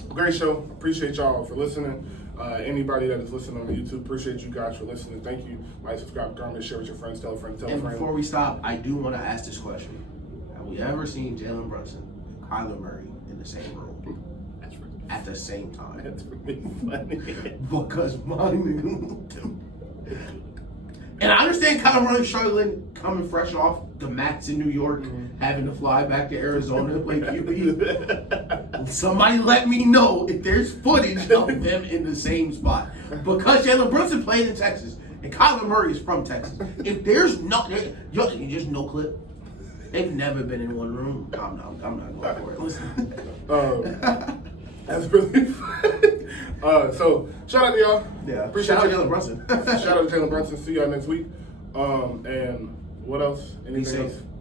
Great show. Appreciate y'all for listening. Anybody that is listening on YouTube, appreciate you guys for listening. Thank you. Like, subscribe, comment, share with your friends, tell a friend, tell a friend. And before we stop, I do want to ask this question. Have we ever seen Jalen Brunson and Kyler Murray in the same room? At the same time. That's really funny. Because and I understand Kyler Murray struggling coming fresh off the mats in New York, having to fly back to Arizona to play QB. Somebody let me know if there's footage of them in the same spot. Because Jalen Brunson played in Texas and Kyler Murray is from Texas. If there's just no clip. They've never been in one room. I'm not going for it. Listen. That's really fun. So shout out to y'all. Yeah. Appreciate shout out to Jalen Brunson. Shout out to Jalen Brunson. See y'all next week. And what else? Anything else?